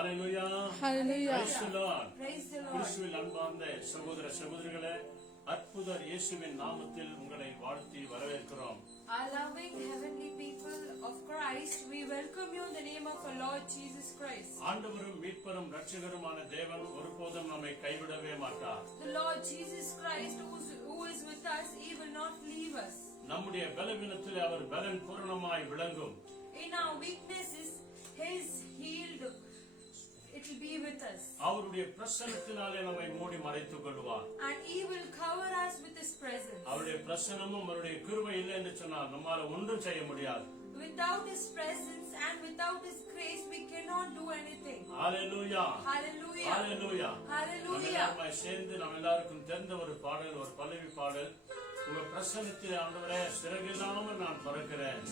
Hallelujah. Hallelujah. Praise the Lord. Praise the Lord. கிறிஸ்துவில் அன்பார்ந்த சகோதர சகோதரிகளே, அற்புதர் இயேசுவின் நாமத்தில் உங்களை வாழ்த்தி வரவேற்கிறோம். Our loving heavenly people of Christ, we welcome you in the name of our Lord Jesus Christ. ஆண்டவரும் மீட்பரும் இரட்சகருமான தேவன் ஒருபோதும் நம்மை கைவிடவே மாட்டார். The Lord Jesus Christ who is with us, he will not leave us. நம்முடைய பலவீனத்தில் அவர் பலன் பூரணமாய் விளங்கும். In our weaknesses, his healed, it will be with us. அவருடைய பிரசன்னத்தினாலே நம்மை மூடி மறைத்துக் கொள்வார். And he will cover us with his presence. அவருடைய பிரசன்னமும் அவருடைய கிருபை இல்லை என்று சொன்னால் நம்மால ஒன்றும் செய்ய முடியாது. Without his presence and without his grace, we cannot do anything. Hallelujah. Hallelujah. Hallelujah. Hallelujah. நம்ம சேர்ந்து நம்ம எல்லாருக்கும் தெரிந்த ஒரு பாடல், ஒரு பல்லவி பாடல். உங்க பிரசன்னத்தில் ஆண்டவரே சிறகில்லாமல் நான் பறக்கிறேன்.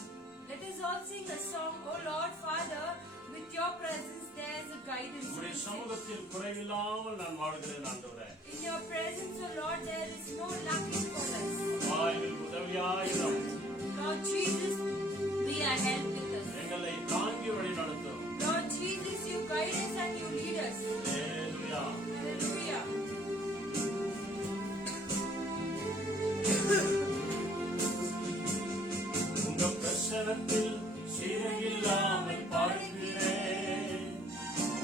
Let us all sing a song. Oh Lord Father, with your presence there is a guidance. உம்முடைய சமூகத்தில் குறைவில்லாமல் நான் வாழ்கிறேன் ஆண்டவரே. In your presence, oh Lord, there is no lacking for us. எங்களுக்கு உதவியாயிரும். Lord Jesus, be a help with us. எங்களை தாங்கி வழி நடத்தும். Lord Jesus, you guide us and you lead us. Hallelujah. Hallelujah. உங்க பிரசனத்தில் சீரகில்லாமல் பார்க்கிறேன்.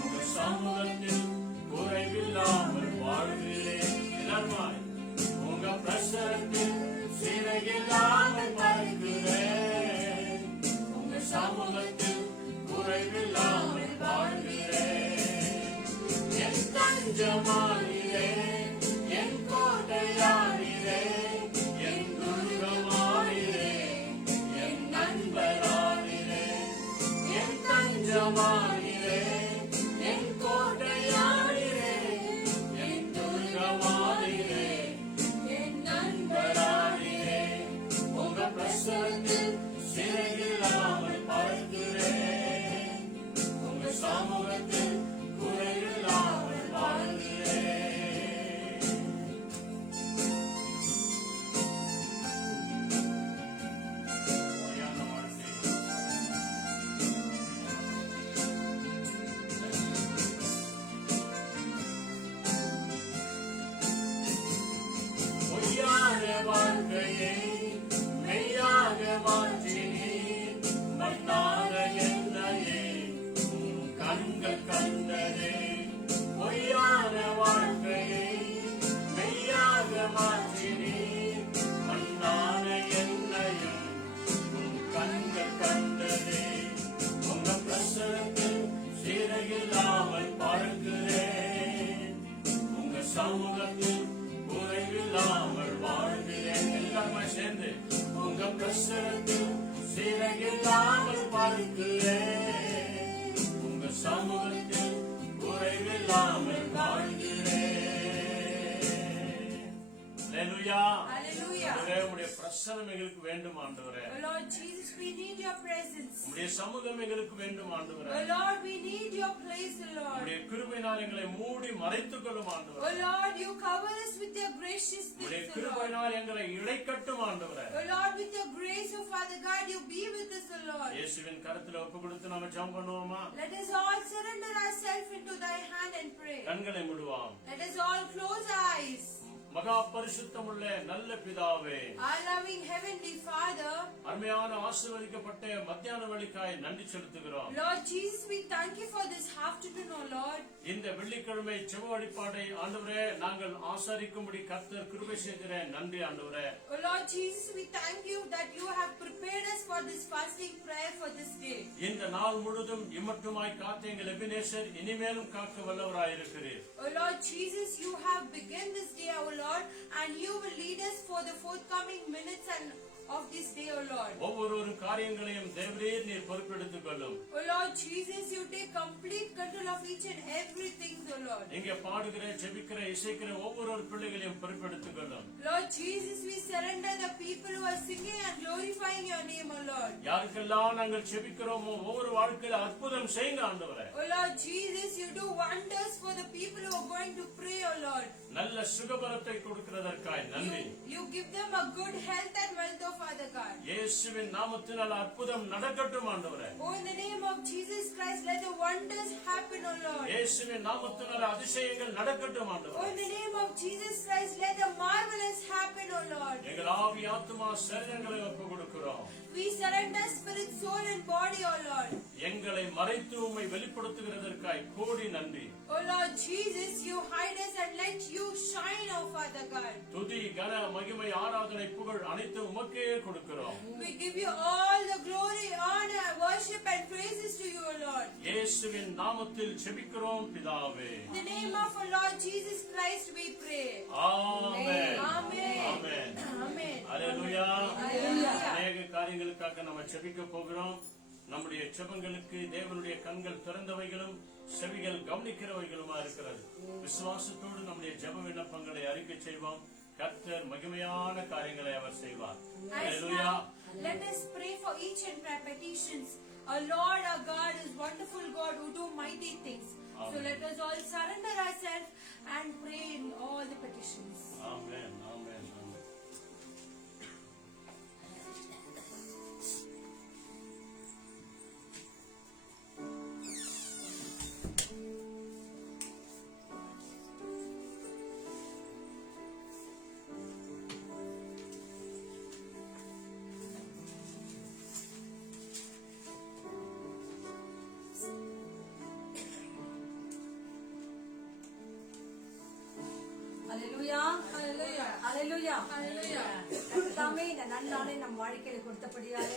உங்க சமூகத்தில் குறைவில்லாமல் வாழ்கிறேன். எல்லாருமாய் உங்க பிரசனத்தில் சீரகில்லாமல் பார்க்கிறேன். உங்க சமூகத்தில் குறைவில்லாமல் வாழ்கிறேன். என் தஞ்சமானீரே, என் கோட்டையானீரே, என் துர்கமானீரே, என் நண்பரானீரே, என் தஞ்சமானீரே, என் கோட்டையானீரே, என் துர்கமானீரே, என் நண்பரானீரே. உங்க பிரசனத்தில் சிறையில்லாமல் பார்க்கிறேன். உங்க சமூகத்தில் குறையில்லாமல் வாழ்கிறேன். பொய்யான வாழ்க்கை. பொய்யான வாழ்க்கையை மெய்யாக மாற்றினீர். மண்ணான என்னையே உம் கண்கள் கண்டதே. பொய்யான வாழ்க்கையை மெய்யாக மாற்றினீர். மண்ணான என்னையே உம் கண்கள் கண்டதே. உங்க பிரசனத்தில் சீரகில்லாமல் பார்க்கிறேன். உங்க சமூகத்தில் குறைவில்லாமல் வாழ்கிறேன். எல்லாருமே சேர்ந்து உங்க பிரசனத்தில் சீரகில்லாமல் பார்க்கிறேன். உங்க சமூகத்தில் குறைவில்லாமல் வாழ்கிறேன். Hallelujah. Hallelujah. ஆண்டவரே, உம்முடைய பிரசன்னம் எங்களுக்கு வேண்டும் ஆண்டவரே. Oh Lord Jesus, we need your presence. உம்முடைய சமூகம் எங்களுக்கு வேண்டும் ஆண்டவரே. Oh Lord, we need your place, oh Lord. உம்முடைய கிருபையினால் எங்களை மூடி மறைத்துக் கொள்ளும் ஆண்டவரே. Oh Lord, you cover us with your gracious உம்முடைய things, oh Lord. கிருபையினால் எங்களை இழைக்கட்டும் ஆண்டவரே. Oh Lord, with your grace, oh Father God, you be with us, oh Lord. இயேசுவின் கரத்தில் ஒப்பு கொடுத்து நாம ஜெபம் பண்ணுவோமா? Let us all surrender ourselves into thy hand and pray. கண்களை மூடுவோம். Let us all close our eyes. மகா பரிசுத்தமுள்ள நல்ல பிதாவே, Our loving heavenly Father, அருமையான ஆசீர்வதிக்கப்பட்ட மத்தியான வேளைக்காய் நன்றி செலுத்துகிறோம். Lord Jesus, we thank you for this afternoon, oh Lord. இந்த வெள்ளிக்கிழமை செப வழிபாடை ஆண்டவரே நாங்கள் ஆசாரிக்கும்படி கர்த்தர் கிருபை செய்கிறேன். நன்றி ஆண்டவரே. Oh Lord Jesus, we thank you that you have prepared us for this fasting prayer for this day. இந்த நாள் முழுதும் இம்மட்டுமாய் காத்த எங்கள் எபினேசர் இனிமேலும் காக்க வல்லவராயிருக்கிறீர். Oh Lord Jesus, you have begun this day, oh Lord, and you will lead us for the forthcoming minutes and of this day, O Lord. ஒவ்வொரு காரியங்களையும் தேவரீர் நீர் பொறுப்பெடுத்துக் கொள்ளும். O Lord Jesus, you take complete control of each and everything, O Lord. இங்கே பாடுகிற, ஜெபிக்கிற, இசைக்கிற ஒவ்வொரு பிள்ளைகளையும் பொறுப்பெடுத்துக் கொள்ளும். Lord Jesus, we surrender the people who are singing and glorifying your name, O Lord. யாருக்கெல்லாம் நாங்கள் ஜெபிக்கிறோமோ ஒவ்வொரு வாழ்க்கையில அற்புதம் செய்யுங்க ஆண்டவரே. O Lord Jesus, you do wonders for the people who are going to pray, O Lord. நல்ல சுகபலத்தை கொடுக்கிறதற்காய் நன்றி. You give them a good health and wealth, oh Father God. இயேசுவின் நாமத்தினால் அற்புதம் நடக்கட்டும் ஆண்டவரே. Oh, in the name of Jesus Christ, let the wonders happen, oh Lord. இயேசுவின் நாமத்தினால் அதிசயங்கள் நடக்கட்டும் Oh, ஆண்டவரே. in the name of Jesus Christ, let the marvelous happen, oh Lord. எங்கள் ஆவி ஆத்துமா சரீரங்களை ஒப்புக் கொடுக்கிறோம். We surrender spirit, soul and body, oh Lord. எங்களை மறைத்து உம்மை வெளிப்படுத்துகிறதற்காய் கோடி நன்றி. Oh Lord Jesus, you hide us and let you shine, oh Father God. துதி கன மகிமை ஆராதனை புகழ் அனைத்து உமக்கே கொடுக்கிறோம். We give you all the glory, honor, worship and praises to you, O Lord. இயேசுவின் நாமத்தில் ஜெபிக்கிறோம் பிதாவே. In the name of our Lord Jesus Christ we pray. Amen. Amen. Amen. Amen. Hallelujah. Hallelujah. அநேக காரியங்களுக்காக நம்ம ஜெபிக்க போகிறோம். நம்முடைய ஜெபங்களுக்கு தேவனுடைய கண்கள் திறந்தவைகளும் செவிகள் கவனிக்கிறவைகளுமா இருக்கிறது. விசுவாசத்தோடு நம்முடைய ஜெப விண்ணப்பங்களை அறிக்கை செய்வோம். கர்த்தர் மகிமையான காரியங்களை அவர் செய்வார். As hallelujah. now, let us pray for each and our petitions. Our Lord, our God is wonderful God who do mighty things. So Amen. let us all surrender ourselves and pray in all the petitions. Amen. Amen. Amen. Hallelujah. Hallelujah. Hallelujah. Hallelujah. கர்த்தாவே, இந்த நன்னாளை நம் வாழ்க்கையில கொடுத்தபடியாலே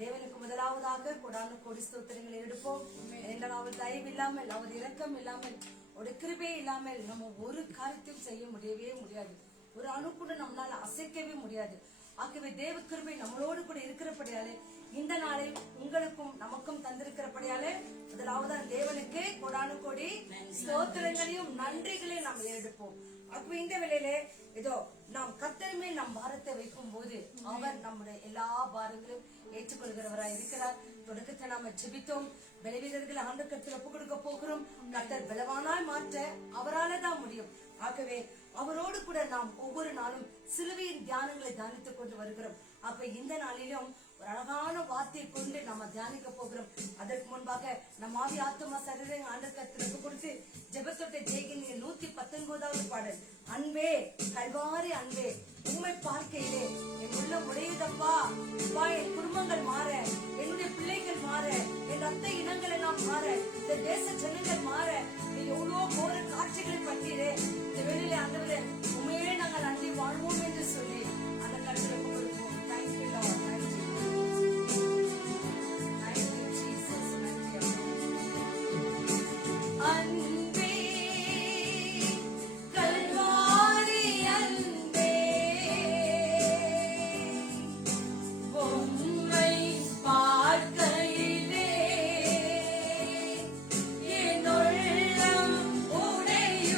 தேவனுக்கு முதலாவதாக கொடான கோடி ஸ்தோத்திரங்களை எடுப்போம். ஏனென்றால் அவர் தயவு இல்லாமல், அவர் இரக்கம் இல்லாமல், ஒரு கிருபை இல்லாமல் நம்ம ஒரு காரியத்தையும் செய்ய முடியவே முடியாது. ஒரு அணு கூட நம்மளால அசைக்கவே முடியாது. ஆகவே தேவ கிருபை நம்மளோடு கூட இருக்கிறபடியாலே இந்த நாளில் உங்களுக்கும் நமக்கும் தந்திருக்கிறபடியாலே முதலாவது தேவனுக்கு கொடான கோடி ஸ்தோத்திரங்களையும் நன்றிகளையும் நாம் ஏறெடுப்போம். ஆகவே இந்த வேளையிலே இதோ நாம் கர்த்தர் மேல் நம் பாரத்தை வைக்கும் போது அவர் நம்முடைய எல்லா பாரங்களையும் ஏற்றுக்கொள்கிறவராய் இருக்கிறார். தொடக்கத்தை நாம ஜெபித்தோம். பலவீனர்கள் ஆண்டு கர்த்தர் ஒப்பு கொடுக்க போகிறோம். கர்த்தர் பலவானாய் மாற்ற அவரால தான் முடியும். ஆகவே அவரோடு கூட நாம் ஒவ்வொரு நாளும் சிலுவையின் தியானங்களை தியானித்துக் கொண்டு வருகிறோம். அப்ப இந்த நாளிலும் ஒரு அழகான வார்த்தையை கொண்டு நம்ம தியானிக்க போகிறோம். அதற்கு முன்பாக நம் ஆவி ஆத்துமா சரீரம் ஆண்டு கர்த்தருக்கு கொடுத்து ஜெபத்தொட்டை ஜெயிக்கின்ற 119வது பாடல். அன்பே கல்வாரி அன்பே, உண்மை பார்க்கையிலே என் உள்ள உடையதப்பா. என் குடும்பங்கள் மாற, என்னுடைய பிள்ளைகள் மாற, என் ரத்த இனங்கள் எல்லாம் மாற, இந்த தேச ஜனங்கள் மாற, நீ எவ்வளோ போற காட்சிகளை பட்டீரே. இந்த வேளையிலே ஆண்டவரே உண்மையே நாங்கள் அன்றி வாழ்வோம் என்று சொல்லி அந்த கருத்துக்கு கொடுப்போம். Thank you Lord. Thank you Jesus. நன்றி அன்பே கல்வாரி அன்பே, உம்மை பார்க்கையிலே என் உள்ளம் உடையுதப்பா.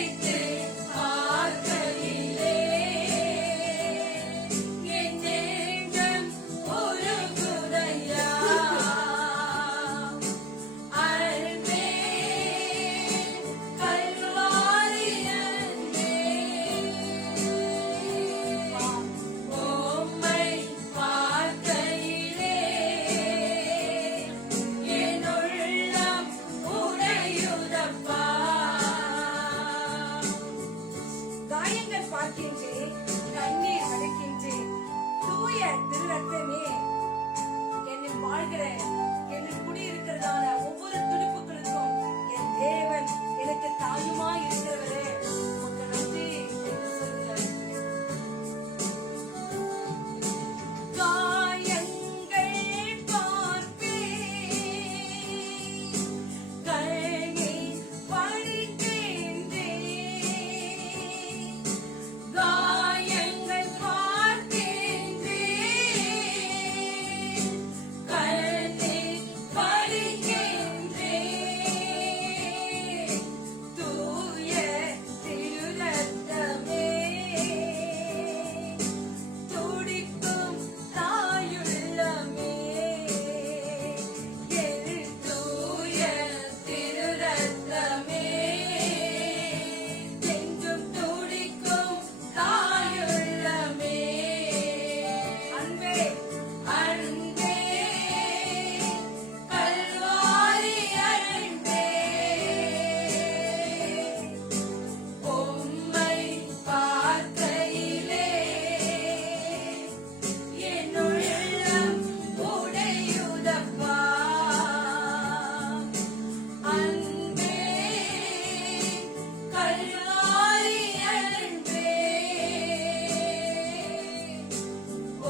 நினைத்து பார்க்கையிலே என் நெஞ்சம் உருகுதையா. அன்பே, கல்வாரி அன்பே, உம்மை பார்க்கையிலே என் உள்ளம் உடையுதப்பா. காயங்கள் பார்க்கின்றேன், கண்ணீர் வடிக்கின்றேன். தூய திருரத்தமே, என்னில் வாழ்கிற, என்னில் குடியிருக்கிறதான ஒவ்வொரு துடிப்புகளுக்கும் என் தேவன் எனக்கு தாயுமா இருக்கிறவரே, உமக்கு நன்றி என்று சொல்கிறேன். காயங்கள் பார்ப்பேன், கண்ணீர் வடிக்கின்றேன். காயங்கள் பார்க்கின்றேன், கண்ணீர் வடிக்கின்றேன். தூய திருரத்தமே, துடிக்கும் தாயுள்ளமே, என் தூய திருரத்தமே, என்றும் துடிக்கும் தாயுள்ளமே. அன்பே, அன்பே, கல்வாரி அன்பே, உம்மை பார்க்கையிலே என் உள்ளம் உடையுதப்பா. அன்பே, கல்வாரி அன்பே,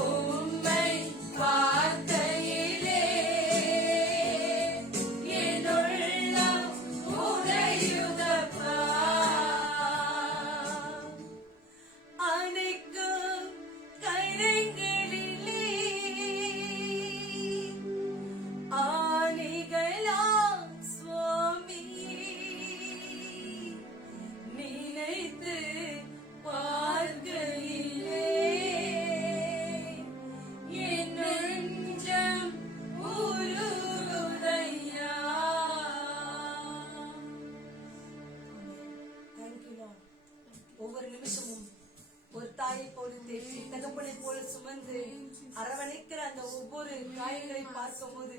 உம்மை பார்க்கையிலே என் உள்ளம் உடையுதப்பா. அணைக்கும் கரங்களிலே ஆணிகளா சுவாமி, நினைத்து பார்க்கையிலே என் நெஞ்சம் உருகுதையா. Thank you, Lord. ஒவ்வொரு நிமிஷமும் ஒரு தாயை போல தேற்றி, தகப்பனை போல சுமந்து அரவணைக்கிற அந்த ஒவ்வொரு காயங்களை பார்க்கும்போது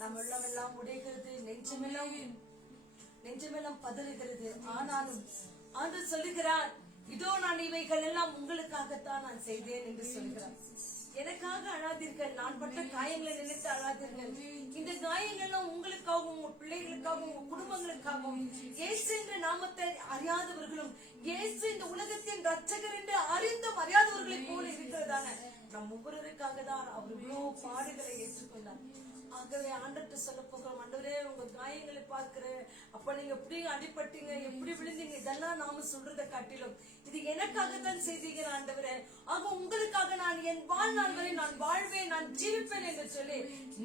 நம்ம உள்ளமெல்லாம் உடைகிறது, நெஞ்சமெல்லாம் பதறுகிறது. ஆனாலும் ஆண்டவர் சொல்லுகிறார், இதோ நான் இவைகள் எல்லாம் உங்களுக்காகத்தான் நான் செய்தேன் என்று சொல்கிறார். எனக்காக அழாதீர்கள், நான் பட்ட காயங்களை நினைத்து அழாதீர்கள். இந்த காயங்கள்லாம் உங்களுக்காகவும், உங்க பிள்ளைகளுக்காகவும், உங்க குடும்பங்களுக்காகவும், இயேசு என்ற நாமத்தை அறியாதவர்களும், இயேசு இந்த உலகத்தின் ரட்சகர் என்று அறிந்தும் அறியாதவர்களை போல இருக்கிறதான நம் ஒவ்வொருவருக்காக தான் அவர் இவ்வளவு பாடுகளை ஏற்றுக்கொண்டார். ஆகவே ஆண்டவர்கிட்ட சொல்ல போகிறோம், ஆண்டவரே உங்க காயங்களை பார்க்கிறேன், அப்ப நீங்க எப்படி அடிபட்டீங்க, எப்படி விழுந்தீங்க, இதெல்லாம் நாம சொல்றதை காட்டிலும் இது எனக்காகத்தான் செய்தீங்க ஆண்டவரே. ஆக உங்களுக்காக நான் என் வாழ்நாள் வரை நான் வாழ்வேன், நான் ஜீவிப்பேன் என்று சொல்லி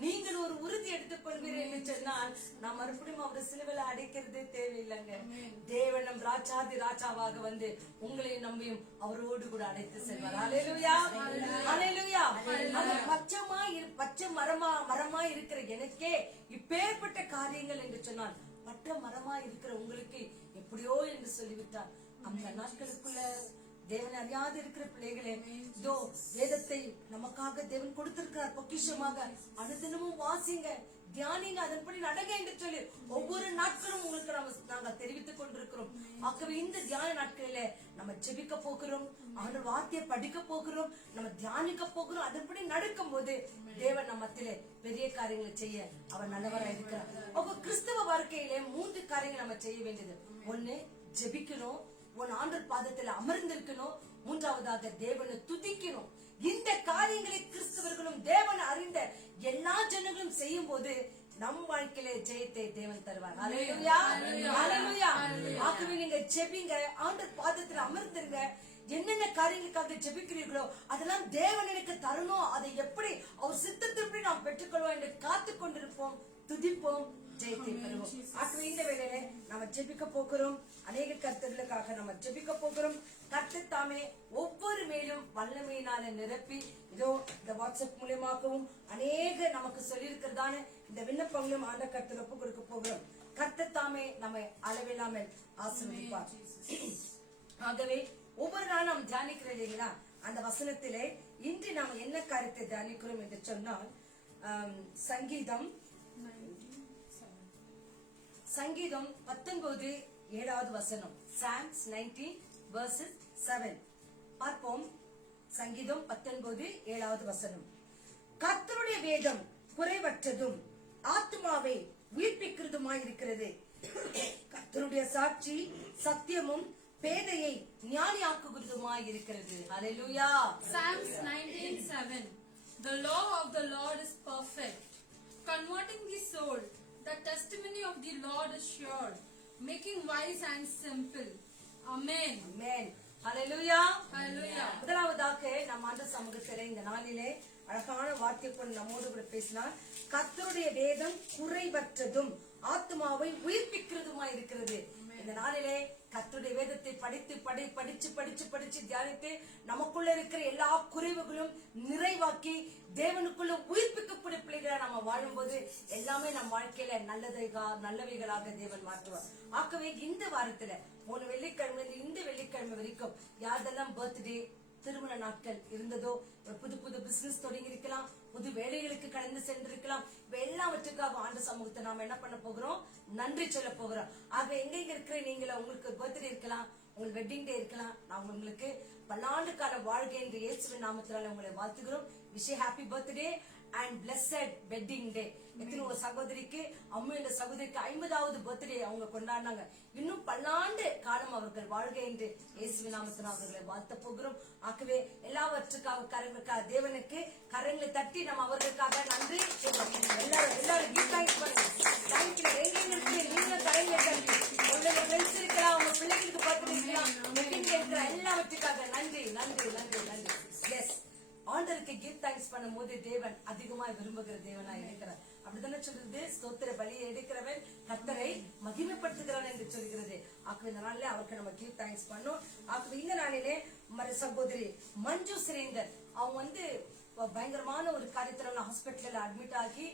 நீங்கள் ஒரு உறுதி எடுத்துக்கொள்வீர்கள் என்று சொன்னால் நான் மறுபடியும் அவரை சிலுவையில அடைக்கிறதே தேவையில்லைங்க. தேவன் நம் ராஜாதி ராஜாவாக வந்து உங்களை நம்பியும் அவரோடு கூட அழைத்து செல்வார். ஹல்லேலூயா, ஹல்லேலூயா. அந்த பச்சை மரமா இருக்கிற எனக்கே இப்பேற்பட்ட காரியங்கள் என்று சொன்னால் மற்ற மரமா இருக்கிற உங்களுக்கு எப்படியோ என்று சொல்லிவிட்டார். அந்த நாட்களுக்குள்ள தேவனை அறியாது இருக்கிற பிள்ளைகளே, இதோ வேதத்தை நமக்காக தேவன் கொடுத்திருக்கிறார் பொக்கிஷமாக. அனுதினமும் வாசிங்க, தியானிங்க, அதன்படி நடங்க என்று சொல்லி ஒவ்வொரு நாட்களும் உங்களுக்கு நாங்கள் தெரிவித்துக் கொண்டிருக்கிறோம். ஆகவே இந்த தியான நாட்களில நம்ம ஜெபிக்க போகிறோம், அவர்கள் வார்த்தையை படிக்க போகிறோம், நம்ம தியானிக்க போகிறோம். அதன்படி நடக்கும் போது தேவன் நம்ம மத்தியிலே பெரிய காரியங்களை செய்ய அவர் நல்லவராக இருக்கிறார். அப்ப கிறிஸ்தவ வாழ்க்கையிலே 3 காரியங்கள் நம்ம செய்ய வேண்டியது. ஒண்ணு, ஜெபிக்கணும், உன் ஆண்டவர் பாதத்துல அமர்ந்திருக்கணும், மூன்றாவதாக தேவனை துதிக்கணும். இந்த காரியங்களை கிறிஸ்தவர்களும் தேவனை அறிந்த எல்லா ஜனங்களும் செய்யும் போது நம் வாழ்க்கையில ஜெயத்தை தேவன் தருவார். ஹல்லேலூயா, ஹல்லேலூயா. ஆகவே நீங்க ஜெபிங்க, ஆண்டவர் பாதத்துல அமர்ந்துருங்க. என்னென்ன காரியங்களுக்காக ஜெபிக்கிறீர்களோ அதெல்லாம் தேவன் எனக்கு தரணும், அதை எப்படி அவர் சித்தத்தின்படி நாம் பெற்றுக்கொள்வோம் என்று காத்து கொண்டிருப்போம், துதிப்போம், ஜெயத்தை பெறுவோம். ஆகவே இந்த வேளையில நாம ஜெபிக்க போகிறோம். அநேக கர்த்தர்களுக்காக நம்ம ஜெபிக்க போகிறோம். கர்த்தர் தாமே ஒவ்வொரு மேலும் வல்லமையினால நிரப்பி இதோ இந்த வாட்ஸ்அப் மூலியமாகவும் அநேக நமக்கு சொல்லியிருக்கிறதான இந்த விண்ணப்பங்களும் ஆண்ட கர்த்தர் ஒப்பு கொடுக்க போகிறோம். கர்த்தர் தாமே நம்மை அளவில்லாமல் ஆசீர்வதிப்பார். ஆகவே ஒவ்வொரு நாளும் நாம் தியானிக்கிறோம் இல்லைங்களா, அந்த வசனத்திலே இன்று நாம் என்ன காரியத்தை தியானிக்கிறோம் என்று சொன்னால் சங்கீதம் 19:7 வசனம். Psalms 19 verses 7 பார்ப்போம். சங்கீதம் 19:7 வசனம். கர்த்தருடைய வேதம் குறைவற்றதும் ஆத்துமாவை உயிர்ப்பிக்கிறதுமாயிருக்கிறது. கர்த்தருடைய சாட்சி சத்தியமும் பேதையை ஞானியாக்குகிறதுமாயிருக்கிறது. ஹல்லேலூயா. Psalms 19:7. The law of the Lord is perfect, converting the soul. The testimony of the Lord is sure, making wise and simple. Amen. Amen. Hallelujah. Hallelujah. முதலாவதாக நம் ஆண்டு சமூகத்திலே இந்த நாளிலே அழகான வார்த்தை கொண்டு நம்மோடு கூட பேசினார். கர்த்தருடைய வேதம் குறைவற்றதும் ஆத்மாவை உயிர்ப்பிக்கிறதுமா இருக்கிறது. இந்த நாளிலே கர்த்தருடைய வேதத்தை படிச்சு தியானித்து நமக்குள்ள இருக்கிற எல்லா குறைவுகளும் நிறைவாக்கி தேவனுக்குள்ள உயிர்ப்பிக்கக்கூடிய பிள்ளைகளை நம்ம வாழும்போது எல்லாமே நம் வாழ்க்கையில நல்லவைகளாக தேவன் மாற்றுவார். ஆகவே இந்த வாரத்துல 3 வெள்ளிக்கிழமை இந்த வெள்ளிக்கிழமை வரைக்கும் யாரெல்லாம் பர்த்டே திருமண நாட்கள் இருந்ததோ, புது பிசினஸ் தொடங்கி இருக்கலாம், புது வேலைகளுக்கு கடந்து சென்றிருக்கலாம், எல்லாவற்றுக்காக ஆண்டு சமூகத்தை நாம என்ன பண்ண போகிறோம், நன்றி சொல்ல போகிறோம். ஆக எங்க இருக்கிற நீங்கள உங்களுக்கு பர்த்டே இருக்கலாம், உங்களுக்கு வெட்டிங் டே இருக்கலாம், நான் உங்களுக்கு பல்லாண்டு கால வாழ்க்கை என்று இயேசுவின் நாமத்தினால உங்களை வாழ்த்துகிறோம். Wish happy birthday and blessed wedding day. எத்தனை ஒரு சகோதரிக்கு அம்மா என்ற சகோதரிக்கு 50வது பர்த்டே அவங்க கொண்டாடினாங்க. இன்னும் பல்லாண்டு காலம் அவர்கள் வாழ்க என்று இயேசுவின் நாமத்தினால் அவர்களை வாழ்த்த போகிறோம். ஆகவே எல்லாவற்றுக்காக கரங்களுக்காக தேவனுக்கு கரங்களை தட்டி நம்ம அவர்களுக்காக நன்றி எல்லாரும் give thanks பண்ணுங்க. தேங்க்யூ. நீங்க கரங்களை தட்டி உங்களோட ஃப்ரெண்ட்ஸ் இருக்கலாம், உங்க பிள்ளைகளுக்கு பர்த்டே இருக்கலாம், வெட்டிங் டே இருக்கிற எல்லாவற்றுக்காக நன்றி நன்றி நன்றி நன்றி. எஸ், ஆண்டருக்கு கிவ் தேங்க்ஸ் பண்ணும் போது தேவன் அதிகமாய் விரும்புகிற தேவனா இருக்கிறார். அப்படித்தானே சொல்றது, ஸ்தோத்திர பலியை எடுக்கிறவன் கர்த்தரை மகிமைப்படுத்துகிறான் என்று சொல்கிறது. ஆகவே இந்த நாளிலே அவருக்கு நம்ம கிவ் தேங்க்ஸ் பண்ணோம். ஆகவே இந்த நாளிலே சகோதரி மஞ்சு சுரேந்தர் அவங்க பயங்கரமான ஒரு காரியத்துல ஹாஸ்பிட்டல்ல அட்மிட் ஆகி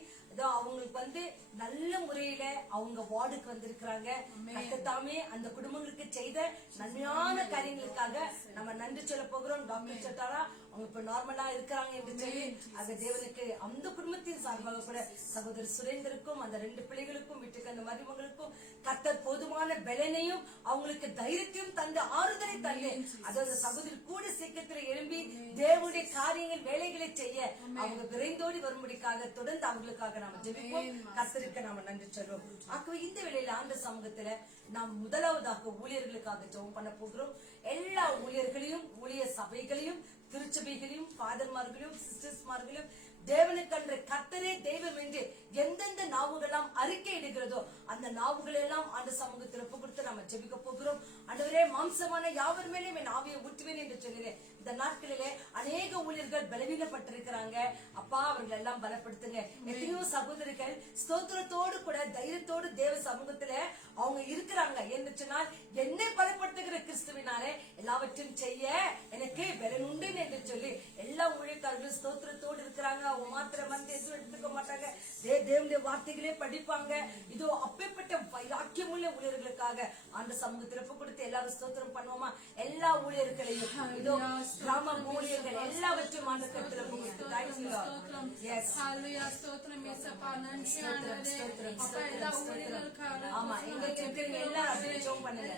அவங்களுக்கு நல்ல முறையில அவங்க வார்டுக்கு வந்திருக்கிறாங்க. கர்த்தர் அந்த குடும்பங்களுக்கு செய்த நன்மையான காரியங்களுக்காக நம்ம நன்றி சொல்ல போகிறோம். டாக்டர் சட்டாரா அவங்க இப்ப நார்மலா இருக்கிறாங்க என்று சொல்லி அது தேவனுக்கு அந்த குடும்பத்தின் சார்பாக கூட சகோதரர் சுரேந்தருக்கும் அந்த 2 பிள்ளைகளுக்கும் வீட்டுக்கு அந்த மருமகளுக்கும் கர்த்தர் போதுமான பலனையும் அவங்களுக்கு தைரியத்தையும் தந்து ஆறுதலை தந்து அதாவது சகோதரி கூட சீக்கிரத்தில் எழும்பி தேவனுடைய காரியங்கள் வேலைகளை செய்ய அவங்க விரைந்தோடி வரும்படிக்காக தொடர்ந்து அவங்களுக்காக நாம ஜெபிப்போம். கர்த்தருக்கு நாம நன்றி சொல்வோம். ஆகவே இந்த வேளையில ஆண்ட சமூகத்துல நாம் முதலாவதாக ஊழியர்களுக்காக ஜெபம் பண்ண போகிறோம். எல்லா ஊழியர்களையும் ஊழிய சபைகளையும் திருச்சபைகளையும் ஃபாதர்மார்களையும் சிஸ்டர்ஸ்மார்களையும் தேவனுக்கன்று கர்த்தரே தெய்வம் என்று எந்தெந்த நாவுகளெல்லாம் அறிக்கை இடுகிறதோ அந்த நாவுகளை எல்லாம் அந்த சமூகத்தில் ஒப்பு கொடுத்து நாம ஜெபிக்க போகிறோம். ஆண்டவரே, மாம்சமான யாவர் மேலே என் ஆவியை ஊற்றுவேன் என்று சொல்கிறேன். இந்த நாட்களிலே அநேக ஊழியர்கள் பலவீனப்பட்டிருக்கிறாங்க. அப்பா, அவர்கள் எல்லாம் பலப்படுத்துங்க. எத்தனையோ சகோதரிகள் ஸ்தோத்திரத்தோடு கூட தைரியத்தோடு தேவ சமூகத்துல அவங்க இருக்கிறாங்க என்று சொன்னால் என்னை பலப்படுத்துகிற கிறிஸ்துவினாலே எல்லாவற்றையும் செய்ய எனக்கு பலன் உண்டு என்று சொல்லி எல்லா ஊழியக்காரர்களும் ஸ்தோத்திரத்தோடு இருக்கிறாங்க. அவங்க மாத்திரம் எதுவும் எடுத்துக்க மாட்டாங்க, தேவனுடைய வார்த்தைகளே படிப்பாங்க. இதோ அப்பேற்பட்ட வைராக்கியமுள்ள ஊழியர்களுக்காக அந்த சமூகத்தில் ஒப்பு கொடுத்து எல்லாரும் ஸ்தோத்திரம் பண்ணுவோமா? எல்லா ஊழியர்களையும் இதோ கிராம ஊழியர்கள் எல்லாவற்றையும் அந்த கருத்துல ஆமா எங்களுக்கு இருக்கிற எல்லாரும் ஜெபம் பண்ணுங்க.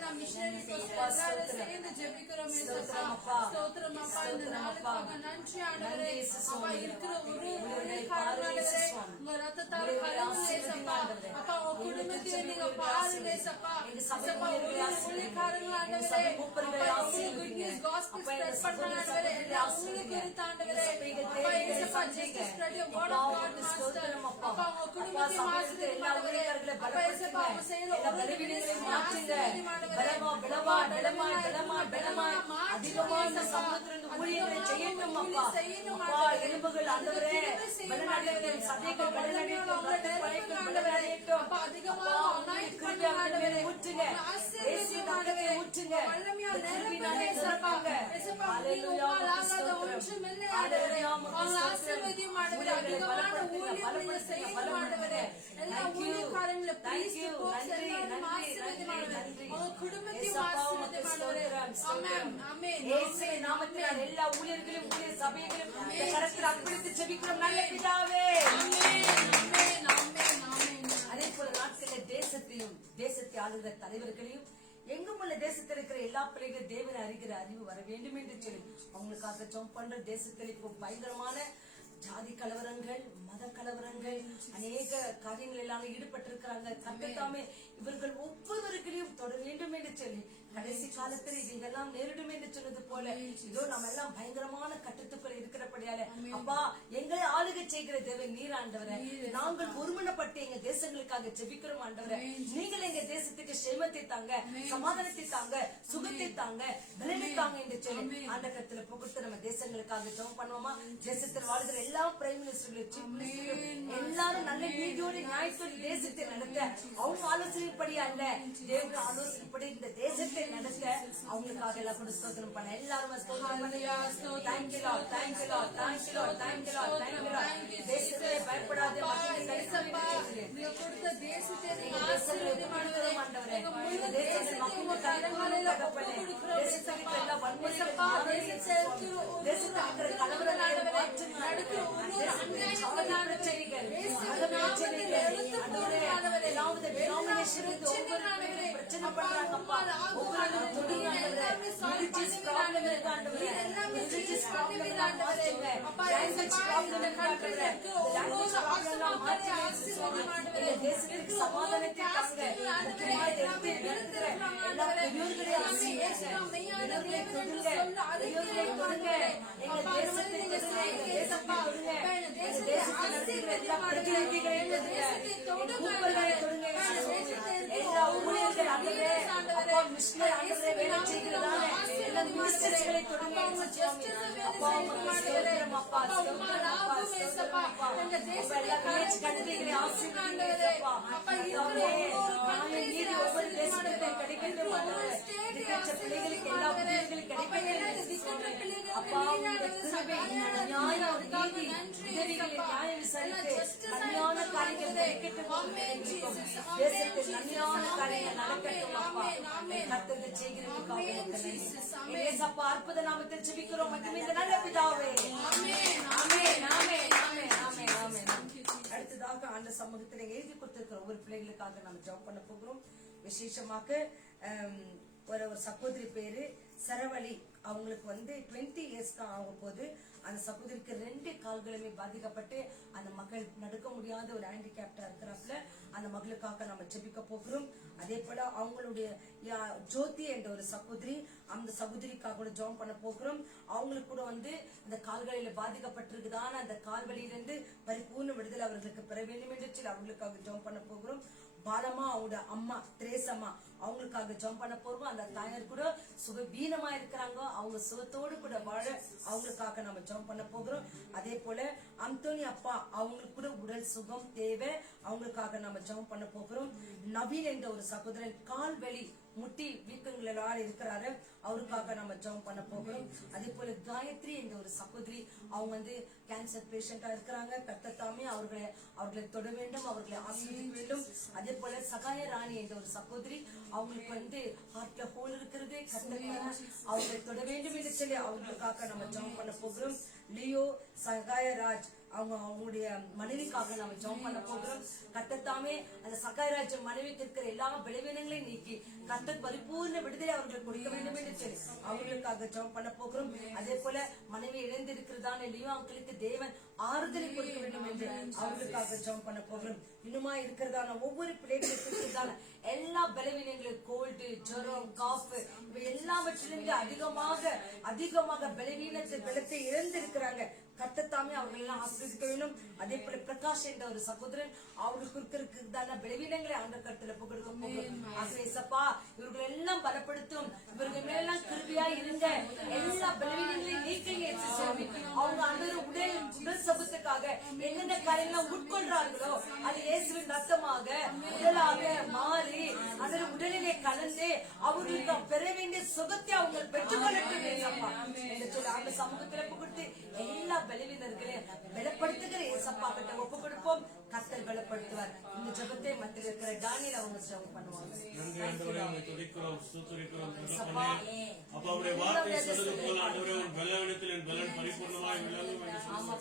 gospel அப்பா, spread இந்த பண்றாங்க சகோதர ஆண்டவரே. சகோதரிகளை எல்லா ஆசீர்வதிங்க. ஊழியர்களுக்கு ஆண்டவரே. சபைகள் அப்பா, தேவைகளை இயேசுப்பா, just சந்திங்க. spread your word அப்பா, of God, உமக்கு master. ஸ்தோத்திரம் அப்பா. அப்பா, உங்க அப்பா, குடும்பத்தையும் சபையில் ஆசீர்வதிங்க இருக்கிற எல்லா ஆண்டவரே. ஊழியர்களை அப்பா, இயேசுப்பா, பலப்படுத்துங்க. அவங்க செய்யற எல்லா ஒரு பலவீனங்களையும் ministry மாற்றுங்க. ஆசீர்வதிங்க ஆண்டவரே. பலமா, அப்பா, பலமா அதிகமா இந்த சமூகத்திலிருந்து ஊழியர்களை செய்யட்டும் அப்பா. அப்பா, எலும்புகள் ஆண்டவரே பலனடையட்டும், சதைகள் பலனடையட்டும், ரத்தப்பைகள் பலனடையட்டும். அப்பா, உம்முடைய கிருபை அவர்கள் மேல் ஊற்றுங்க. இயேசுவின் நாமத்தை ஊற்றுங்க. இந்த கிருபையினாலே நிரப்புங்க. ஹல்லேலூயா, உமக்கு ஸ்தோத்திரம். ஹல்லேலூயா, உமக்கு ஸ்தோத்திரம். ஊழியர்களை பலப்படுத்துங்க, பலப்படுத்துங்க, பலப்படுத்துங்க. Thank you. Thank you. நன்றி, நன்றி, நன்றி, நன்றி. இயேசப்பா, உமக்கு ஸ்தோத்திரம், ஸ்தோத்திரம். இயேசுவின் நாமத்தினால் எல்லா ஊழியர்களையும் ஊழியர் சபைகளையும் இந்த கரத்தில் அர்ப்பணித்து ஜெபிக்கிறோம் நல்ல பிதாவே. அதே போல நாட்களில் தேசத்தை ஆளுகிற தலைவர்களையும் எங்கும் உள்ள தேசத்தில் இருக்கிற எல்லா பிள்ளைகளும் தேவனை அறிகிற அறிவு வர வேண்டும் என்று சொல்லி அவங்களுக்காக ஜெபம் பண்ற தேசத்தில் இப்போ பயங்கரமான ஜாதி கலவரங்கள், மத கலவரங்கள், அநேக காரியங்கள் எல்லாம் ஈடுபட்டிருக்கிறாங்க. கர்த்தர் இவர்கள் ஒவ்வொருவர்களையும் தொட வேண்டும் என்று சொல்லி கடைசி காலத்தில் இவைகள்லாம் நேரிடும் என்று சொன்னது போல இதோ நம்ம எல்லாம் பயங்கரமான கட்டத்துக்குள் இருக்கிறபடியால அப்பா, எங்களை ஆளுகை செய்கிற தேவன் நீர் ஆண்டவரே. நாங்கள் ஒருமனப்பட்டு எங்க தேசங்களுக்காக ஜெபிக்கிறோம் ஆண்டவரே. நீங்கள் எங்க தேசத்துக்கு சேமத்தை தாங்க, சமாதானத்தை தாங்க, சுகத்தை தாங்க, பலனை தாங்க என்று சொல்லி அந்த கருத்துல புகுத்து நம்ம தேசங்களுக்காக ஜெபம் பண்ணுவோமா? தேசத்தில் வாழ்கிற எல்லா பிரைம் மினிஸ்டர்களும், சீஃப் மினிஸ்டர்களும் எல்லாரும் நல்ல நீதியோடு நியாயத்தோடு தேசத்தை நடத்த அவங்க ஆலோசனைப்படி அல்ல, தேவ ஆலோசனைப்படி இந்த தேசத்தை நடத்த அவங்களுக்காக எல்லாம் கூட ஸ்தோத்திரம் பண்ண எல்லாரும் ஸ்தோத்திரம் பண்ணுங்க. Thank you Lord, thank you Lord, thank you Lord, thank you Lord, thank you Lord. தேசத்தை பயப்படாதே, மக்களுக்கு கைசப்பா நீ கொடுத்த தேசத்தை ஆசீர்வதியும் ஆண்டவரே. இந்த தேசத்தை மக்களுக்கு கரங்களில் தகப்பனே, தேசத்துக்கு எல்லா வன்முறைகளும் தேசத்துக்கு இருக்கிற கலவரங்களை மாற்றுங்க. தேசத்துக்கு சாதி பிரச்சனைகள், மத பிரச்சனைகள் ஆண்டவரே, எல்லாவது denomination-க்கு ஒவ்வொரு பிரச்சனை பண்றாங்கப்பா. ஒவ்வொருவரும் தொடுங்க ஆண்டவரே. Religious problem இருக்கு ஆண்டவரே. Religious problem எல்லாம் மாற்றுங்க. Language problem இருக்கு ஆண்டவரே. Language problem எல்லாம் மாற்றுங்க. இந்த தேசத்துக்கு சமாதானத்தை தாங்க. முக்கியமா எடுத்து நடத்துற எல்லா பெரியோர்களையும் ஆசீர்வதிங்க. பெரியோர்களை தொடுங்க, பெரியோர்களை தொடுங்க. எங்க தேசத்தை தொடுங்க, எங்க தேசத்தை தொடுங்க. எங்க தேசத்தை நடத்துகிற எல்லா பிரதிநிதிகளையும் தொடுங்க. கூப்பர்களை தொடுங்க. எல்லா ஊழியர்கள் ஆண்டவரே, அப்பா மிஷனரி ஆண்டவரே வேலை செய்கிறதால எல்லா மினிஸ்டர்ஸ்களை தொடுங்க. அப்பா உமக்கு ஸ்தோத்திரம் அப்பா, ஸ்தோத்திரம் அப்பா, ஸ்தோத்திரம் அப்பா. அப்பா எல்லா வில்லேஜ் கண்ட்ரிகளை ஆசீர்வதிங்க அப்பா. கர்த்தாவே, நியாய நீதி ஒவ்வொரு தேசத்திலும் கிடைக்கட்டும் ஆண்டவரே. திக்கற்ற பிள்ளைகளுக்கு எல்லா ஊழியர்களும் கிடைக்கட்டும் அப்பா. உங்களுடைய கிருபை, நியாயம், நீதி, உதவிகளை நியாயம் விசாரித்து நன்மையான காரியங்கள் கிடைக்கட்டும். தேசத்தில் நன்மையான காரியங்கள் நடக்கட்டும் அப்பா. கர்த்தர் செய்கிறதுக்காக இயேசப்பா அற்புத நாமத்தில் ஜெபிக்கிறோம் மற்றும் இந்த நல்ல பிதாவே. ஆமென், ஆமென், ஆமென், ஆமென், ஆமென், ஆமென். அடுத்ததாக அந்த சமூகத்தில் எழுதி கொடுத்திருக்கிற ஒவ்வொரு பிள்ளைகளுக்காக நம்ம ஜெபம் பண்ண போகிறோம். விசேஷமாக ஒரு சகோதரி பேரு சரவழி, அவங்களுக்கு 20 இயர்ஸ் தான் ஆகும் போது அந்த சகோதரிக்கு 2 கால்களுமே பாதிக்கப்பட்டு அந்த மகள் நடக்க முடியாத ஒரு ஹேண்டிகேப்டா இருக்கிறாப்புல அந்த மகளுக்காக நம்ம ஜெபிக்க போகிறோம். அதே போல அவங்களுடைய ஜோதி என்ற ஒரு சகோதரி, அந்த சகோதரிக்காக கூட ஜெபம் பண்ண போகிறோம். அவங்களுக்கு கூட இந்த கால்களில பாதிக்கப்பட்டிருக்குதான அந்த கால்வழியிலிருந்து பரிபூர்ண விடுதலை அவர்களுக்கு பெற வேண்டும் என்று சொல்லி அவங்களுக்காக ஜெபம் பண்ண போகிறோம். பாலமா அவங்களோட அம்மா திரேசம்மா அவங்களுக்காக ஜெபம் பண்ண போறோம். அந்த தாயார் கூட சுகவீனமா இருக்கிறாங்க, அவங்க சுகத்தோடு கூட வாழ அவங்களுக்காக நம்ம ஜெபம் பண்ண போகிறோம். அதே போல அந்தோனி அப்பா அவங்களுக்கு கூட உடல் சுகம் தேவை, அவங்களுக்காக நம்ம ஜெபம் பண்ண போகிறோம். நவீன் என்ற ஒரு சகோதரன் கால்வலி முட்டி வீக்கங்களால் இருக்கிறாரு, அவருக்காக நம்ம ஜெபம் பண்ண போகிறோம். அதே போல காயத்ரி என்ற ஒரு சகோதரி, அவங்க கேன்சர் பேஷண்டா இருக்கிறாங்க. கர்த்தர் தாமே அவர்களை தொட வேண்டும், அவர்களை ஆசீர்வதிக்க வேண்டும். அதே போல சகாய ராணி என்ற ஒரு சகோதரி, அவங்களுக்கு ஹார்ட்ல ஹோல் இருக்கிறது, கர்த்தர் அவர்களை தொட வேண்டும் என்று சொல்லி அவர்களுக்காக நம்ம ஜெபம் பண்ண போகிறோம். லியோ சகாயராஜ் அவங்களுடைய மனைவிக்காக நம்ம ஜெபம் பண்ண போகிறோம். கர்த்தர் தாமே அந்த சகாயராஜ் மனைவிக்கு இருக்கிற எல்லா பலவீனங்களையும் நீக்கி கர்த்தர் பரிபூர்ண விடுதலை அவர்களுக்கு கொடுக்க வேண்டும் என்று சொல்லி அவர்களுக்காக ஜெபம் பண்ண போகிறோம். அதே போல மனைவி இழந்திருக்கிறதான லியோ அவங்களுக்கு தேவன் ஆறுதலை கொடுக்க வேண்டும் என்று அவர்களுக்காக ஜெபம் பண்ண போகிறோம். இன்னுமா இருக்கிறதான ஒவ்வொரு பிள்ளைகளுக்கு இருக்கிறதான எல்லா பலவீனங்களும் கோல்டு, ஜுரம், காஃப் இவை எல்லாவற்றிலிருந்து அதிகமாக பலத்தை இழந்திருக்கிறாங்க. கர்த்தத்தாமே அவர்கள் எல்லாம் ஆசீர்வதிக்க வேண்டும். அதே போல பிரகாஷ் என்ற ஒரு சகோதரன் அவருக்கு இருக்கிறதான பலவீனங்களை அந்த கருத்துல கொடுக்க போகிறோம். ஆகவே சப்பா இவர்கள் எல்லாம் பலப்படுத்தும், இவர்கள் மேலாம் கிருபையா இருங்க, எல்லா பலவீனங்களையும் நீக்கங்க. அவங்க அந்த உடல் சபத்துக்காக என்னென்ன காரியங்களை உட்கொள்றார்களோ அது இயேசுவின் ரத்தமாக உடலாக மாறி அந்த உடலிலே கலந்து அவர்களுக்கு பெற வேண்டிய சுகத்தை அவங்க பெற்றுக்கொள்ளட்டும். அந்த சமூகத்துல கொடுத்து எல்லா பலவீனர்களே பலப்படுத்துகிற ஏசப்பா கிட்ட ஒப்பு கொடுப்போம். கர்த்தர் பலப்படுத்துவார். இந்த ஜெபத்தை மத்தியில் இருக்கிற டானியல் அவங்க ஜெபம் பண்ணுவாங்க. நன்றி ஆண்டவரே, உம்மை துதிக்கிறோம், ஸ்தோத்திரிக்கிறோம். அப்பா உம்முடைய வார்த்தை சொல்வது போல ஆண்டவரே, உன் பலவீனத்தில் என் பலன் பரிபூர்ணமாய் விளங்கும் என்று சொன்னீர்.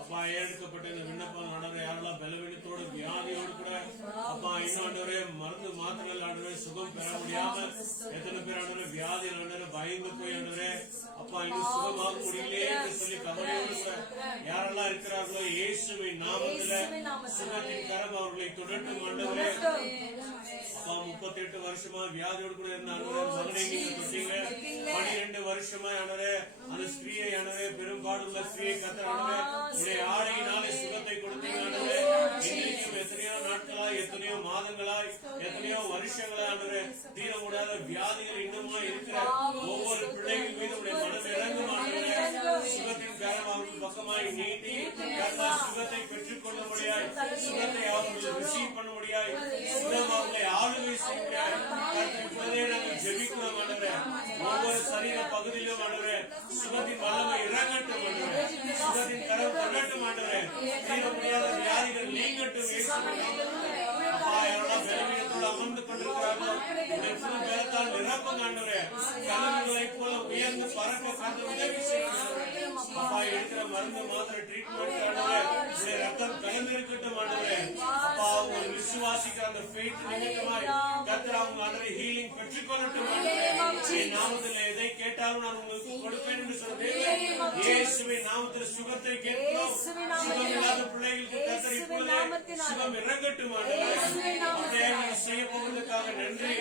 அப்பா ஏற்கப்பட்ட இந்த விண்ணப்பம் ஆண்டவரே, யாரெல்லாம் பலவீனத்தோடு வியாதியோடு கூட அப்பா இன்னும் ஆண்டவரே மருந்து மாத்திரை ஆண்டவரே சுகம் பெற முடியாமல் எத்தனை பேர் ஆண்டவரே வியாதியில் ஆண்டவரே பயந்து போய் ஆண்டவரே அப்பா இன்னும் சுகமாக முடியலையே என்று சொல்லி கவலையோடு கூட யாரெல்லாம் இருக்கிறார்களோ இயேசுவின் நாமத்திலே சுகத்தின் கரம் அவர்களை தொடட்டும் ஆண்டவரே. அப்பா 38 வருஷமா வியாதியோடு கூட இருந்த மகனை நீங்க தொட்டீங்க. 12 வருஷமா ஆண்டவரே அந்த ஸ்திரீயை ஆண்டவரே பெரும்பாடுள்ள ஸ்திரீயை கர்த்தர் ஆண்டவரே உடைய ஆடையினாலே சுகத்தை கொடுத்தீங்க ஆண்டவரே. இன்னைக்கும் எத்தனையோ நாட்களாய் எத்தனையோ மாதங்களாய் எத்தனையோ வருஷங்களாய் ஆண்டவரே தீர முடியாத வியாதிகள் இன்னுமா இருக்கிற ஒவ்வொரு பிள்ளைகள் மீது உடைய மனம் இறங்கும் ஆண்டவரே. சுகத்தின் கரம் அவர்கள் பக்கமாய் நீட்டி கர்த்தர் சுகத்தை பெற்றுக் கொள்ள முடியாய், சுகத்தை அவர்கள் ரிசீவ் பண்ண முடியாய், சுகம் அவர்களை ஆளுகை செய்ய முடியாய். இப்போதே நாங்கள் ஜெபிக்கிறோம் ஆண்டவரே. ஒவ்வொரு சரீர பகுதியிலும் ஆண்டவரே சுகத்தின் வல்லமை இறங்கட்டும் ஆண்டவரே. சுகத்தின் கரம் தொடட்டும் ஆண்டவரே. தீர முடியாத வியாதிகள் நீங்கட்டும் இயேசுவின் நாமத்திலே. அப்பா யாரெல்லாம் பலவீனத்தோடு அமர்ந்து கொண்டிருக்கிறார்களோ உடைய பலத்தால் நிரப்புங்க ஆண்டவரே. கலங்களைப் போல உயர்ந்து பறக்க கர்த்தர் உதவி செய்யுங்க. அப்பா எடுக்கிற மருந்து மாத்திரை ட்ரீட்மெண்ட் ஆண்டவரே உடைய ரத்தம் கலந்திருக்கட்டும் ஆண்டவரே. அப்பா அவங்க விசுவாசிக்கிற அந்த ஃபெய்த் நிமித்தமாய் கர்த்தர் அவங்க ஆண்டவரே ஹீலிங் பெற்றுக்கொள்ளட்டும் ஆண்டவரே. என் நாமத்தில் எதை கேட்டாலும் நான் உங்களுக்கு கொடுப்பேன் என்று சொன்னேன். இயேசுவின் நாமத்தில் சுகத்தை கேட்கிறோம். சுகம் இல்லாத பிள்ளைகளுக்கு கர்த்தர் இப்பொழுதே சுகம் இறங்கட்டும் ஆண்டவரே. அப்படியே நீங்க செய்ய போவதற்காக நன்றி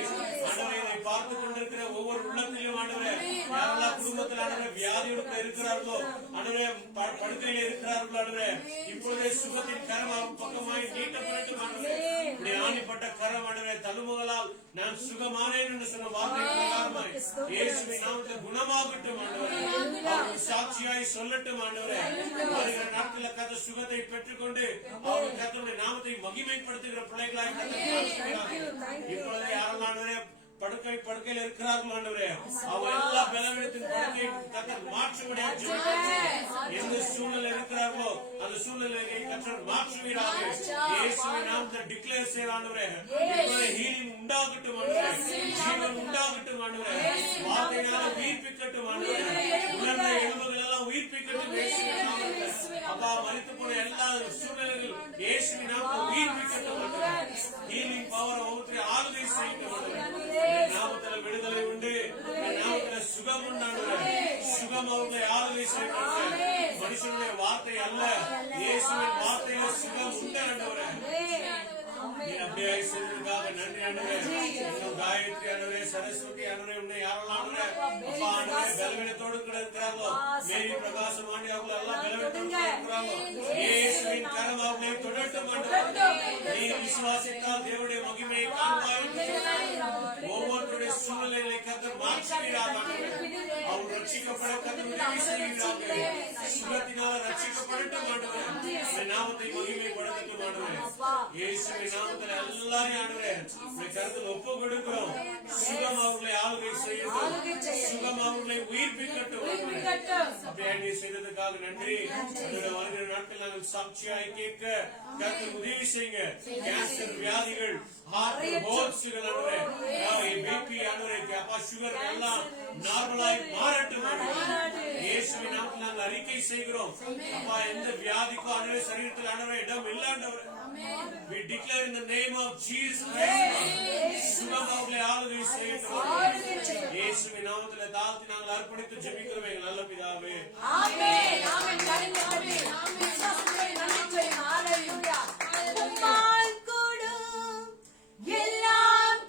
ஆண்டவரே. இதை பார்த்துக் கொண்டிருக்கிற ஒவ்வொரு உள்ளத்திலும் ஆண்டவரே யாரெல்லாம் குடும்பத்தில் ஆண்டவரே வியாதியோடு இருக்கிறார்களோ ஆண்டவரே படுக்கையில் இருக்கிறார்களோ ஆண்டவரே இப்பொழுதே சுகத்தின் கரம் அவன் பக்கமாய் நீட்டப்படட்டும் ஆண்டவரே. இப்படி ஆணிப்பட்ட கரம் ஆண்டவரே தழும்புகளால் நான் சுகமானேன் என்று சொன்ன வார்த்தை பிரகாரமாய் இயேசுவின் நாமத்தில் குணமாகட்டும் ஆண்டவரே. அவர்கள் சாட்சியாய் சொல்லட்டும் ஆண்டவரே. வருகிற நாட்களில் கர்த்தர் சுகத்தை பெற்றுக்கொண்டு அவர்கள் கர்த்தருடைய நாமத்தை மகிமைப்படுத்துகிற பிள்ளைகளாய் இப்பொழுதே யாரெல்லாம் ஆண்டவரே படுக்கையில் இருக்கிறார்கள் ஆண்டவரே அவங்க எல்லா பலவீனத்தின் படுக்கையை கர்த்தர் மாற்றும்படியாக ஜெபிக்கிறோம். எந்த சூழ்நிலை இருக்கிறார்களோ அந்த சூழ்நிலையை கர்த்தர் மாற்றுவீராக. இயேசுவின் நாமத்தில் டிக்ளேர் செய்கிற ஆண்டவரே இப்பொழுது ஹீலிங் உண்டாகட்டும் ஆண்டவரே. ஜீவன் உண்டாகட்டும் ஆண்டவரே. வார்த்தைகளால உயிர்ப்பிக்கட்டும் ஆண்டவரே. உலர்ந்த எலும்புகள் எல்லாம் உயிர்ப்பிக்கட்டும் இயேசுவின் நாமத்தில். அப்பா மரித்து போன எல்லா சூழ்நிலைகள் இயேசுவின் நாமத்தில் உயிர்ப்பிக்கட்டும் ஆண்டவரே. ஹீலிங் பவர் ஒவ்வொரு ஆளுகை செய்யட்டும் ஆண்டவரே. நாமத்துல விடுதலை உண்டு, நாமத்துல சுகம் உண்டானவரே. சுகம் அவர்களை ஆளுகை செய்யப்பட்ட மனுஷனுடைய வார்த்தை அல்ல, இயேசுவின் வார்த்தையில சுகம் உண்டு ஆண்டவரே. அப்படியே செய்ததற்காக நன்றி ஆண்டவரே. இன்னும் காயத்ரி ஆண்டவரே, சரஸ்வதி ஆண்டவரே, உன்னை யாரெல்லாம் ஆண்டவரே அப்பா ஆண்டவரே பலவீனத்தோடு கூட இருக்கிறார்களோ, மேரி பிரகாசம் ஆண்டி அவர்கள் எல்லாம் பலவீனத்தோடு கூட இருக்கிறாங்களோ, இயேசுவின் கரம் அவர்களை தொடட்டும் ஆண்டவரே. நீ விசுவாசித்தால் தேவனுடைய மகிமையை காண்பாய். ஒவ்வொருவருடைய சூழ்நிலைகளை கர்த்தர் மாற்றுகிறார் ஆண்டவரே. அவர் ரட்சிக்கப்பட கர்த்தர் உதவி செய்கிறார். சுகத்தினால ரட்சிக்கப்படட்டும் ஆண்டவரே. நாமத்தை மகிமைப்படுத்தட்டும் ஆண்டவரே. இயேசுவின் நாமத்தில் எல்லாரையும் ஆண்டவரே உடைய கருத்தில் ஒப்பு கொடுக்கிறோம். சுகம் அவர்களை ஆளுகை செய்யட்டும், சுகம் அவர்களை உயிர்ப்பிக்கட்டும். அப்படியே நீ செய்ததுக்காக நன்றி. வருகிற நாட்கள் நாங்கள் சாட்சியாய் கேட்க கர்த்தர் உதவி செய்யுங்க. கேன்சர் வியாதிகள், ஹார்ட் ஹோல்ஸ்கள் ஆண்டவரே, பிபி ஆண்டவரே, அப்பா சுகர் எல்லாம் நார்மலாய் மாறட்டும் ஆண்டவரே. இயேசுவின் நாமத்தில் நாங்கள் அறிக்கை செய்கிறோம். அப்பா எந்த வியாதிக்கும் ஆண்டவரே சரீரத்தில் ஆண்டவரே இடம் இல்ல ஆண்டவரே. We declare in the name of Jesus Christ. சுகம் அவர்களை ஆளுகை செய்யட்டும். இயேசுவின் நாமத்தில் தாழ்த்தி நாங்கள் அர்ப்பணித்து ஜெபிக்கிறோம் எங்கள் நல்ல பிதாவே. ஆமென். ஆமென். ஆமென். ஆமென். ஹalleluya. உம்மால் கூடும் எல்லாம்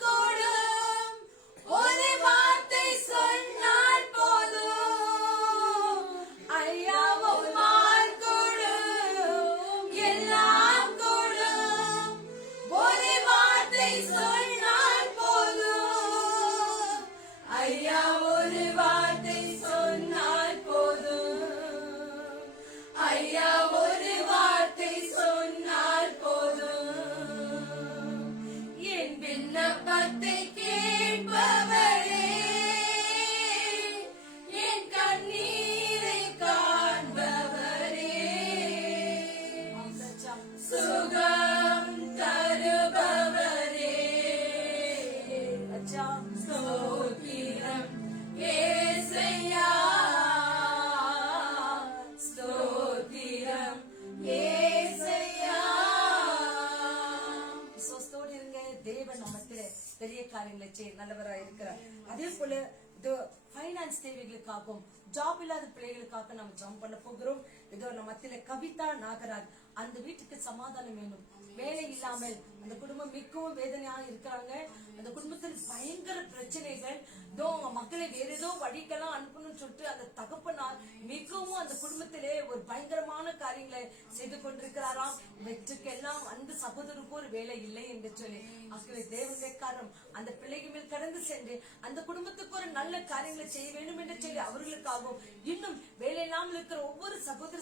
போல இது ஃபைனான்ஸ் தேவைகளுக்காகவும் ஜாப் இல்லாத பிள்ளைகளுக்காக நம்ம ஜம்ப் பண்ண போகிறோம். இதோ நம்ம மத்தியில கவிதா நாகராஜ், அந்த வீட்டுக்கு சமாதானம் வேணும். வேலை இல்லாமல் அந்த குடும்பம் மிகவும் வேதனையாக இருக்கிறாங்க. அந்த குடும்பத்தில் பயங்கர பிரச்சனைகள். இதோ அவங்க மக்களை வேற ஏதோ வழிக்கெல்லாம் அனுப்பணும்னு சொல்லிட்டு அந்த தகப்பனார் மிகவும் அந்த குடும்பத்திலே ஒரு பயங்கரமான காரியங்களை செய்து கொண்டிருக்கிறாராம். வெற்றுக்கெல்லாம் அந்த சகோதரருக்கு ஒரு வேலை இல்லை என்று சொல்லி மக்களை தேவனுடைய காரணம் அந்த பிள்ளைக்கு மேல் கடந்து சென்று அந்த குடும்பத்துக்கு ஒரு நல்ல காரியங்களை செய்ய வேண்டும் என்று சொல்லி அவர்களுக்காகவும் இன்னும் வேலை இல்லாமல் இருக்கிற ஒவ்வொரு சகோதரி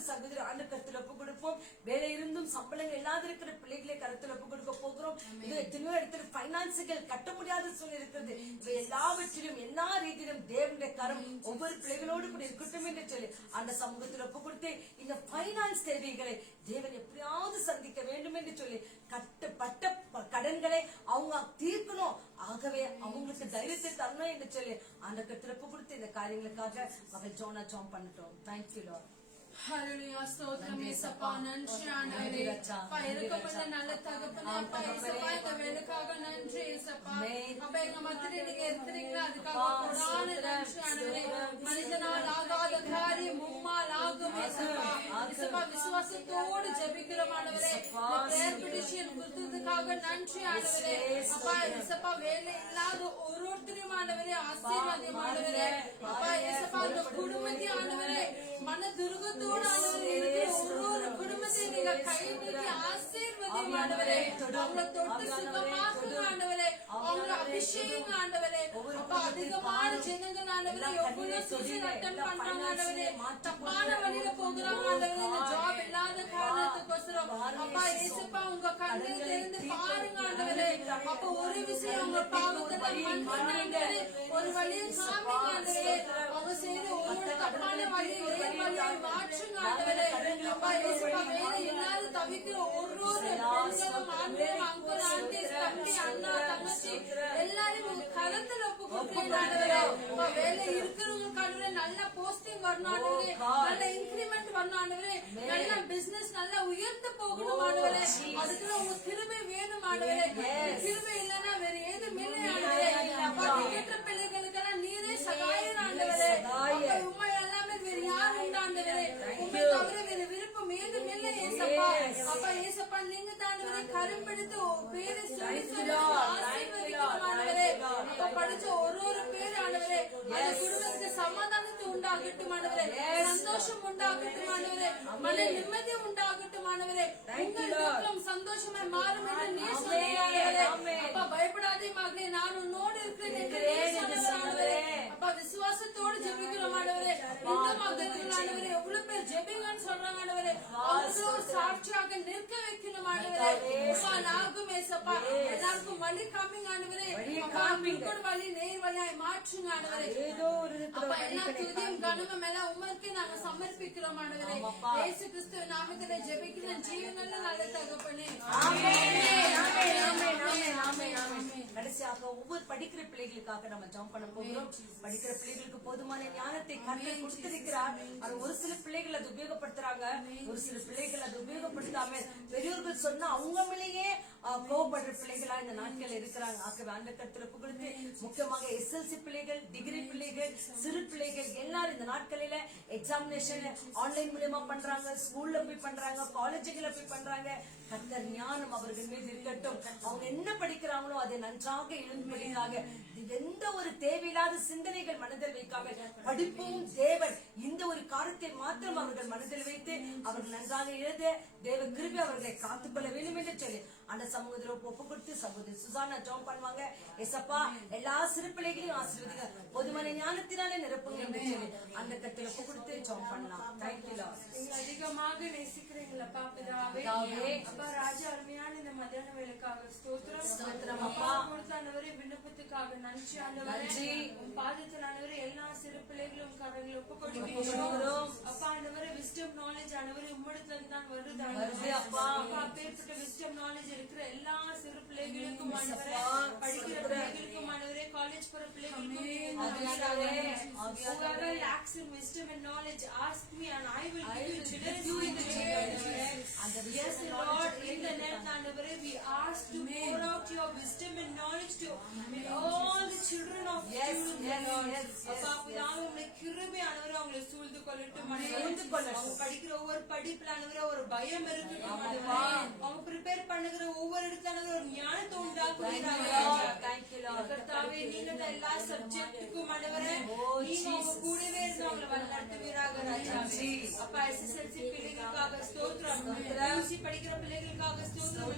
ஆண்டு கருத்தில் ஒப்பு கொடுப்போம். வேலை இருந்தும் சம்பளங்கள் இல்லாத இருக்கிற பிள்ளைகளை கருத்தில் ஒப்பு கொடுக்க போகிறோம். இது எத்தனையோ இடத்துல பைனான்ஸுகள் கட்ட முடியாத சூழ்நிலை இருக்கிறது. இவை எல்லாவற்றிலும் எல்லா ரீதியிலும் தேவனுடைய கரம் ஒவ்வொரு பிள்ளைகளோடு கூட இருக்கட்டும் என்று சொல்லி அந்த சமூகத்தில் ஒப்பு கொடுத்து இந்த பைனான்ஸ் தேவைகளை தேவன் எப்படியாவது சந்திக்க வேண்டும் என்று சொல்லி கட்டப்பட்ட கடன்களை அவங்க தீர்க்கணும். ஆகவே அவங்களுக்கு தைரியத்தை தரணும் என்று சொல்லி அந்த கருத்திரப்பு கொடுத்து இந்த காரியங்களுக்காக மகள் ஜோனா ஜாம் பண்ணட்டும். Thank you lord. ஹல்லேலூயா. ஸ்தோத்திரம் இயேசப்பா. நன்றி ஆண்டவரே. அப்பா இரக்கமுள்ள நல்ல தகப்பனே, அப்பா இயேசப்பா இந்த வேலைக்காக நன்றி இயேசப்பா. அப்பா எங்க மத்தியிலே நீங்க இருக்கிறீங்களா, அதுக்காக கொடான நன்றி ஆண்டவரே. மனிதனால் ஆகாத காரியம் உம்மால் ஆகும் இயேசப்பா. இயேசப்பா விசுவாசத்தோடு ஜெபிக்கிறோம் ஆண்டவரே. பிரேயர் பெட்டிஷன் கொடுத்ததுக்காக நன்றி ஆண்டவரே. அப்பா இயேசப்பா வேலை இல்லாத ஒருத்தரையும் ஆண்டவரே ஆசீர்வாதம் ஆண்டவரே. அப்பா இயேசப்பா இந்த குடும்பத்தை ஆண்டவரே மன துருகத்தோடு ஆண்டவரே இருக்கிற ஒரு குடும்பத்தை நீங்க கைவிட்டு ஆசீர்வதியும் ஆண்டவரே. அவங்களை தொட்டு சுகமாக்குங்க ஆண்டவரே. அவங்களை அபிஷேகம் ஆண்டவரே. அப்பா அதிகமான ஜனங்கள் ஆண்டவரே எவ்வளவு சூழ்நிலை அட்டன் பண்றாங்க ஆண்டவரே. தப்பான வழியில போகிறாங்க ஆண்டவரே. இந்த ஜாப் இல்லாத காரணத்துக்கோசரம் அப்பா இயேசுப்பா உங்க கண்களை திறந்து பாருங்க ஆண்டவரே. அப்ப ஒரு விஷயம் உங்க பாவத்தை மன்னிங்க, ஒரு வழியை காமிங்க ஆண்டவரே. அவங்க செய்யற ஒரு தப்பான வழியை மாற்றுங்க ஆண்டவரே. அப்பா இயேசுப்பா வேலை இல்லாத தவிக்கிற ஒரு பெண்களும் ஆண்களும் அங்குள் ஆண்டி தம்பி அண்ணா தங்கச்சி எல்லாரும் உங்க கரத்துல ஒப்பு கொடுக்கிறேன் ஆண்டவரே. அப்பா வேலை இருக்கிறவங்க ஆண்டவரே நல்ல போஸ்டிங் வரணும் ஆண்டவரே. நல்ல இன்கிரிமெண்ட் வரணும் ஆண்டவரே. நல்ல பிசினஸ் நல்லா உயர்ந்து போகணும் ஆண்டவரே. அதுக்கு உங்க கிருபை வேணும் ஆண்டவரே. கிருபை இல்லைன்னா வேற ஏதும் இல்லை ஆண்டவரே. அப்பா கேட்ட பிள்ளைகளுக்கெல்லாம் நீரே சகாயம் ஆண்டவரே. அப்பா உண்மை எல்லாமே வேற யாரும் உண்டு ஆண்டவரே. உண்மை தவிர வேற விருப்பம் ஏதும் இல்லை ஏசப்பா. அப்பா ஏசப்பா நீங்க தாண்டவரே கரும்பெடுத்து பேரை சொல்லி சொல்லி ஆசீர்வதிக்கணும் ஆண்டவரே. அப்பா படிச்ச ஒரு பேர் ஆண்டவரே அந்த குடும்பத்துக்கு சமாதானத்தை உண்டாகட்டும் ஆண்டவரே. சந்தோஷம் உண்டாகட்டும் ஆண்டவரே. மன நிம்மதி உண்டாகட்டும் ஆண்டவரே. உங்கள் துக்கம் சந்தோஷமாய் மாறும் என்று நீர் சொன்னீங்க. அப்பா பயப்படாதே மகளே, நான் உன்னோடு இருக்கிறேன் என்று நீர் சொன்னவர் ஆண்டவரே. அப்பா விசுவாசத்தோடு ஜெபிக்கிறோம் ஆண்டவரே. இந்த மகன்கள் ஆண்டவரே எவ்வளவு பேர் ஜெபிங்கன்னு சொல்றாங்க ஆண்டவரே. அவங்கள ஒரு சாட்சியாக நிற்க வைக்கணும் ஆண்டவரே. அப்பா நாகும் ஏசப்பா எல்லாருக்கும் வழி காமிங்க ஆண்டவரே. அப்பா உங்களோட வழி நேர் வழியாய் மாற்றுங்க ஆண்டவரே. அப்பா எல்லா துதியும் கனமும் எல்லாம் உமக்கே நாங்க சமர்ப்பிக்கிறோம் ஆண்டவரே. இயேசு கிறிஸ்துவின் நாமத்திலே ஜெபிக்கிறேன் ஜீவனுள்ள நல்ல தகப்பனே. கடைசியாக ஒவ்வொரு படிக்கிற பிள்ளைகளுக்காக நம்ம ஜம்ப் பண்ண போகிறோம். படிக்கிற பிள்ளைகளுக்கு போதுமான ஞானத்தை கர்த்தர் கொடுத்திருக்கிறார். ஆனா ஒரு சில பிள்ளைகள் அது உபயோகப்படுத்துறாங்க, ஒரு சில பிள்ளைகள் அது உபயோகப்படுத்தாம பெரியோர்கள் சொன்னா அவங்க மேலேயே கோவப்படுற பிள்ளைகளா இந்த நாட்கள் இருக்கிறாங்க. ஆகவே அந்த கருத்துல கொடுத்து முக்கியமாக எஸ்எல்சி பிள்ளைகள், டிகிரி பிள்ளைகள், சிறு பிள்ளைகள் எல்லாரும் இந்த நாட்களில எக்ஸாமினேஷன் ஆன்லைன் மூலமா பண்றாங்க, ஸ்கூல்ல போய் பண்றாங்க, காலேஜுகளை போய் பண்றாங்க. கர்த்தர் ஞானம் அவர்கள் மீது இருக்கட்டும். அவங்க என்ன படிக்கிறாங்களோ அதை நன்றாக எழுதும்படியாக எந்த ஒரு தேவையில்லாத சிந்தனைகள் மனதில் வைக்காம படிப்பும் தேவன் இந்த ஒரு காரியத்தை மாத்திரம் அவர்கள் மனதில் வைத்து அவர்கள் நன்றாக எழுத தேவ கிருபை அவர்களை காத்துக்கொள்ள வேண்டும் என்று சொல்லி அந்த சமூகத்தில் ஒப்பு கொடுத்து சகோதரி சுசானா ஜெபம் பண்ணுவாங்க. ஏசப்பா எல்லா சிறு பிள்ளைகளையும் ஆசீர்வதிங்க, போதுமான ஞானத்தினாலே நிரப்புங்க என்று சொல்லி அந்த கருத்தில் ஒப்பு கொடுத்து ஜெபம் பண்ணலாம். Thank you Lord. நீங்க அதிகமாக நேசிக்கிறீங்களப்பா பிதாவே. அப்பா ராஜா அருமையான இந்த மத்தியான வேலைக்காக ஸ்தோத்திரம். ஸ்தோத்திரம் அப்பா. கொடுத்த ஆண்டவரே விண்ணப்பத்துக்காக நன்றி ஆண்டவரே. உன் பாதத்தில் ஆண்டவரே எல்லா சிறு பிள்ளைகளும் கரங்களை ஒப்பு கொடுக்கிறோம். அப்பா ஆண்டவரே விஸ்டம் விஸ்டம் நாலேஜ் ஆனவர் உம்மிடத்துல இருந்து தான் வருது வருது அப்பா. அப்பேற்பட்ட விஸ்டம் நாலேஜ் இருக்கிற எல்லா சிறு பிள்ளைகளுக்கும் ஆண்டவரே, படிக்கிற பிள்ளைகளுக்கும் ஆண்டவரே, காலேஜ் போற பிள்ளைகளுக்கும் நீங்க whoever lacks in wisdom and knowledge, ask me and I will give you in the Yes, Lord, in the net, ஆண்டவரே, we ask to pour out your wisdom and knowledge to all the children of children, Lord. அப்பா, பிதாவே, உம்முடைய கிருபை ஆண்டவரே அவங்களை சூழ்ந்து கொள்ளட்டும் ஆண்டவரே. அவங்க படிக்கிற ஒவ்வொரு படிப்புல ஆண்டவரே ஒரு பயம் இருக்கட்டும் ஆண்டவரே. அவங்க ப்ரிப்பேர் பண்ணுகிற ஒவ்வொரு இடத்துல ஆண்டவரே ஒரு ஞானத்தை உண்டாக்குவீராக. கர்த்தாவே, நீங்க தான் எல்லா சப்ஜெக்ட்டுக்கும் ஆண்டவரே நீங்க அவங்க கூடவே இருந்து அவங்களை வழிநடத்துவீராக ராஜா. அப்பா, SSLC பிள்ளைகளுக்காக ஸ்தோத்திரம், UC படிக்கிற பிள்ளைகளுக்காக ஸ்தோத்திரம்,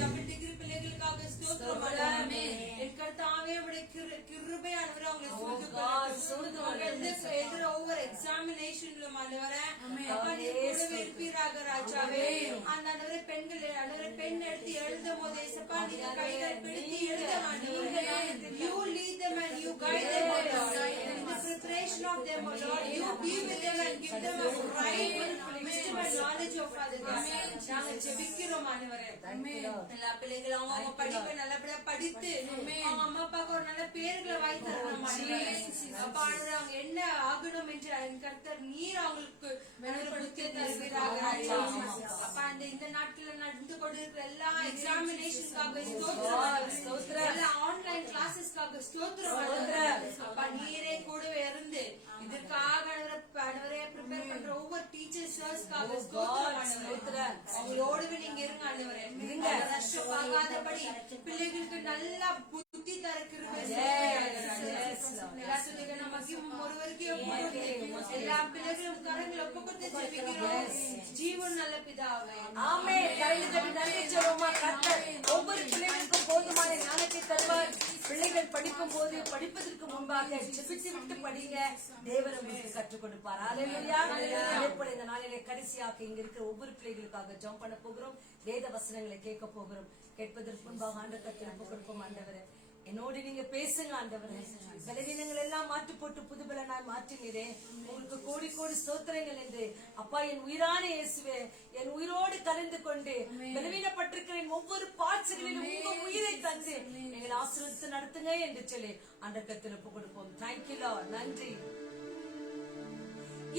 டபுள் டிகிரி பிள்ளைகளுக்காக ஸ்தோத்திரம் ஆண்டவரே. என் கர்த்தாவே, உம்முடைய கிருபை ஆண்டவரே அவங்களை சூழ்ந்து கொள்ளட்டும். எதிர ஒவ்வொரு எக்ஸாமினேஷன்லும் ஆண்டவரே அப்பா நீங்க கூடவே இருப்பீராக ராஜாவே. அந்த ஆண்டவரே பெண்கள் ஆண்டவரே பெண் எடுத்து எழுதும் போது ஏசப்பா நீங்க கையில பிடித்து எழுத ஆண்டவரே. You lead them and you guide them, O Lord. In the preparation of them, O Lord, you be with them and give them a right wisdom and knowledge of Father God. நாங்க ஜெபிக்கிறோம் ஆண்டவரே. எல்லா பிள்ளைகளும் அவங்க படிப்பை நல்லபடியா படித்து அவங்க அம்மா அப்பாவுக்கு ஒரு நல்ல பேர்களை வாங்கி தரணும் ஆண்டவரே. அப்பா ஆண்டவரே, அவங்க என்ன ஆகணும் என்று என் கர்த்தர் நீர் அவங்களுக்கு புத்தியை தருவீராக ராஜா. அப்பா, இந்த நாட்கள்ல நடந்து கொண்டிருக்கிற எல்லா எக்ஸாமினேஷனுக்காக ஸ்தோத்திரம், எல்லா ஆன்லைன் கிளாஸஸ்க்காக ஸ்தோத்திரம். அப்பா, நீரே கூடவே இருந்து இதற்காக ஆண்டவரே ப்ரிப்பேர் பண்ற ஒவ்வொரு டீச்சர்ஸ்க்காக ஸ்தோத்திரம். அவங்களோடவே நீங்க இருங்க ஆண்டவரே. நஷ்டமாகாதபடி பிள்ளைகளுக்கு நல்லா புத்தி தர கிருபை எல்லா பிள்ளைகளும் கரங்களை ஒப்புக்கொண்டு ஜெபிக்கிறோம். ஜீவன் நல்ல பிதாவே, ஆமென். கையில் தட்டி நன்றி சொல்லுமா. கர்த்தர் ஒவ்வொரு பிள்ளைகளுக்கும் போதுமான ஞானத்தை தருவார். பிள்ளைகள் படிக்கும் போது படிப்பதற்கு முன்பாக ஜெபித்து விட்டு படிங்க. தேவன் உங்களுக்கு கற்றுக் கொடுப்பார். ஹல்லேலூயா. அதேபோல இந்த நாளிலே கடைசியாக இங்க இருக்கிற ஒவ்வொரு பிள்ளைகளுக்காக ஜெபம் பண்ண போகிறோம். வேத வசனங்களை கேட்க போகிறோம். கேட்பதற்கு முன்பாக ஆண்டவருக்கு ஒப்பு கொடுப்போம். ஆண்டவரே, என்னோடு நீங்க பேசுங்க ஆண்டவரே. பலவீனங்கள் எல்லாம் மாற்றி போட்டு புதுபலனாய் மாற்றினீரே. உங்களுக்கு கோடி கோடி ஸ்தோத்திரங்கள் என்று அப்பா, என் உயிரான இயேசுவே, என் உயிரோடு கலந்து கொண்டு பலவீனப்பட்டிருக்கிற ஒவ்வொரு பாட்சிகளிலும் உங்க உயிரை தந்து எங்களை ஆசீர்வதித்து நடத்துங்க என்று சொல்லி ஆண்டவருக்கு ஒப்பு கொடுப்போம். Thank you Lord. நன்றி.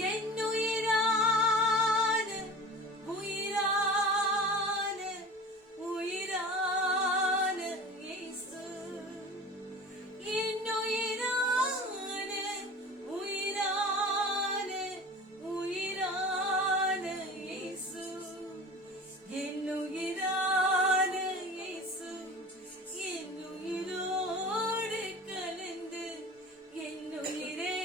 என் உயிரான உயிரான உயிரான இயேசு, என் உயிரான உயிரான உயிரான இயேசு, என் உயிரான இயேசு, என் உயிரோடு கலந்து என் உயிரே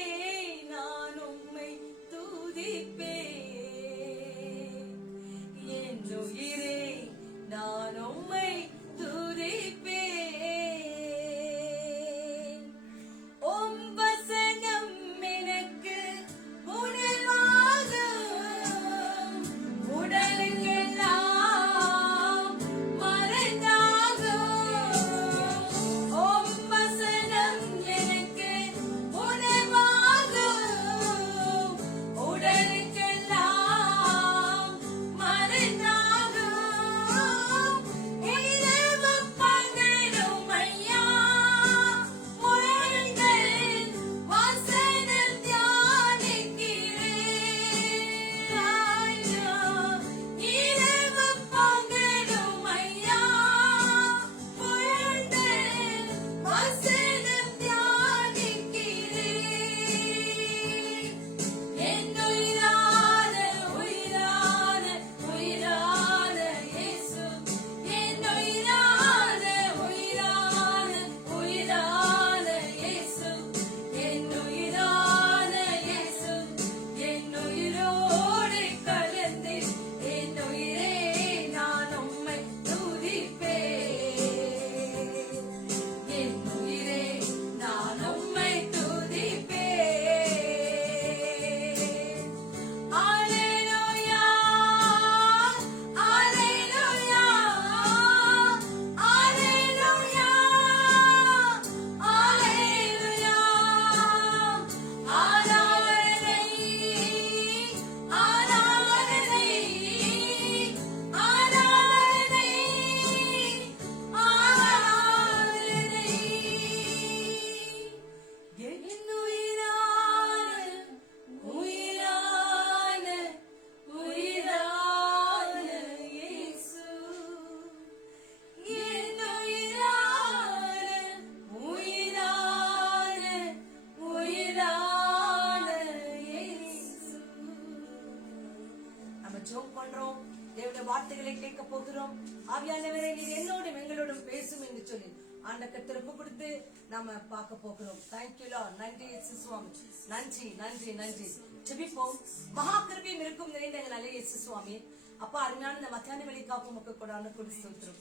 வார்த்தைகளை கேட்க போகிறோம். ஆவியானவரே, நீர் என்னோடும் எங்களோடும் பேசும் என்று சொல்லி ஆண்ட கத்திரப்பு கொடுத்து நாம பார்க்க போகிறோம். Thank you Lord. நன்றி இயேசு சுவாமி. நன்றி நன்றி நன்றி. ஜெபிப்போம். மகா கிருபையும் இருக்கும் நிறைந்த எங்கள் நல்ல இயேசு சுவாமி, அப்பா, அருமையான இந்த மத்தியான வேலைக்காக உமக்கு கொடான கொடி ஸ்தோத்திரம்.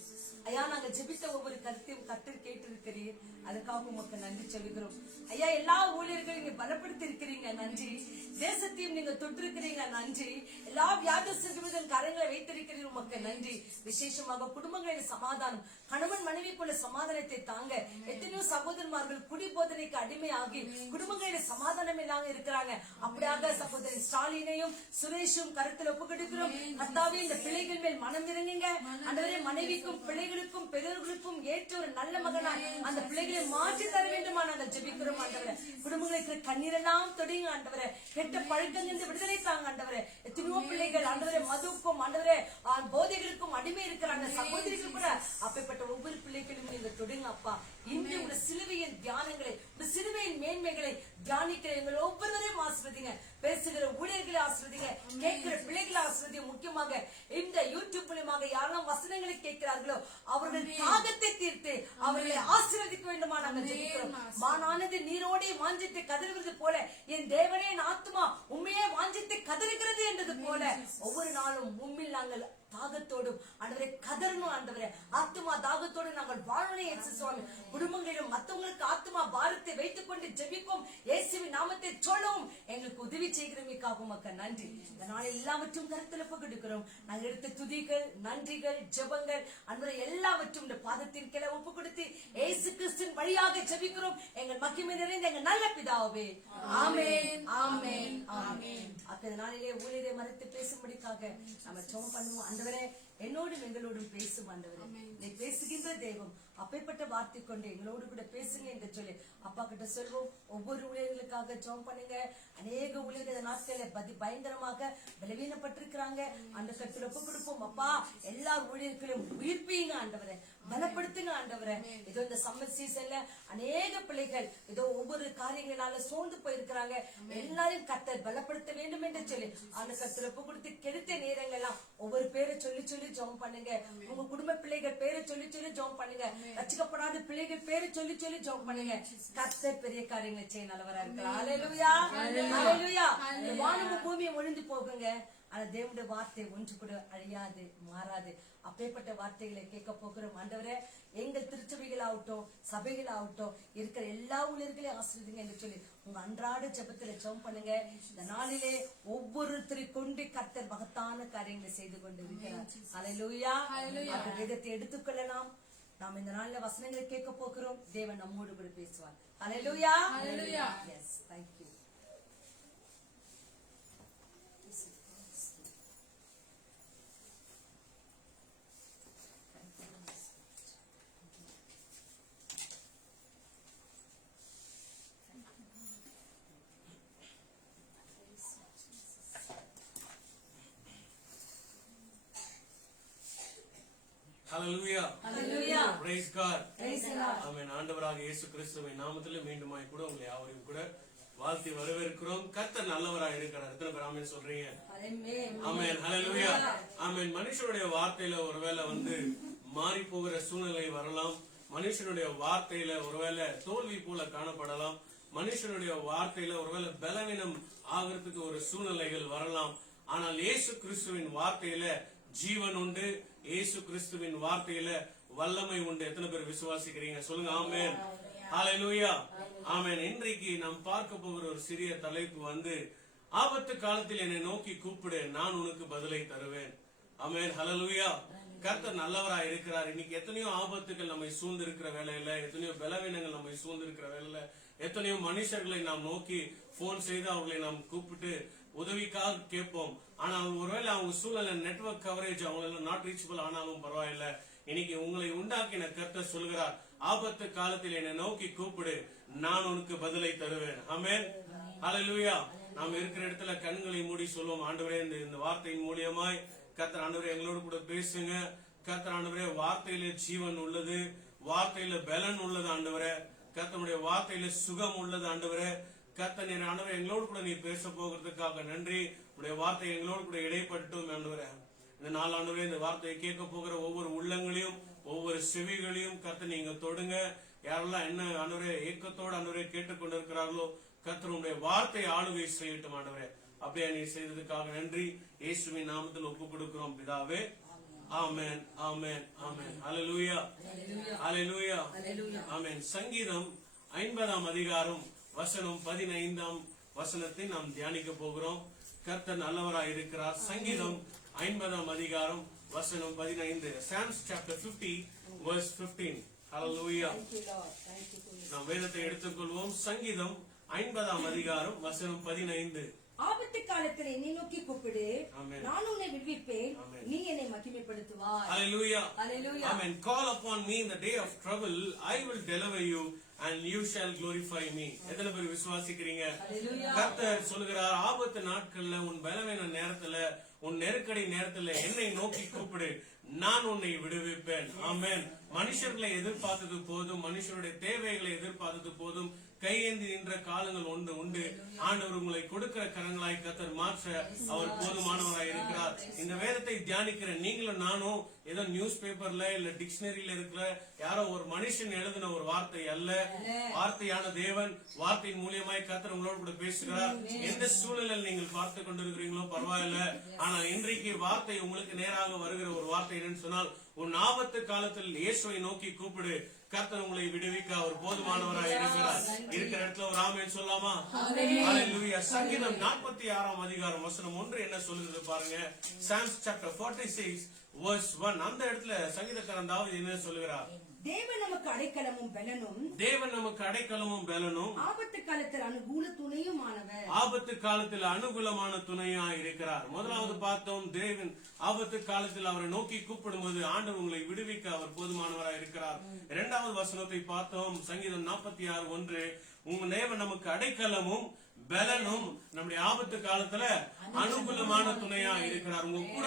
ஐயா, நாங்க ஜெபித்த ஒவ்வொரு கருத்தையும் கர்த்தர் கேட்டிருக்கிறீர், அதுக்காக உமக்கு நன்றி சொல்லுகிறோம். ஐயா, எல்லா ஊழியர்களையும் நீங்க பலப்படுத்தி இருக்கிறீங்க, நன்றி. தேசத்தையும் நீங்க தொட்டிருக்கிறீங்க, நன்றி. எல்லா வியாதியின் கரங்களை வைத்திருக்கிறீர்கள், உமக்கு நன்றி. விசேஷமாக குடும்பங்களின் சமாதானம், கணவன் மனைவி போல சமாதானத்தை தாங்க. எத்தனையோ சகோதரமார்கள் குடி போதனைக்கு அடிமையாகி குடும்பங்களில் சமாதானம் இல்லாம இருக்கிறாங்க. அப்படியாக சகோதரன் ஸ்டாலினையும் சுரேஷும் கருத்தில் ஒப்புக்கொடுக்கிறோம். கர்த்தாவே, இந்த பிள்ளைகள் மேல் மனம் இறங்குங்க ஆண்டவரே. மனைவிக்கும் பிள்ளைகளுக்கும் பெரியவர்களுக்கும் ஏற்ற ஒரு நல்ல மகனாய் அந்த பிள்ளைகளை மாற்றி தர வேண்டுமா நாங்கள் ஜெபிக்கிறோம் ஆண்டவரே. குடும்பங்களுக்கு கண்ணீரெல்லாம் தொடுங்க ஆண்டவரே. கெட்ட பழக்கங்கள் விடுதலை தாங்க ஆண்டவரே. எத்தனையோ பிள்ளைகள் ஆண்டவரே மதுவுக்கும் ஆண்டவரே போதைகளுக்கும் அடிமை இருக்கிறாங்க. சகோதரிகள் கூட அப்பேற்பட்ட ஒவ்வொரு பிள்ளைகளும் நீங்க தொடுங்க அப்பா. இன்று ஒரு சிலுவையின் தியானங்களை, ஒரு சிலுவையின் மேன்மைகளை தியானிக்கிற எங்களை ஒவ்வொருவரையும் ஆசிர்வதிங்க. பேசுகிற ஊழியர்களை ஆசிர்வதிங்க, கேட்கிற பிள்ளைகளை ஆசிர்வதிங்க. முக்கியமாக இந்த யூடியூப் மூலமாக யாரெல்லாம் வசனங்களை கேட்கிறார்களோ அவர்கள் தாகத்தை தீர்த்து அவர்களை ஆசீர்வதிக்க வேண்டுமா நாங்கள் ஜெபிக்கிறோம். மானானது நீரோடே வாஞ்சித்து கதறுகிறது போல என் தேவனே என் ஆத்துமா உண்மையே வாஞ்சித்து கதறுகிறது என்றது போல ஒவ்வொரு நாளும் உண்மையில் நாங்கள் தாகத்தோடும் ஆண்டவரே கதறணும் ஆண்டவரே. ஆத்துமா தாகத்தோடு நாங்கள் வாழணும் இயேசு சுவாமி. குடும்பங்களிலும் மற்றவங்களுக்கு ஆத்துமா பாரத்தை வைத்துக் கொண்டு ஜெபிப்போம். இயேசுவின் நாமத்தை சொல்லவும் எங்களுக்கு உதவி செய்கிறமைக்காக உமக்கு நன்றி. இந்த நாளில் எல்லாவற்றும் கருத்தில் ஒப்புக்கொடுக்கிறோம். நாங்கள் எடுத்த துதிகள், நன்றிகள், ஜெபங்கள் ஆண்டவரே எல்லாவற்றும் இந்த பாதத்தின் கீழே ஒப்பு கொடுத்து இயேசு கிறிஸ்துவின் வழியாக ஜெபிக்கிறோம் எங்கள் மகிமை நிறைந்த எங்கள் நல்ல பிதாவே. ஆமென் ஆமென் ஆமென். அப்ப நாளிலே ஊழியரை மறைத்து பேசும்படிக்காக நம்ம ஜெபம் பண்ணுவோம். ஆண்டவரே, என்னோடும் எங்களோடும் பேசும் ஆண்டவரே. நீ பேசுகின்ற தெய்வம், அப்பேற்பட்ட வார்த்தை கொண்டு எங்களோடு கூட பேசுங்க என்று சொல்லி அப்பா கிட்ட சொல்வோம். ஒவ்வொரு ஊழியர்களுக்காக ஜெபம் பண்ணுங்க. அநேக ஊழியர்கள் நாட்களில் பயங்கரமாக பலவீனப்பட்டிருக்கிறாங்க. அந்த கருத்துல ஒப்பு கொடுப்போம். அப்பா, எல்லா ஊழியர்களும் உயிர்ப்பீங்க ஆண்டவரே, பலப்படுத்துங்க ஆண்டவரே. இதோ இந்த சம்மர் சீசன்ல அநேக பிள்ளைகள் இதோ ஒவ்வொரு காரியங்களால சோர்ந்து போயிருக்கிறாங்க. எல்லாரும் கர்த்தர் பலப்படுத்த வேண்டும் என்று சொல்லி அந்த கருத்துல ஒப்பு கொடுத்து கெடுத்த நேரங்கள் எல்லாம் ஒவ்வொரு பேரை சொல்லி சொல்லி ஜெபம் பண்ணுங்க. உங்க குடும்ப பிள்ளைகள் பேரை சொல்லி சொல்லி ஜெபம் பண்ணுங்க. ரட்சிக்கப்படாத பிள்ளைகள் பேரை சொல்லி சொல்லி ஜெபம் பண்ணுங்க. கர்த்தர் பெரிய காரியங்களை செய்ய நல்லவரா இருக்கிறார். ஹல்லேலூயா ஹல்லேலூயா. வானமும் பூமியும் ஒழிந்து போகுங்க, ஆனா தேவனுடைய வார்த்தை ஒன்று கூட அழியாது, மாறாது. அப்பேற்பட்ட வார்த்தைகளை கேட்க போகிறோம் ஆண்டவரே. எங்கள் திருச்சபைகள் ஆகட்டும், சபைகள் ஆகட்டும், இருக்கிற எல்லா ஊழியர்களையும் ஆசீர்வதிங்க என்று சொல்லி உங்க அன்றாட ஜெபத்துல ஜெபம் பண்ணுங்க. இந்த நாளிலே ஒவ்வொருத்தரை கொண்டு கர்த்தர் மகத்தான காரியங்களை செய்து கொண்டு இருக்கிறார். ஹல்லேலூயா. அந்த வேதத்தை எடுத்துக்கொள்ளலாம். நாம் இந்த நாளில வசனங்களை கேட்க போகிறோம். தேவன் நம்மோடு கூட பேசுவார். Hallelujah hallelujah. Yes, thank you. Hallelujah. Hallelujah. Praise God. Praise the Lord. Amen. ஆண்டவராக இயேசு கிறிஸ்துவின் நாமத்தில் மீண்டுமாய் கூட உங்களை யாவரையும் கூட வாழ்த்தி வரவேற்கிறோம். கர்த்தர் நல்லவராக இருக்கிறார். எத்தனை பேர் ஆமென் சொல்றீங்க? ஆமென். ஹல்லேலூயா. ஆமென். மனுஷனுடைய வார்த்தையில ஒருவேளை மாறி போகிற சூழ்நிலை வரலாம். மனுஷனுடைய வார்த்தையில ஒருவேளை தோல்வி போல காணப்படலாம். மனுஷனுடைய வார்த்தையில ஒருவேளை பலவீனம் ஆகிறதுக்கு ஒரு சூழ்நிலைகள் வரலாம். ஆனால் இயேசு கிறிஸ்துவின் வார்த்தையில ஜீவன் உண்டு. இயேசு கிறிஸ்துவின் வார்த்தையில வல்லமை உண்டு. எத்தனை பேர் விசுவாசிக்கிறீங்க? சொல்லுங்க ஆமென். ஹல்லேலூயா. ஆமென். இன்றைக்கு நாம் பார்க்க போகிற ஒரு சிறிய தலைப்பு ஆபத்து காலத்தில் என்னை நோக்கி கூப்பிடு, நான் உனக்கு பதிலை தருவேன். ஆமென். ஹல்லேலூயா. கர்த்தர் நல்லவரா இருக்கிறார். இன்னைக்கு எத்தனையோ ஆபத்துகள் நம்மை சூழ்ந்து இருக்கிற வேலையில, எத்தனையோ பலவீனங்கள் நம்மை சூழ்ந்து இருக்கிற வேலையில, எத்தனையோ மனுஷர்களை நாம் நோக்கி போன் செய்து அவர்களை நாம் கூப்பிட்டு உதவிக்காக கேட்போம். ஆனால் ஒருவேளை அவங்க சூழ்நிலை நெட்வொர்க் கவரேஜ் அவங்கள நாட் ரீச்சபிள் ஆனாலும் பரவாயில்ல. இன்னைக்கு உங்களை உண்டாக்கின கர்த்தர் சொல்கிறார், ஆபத்து காலத்தில் என்னை நோக்கி கூப்பிடு, நான் உனக்கு பதிலை தருவேன். ஆமென். ஹல்லேலூயா. நாம் இருக்கிற இடத்துல கண்களை மூடி சொல்லுவோம், ஆண்டவரே இந்த வார்த்தையின் மூலியமாய் கர்த்தர் ஆண்டவரே எங்களோடு கூட பேசுங்க. கர்த்தர் ஆண்டவரே வார்த்தையில ஜீவன் உள்ளது, வார்த்தையில பலன் உள்ளது ஆண்டவரே. கர்த்தருடைய வார்த்தையில சுகம் உள்ளது ஆண்டவரே. கர்த்தர் நீர் ஆண்டவரே எங்களோடு கூட நீ பேச போகிறதுக்காக நன்றி. உடைய வார்த்தை எங்களோடு கூட இடைப்பட்டும் ஆண்டவரே. இந்த நாளாண்டவரே இந்த வார்த்தையை கேட்க போகிற ஒவ்வொரு உள்ளங்களையும் ஒவ்வொரு செவிகளையும் கர்த்தர் நீங்க தொடுங்க. யாரெல்லாம் என்ன ஆண்டவரே ஏக்கத்தோடு ஆண்டவரே கேட்டுக்கொண்டிருக்கிறார்களோ கர்த்தர் உங்களுடைய வார்த்தை ஆளுகை செய்யட்டும் ஆண்டவரே. அப்படியே நீ செய்ததுக்காக நன்றி. இயேசுவின் நாமத்தில் ஒப்பு கொடுக்கிறோம் பிதாவே. ஆமென், ஆமென், ஆமென். ஹல்லேலூயா, ஹல்லேலூயா, ஆமென். சங்கீதம் 50ஆம் அதிகாரம் வசனம் 15ஆம் வசனத்தை நாம் தியானிக்க போகிறோம். கர்த்தர் நல்லவராய் இருக்கிறார். சங்கீதம் 50ஆம் அதிகாரம் வசனம் 15. Psalms chapter 50 verse 15. Hallelujah. நாம் வேதத்தை எடுத்துக்கொள்வோம். சங்கீதம் 50ஆம் அதிகாரம் வசனம் 15. ஆபத்து காலத்தில் என்னை நோக்கி கூப்பிடு, Amen. நான் உன்னை விடுவிப்பேன், Amen. நீ என்னை மகிமைப்படுத்துவாய். Hallelujah. Hallelujah. Amen. Call upon me in the day of trouble, I will deliver you and you shall glorify me. எத்தனை பேர் விசுவாசிக்கிறீங்க? Hallelujah. கர்த்தர் சொல்கிறார், ஆபத்து நாட்கள்ல உன் பலவீன நேரத்துல உன் நெருக்கடி நேரத்துல என்னை நோக்கி கூப்பிடு, நான் உன்னை விடுவிப்பேன். ஆமென். மனுஷர்களை எதிர்பார்த்தது போதும், மனுஷருடைய தேவைகளை எதிர்பார்த்தது போதும், கையேந்தி நின்ற காலங்கள் உண்டு. ஆண்டவர் உங்களை கொடுக்கிற கரங்களாய் கர்த்தர் மாற்ற அவர் போதுமானவராய் இருக்கிறார். இந்த வேதத்தை தியானிக்கிற நீங்களும் நானும் ஏதோ நியூஸ் பேப்பர்ல இல்ல டிக்ஷனரியில இருக்கிற யாரோ ஒரு மனுஷன் எழுதின ஒரு வார்த்தை அல்ல. வார்த்தையான தேவன் வார்த்தையின் மூலியமாய் கர்த்தர் உங்களோடு கூட பேசுகிறார். எந்த சூழலில் நீங்கள் பார்த்து கொண்டிருக்கிறீங்களோ பரவாயில்ல, ஆனால் இன்றைக்கு வார்த்தை உங்களுக்கு நேராக வருகிற ஒரு வார்த்தை என்னன்னு சொன்னால், உன் ஆபத்து காலத்தில் இயேசுவை நோக்கி கூப்பிடு, கர்த்தர் உங்களை விடுவிக்க அவர் போதுமானவராய் இருக்கிறார். இருக்கிற இடத்துல ஒரு ஆமென் சொல்லாமா? ஹல்லேலூயா. சங்கீதம் 46ஆம் அதிகாரம் வசனம் 1 என்ன சொல்லுது பாருங்க. Psalms chapter 46 verse 1. அந்த இடத்துல சங்கீதக்காரன் தாவீது என்ன சொல்லுகிறார்? தேவன் நமக்கு அடைக்கலமும் பலனும், தேவன் நமக்கு அடைக்கலமும் பலனும், ஆபத்து காலத்தில் அனுகூல துணையுமானவர். ஆபத்து காலத்தில் அனுகூலமான துணையா இருக்கிறார். முதலாவது பார்த்தோம், தேவன் ஆபத்து காலத்தில் அவரை நோக்கி கூப்பிடும்போது ஆண்டவர் உங்களை விடுவிக்க அவர் போதுமானவராய் இருக்கிறார். இரண்டாவது வசனத்தை பார்த்தோம், சங்கீதம் 46:1. உங்க தேவன் நமக்கு அடைக்கலமும் பலனும், நம்முடைய ஆபத்து காலத்துல அனுகூலமான துணையா இருக்கிறார். உங்க கூட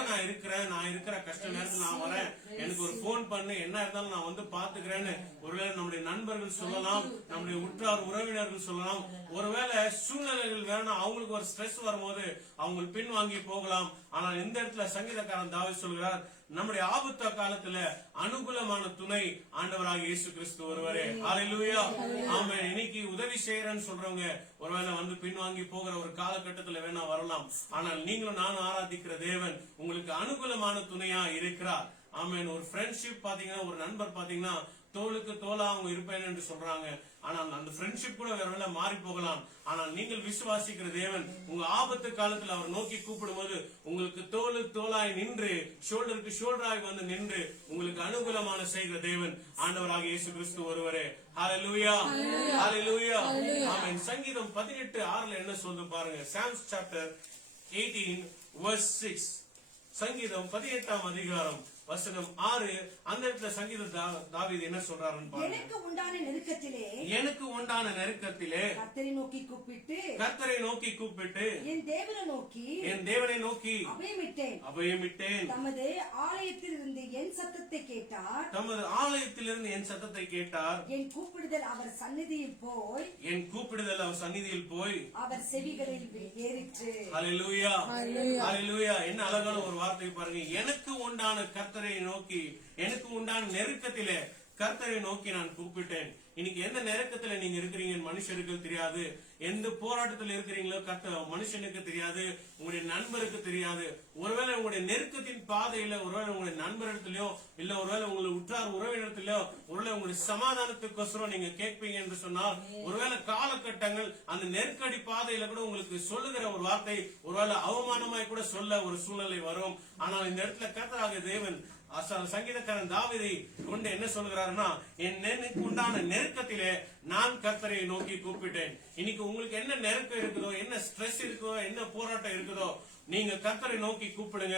நான் இருக்கிற கஷ்ட நேரத்தில் நான் வரேன், எனக்கு ஒரு போன் பண்ணு, என்ன இருந்தாலும் நான் வந்து பாத்துக்கிறேன்னு ஒருவேளை நம்முடைய நண்பர்கள் சொல்லலாம், நம்முடைய உற்றார் உறவினர்கள் சொல்லலாம். ஒருவேளை சூழ்நிலைகள் வேணும், அவங்களுக்கு ஒரு ஸ்ட்ரெஸ் வரும்போது அவங்க பின் வாங்கி போகலாம். ஆனால் இந்த இடத்துல சங்கீதக்காரன் தாவீது சொல்கிறார், நம்முடைய ஆபத்து காலத்துல அனுகூலமான துணை ஆண்டவராக இயேசு கிறிஸ்து ஒருவரே. ஹல்லேலூயா. ஆமென். இன்னைக்கு உதவி செய்யறேன்னு சொல்றவங்க ஒருவேளை வந்து பின்வாங்கி போகிற ஒரு காலகட்டத்துல வேணா வரலாம். ஆனால் நீங்களும் நானும் ஆராதிக்கிற தேவன் உங்களுக்கு அனுகூலமான துணையா இருக்கிறார். ஆமென். ஒரு ஃப்ரெண்ட்ஷிப் பாத்தீங்கன்னா, ஒரு நண்பர் பாத்தீங்கன்னா தோளுக்கு தோளா அவங்க இருப்பேன் என்று சொல்றாங்க. ஆனால் அந்த ஃப்ரெண்ட்ஷிப் கூட வேற வேலை மாறி போகலாம். ஆனால் நீங்கள் விசுவாசிக்கிற தேவன் உங்க ஆபத்து காலத்தில் அவர் நோக்கி கூப்பிடும் போது உங்களுக்கு தோளு தோளாய் நின்று, ஷோல்டருக்கு ஷோல்டராய் வந்து நின்று உங்களுக்கு அனுகூலமான செய்கிற தேவன் ஆண்டவராக இயேசு கிறிஸ்து ஒருவரே. ஹல்லேலூயா, ஹல்லேலூயா. ஆமென். சங்கீதம் 18:6 என்ன சொல்லுது பாருங்க. Psalms chapter 18 verse 6. சங்கீதம் 18ஆம் அதிகாரம் வசனம் 6. அந்த இடத்துல சங்கீத தாவீது என்ன சொல்றாருன்னு பாருங்க. எனக்கு உண்டான நெருக்கத்திலே கர்த்தரை நோக்கி கூப்பிட்டு என் தேவனை நோக்கி அபயமிட்டேன். தமது ஆலயத்திலிருந்து என் சத்தத்தை கேட்டார். என் கூப்பிடுதல் அவர் சந்நிதியில் போய் அவர் செவிகளில் ஏறிற்று. ஹல்லேலூயா, ஹல்லேலூயா. என்ன அழகான ஒரு வார்த்தை பாருங்க. எனக்கு உண்டான கர்த்தரை நோக்கி, எனக்கு உண்டான நெருக்கத்திலே கர்த்தரை நோக்கி நான் கூப்பிட்டேன். இன்னைக்கு எந்த நெருக்கத்துல நீங்க இருக்கிறீங்க மனுஷருக்கு தெரியாது, எந்த போராட்டத்தில் இருக்கிறீங்களோ மனுஷனுக்கு தெரியாது, உங்களுடைய நண்பருக்கு தெரியாது. ஒருவேளை உங்களுடைய நெருக்கத்தின் பாதையில, ஒருவேளை உங்களுடைய நண்பரிடத்திலயோ இல்ல ஒருவேளை உங்களுடைய உற்றார் உறவினத்திலயோ ஒருவேளை உங்களுடைய சமாதானத்துக்கோசரம் நீங்க கேட்பீங்க என்று சொன்னால், ஒருவேளை காலகட்டங்கள் அந்த நெருக்கடி பாதையில கூட உங்களுக்கு சொல்லுகிற ஒரு வார்த்தை ஒருவேளை அவமானமாய் கூட சொல்ல ஒரு சூழ்நிலை வரும். ஆனால் இந்த இடத்துல கர்த்தராகிய தேவன் சங்கீதக்காரன் தாவீதை கொண்டு என்ன சொல்கிறாருன்னா, எனக்கு உண்டான நெருக்கத்திலே நான் கர்த்தரை நோக்கி கூப்பிட்டேன். இன்னைக்கு உங்களுக்கு என்ன நெருக்கம் இருக்குதோ, என்ன ஸ்ட்ரெஸ் இருக்குதோ, என்ன போராட்டம் இருக்குதோ, நீங்க கர்த்தரை நோக்கி கூப்பிடுங்க.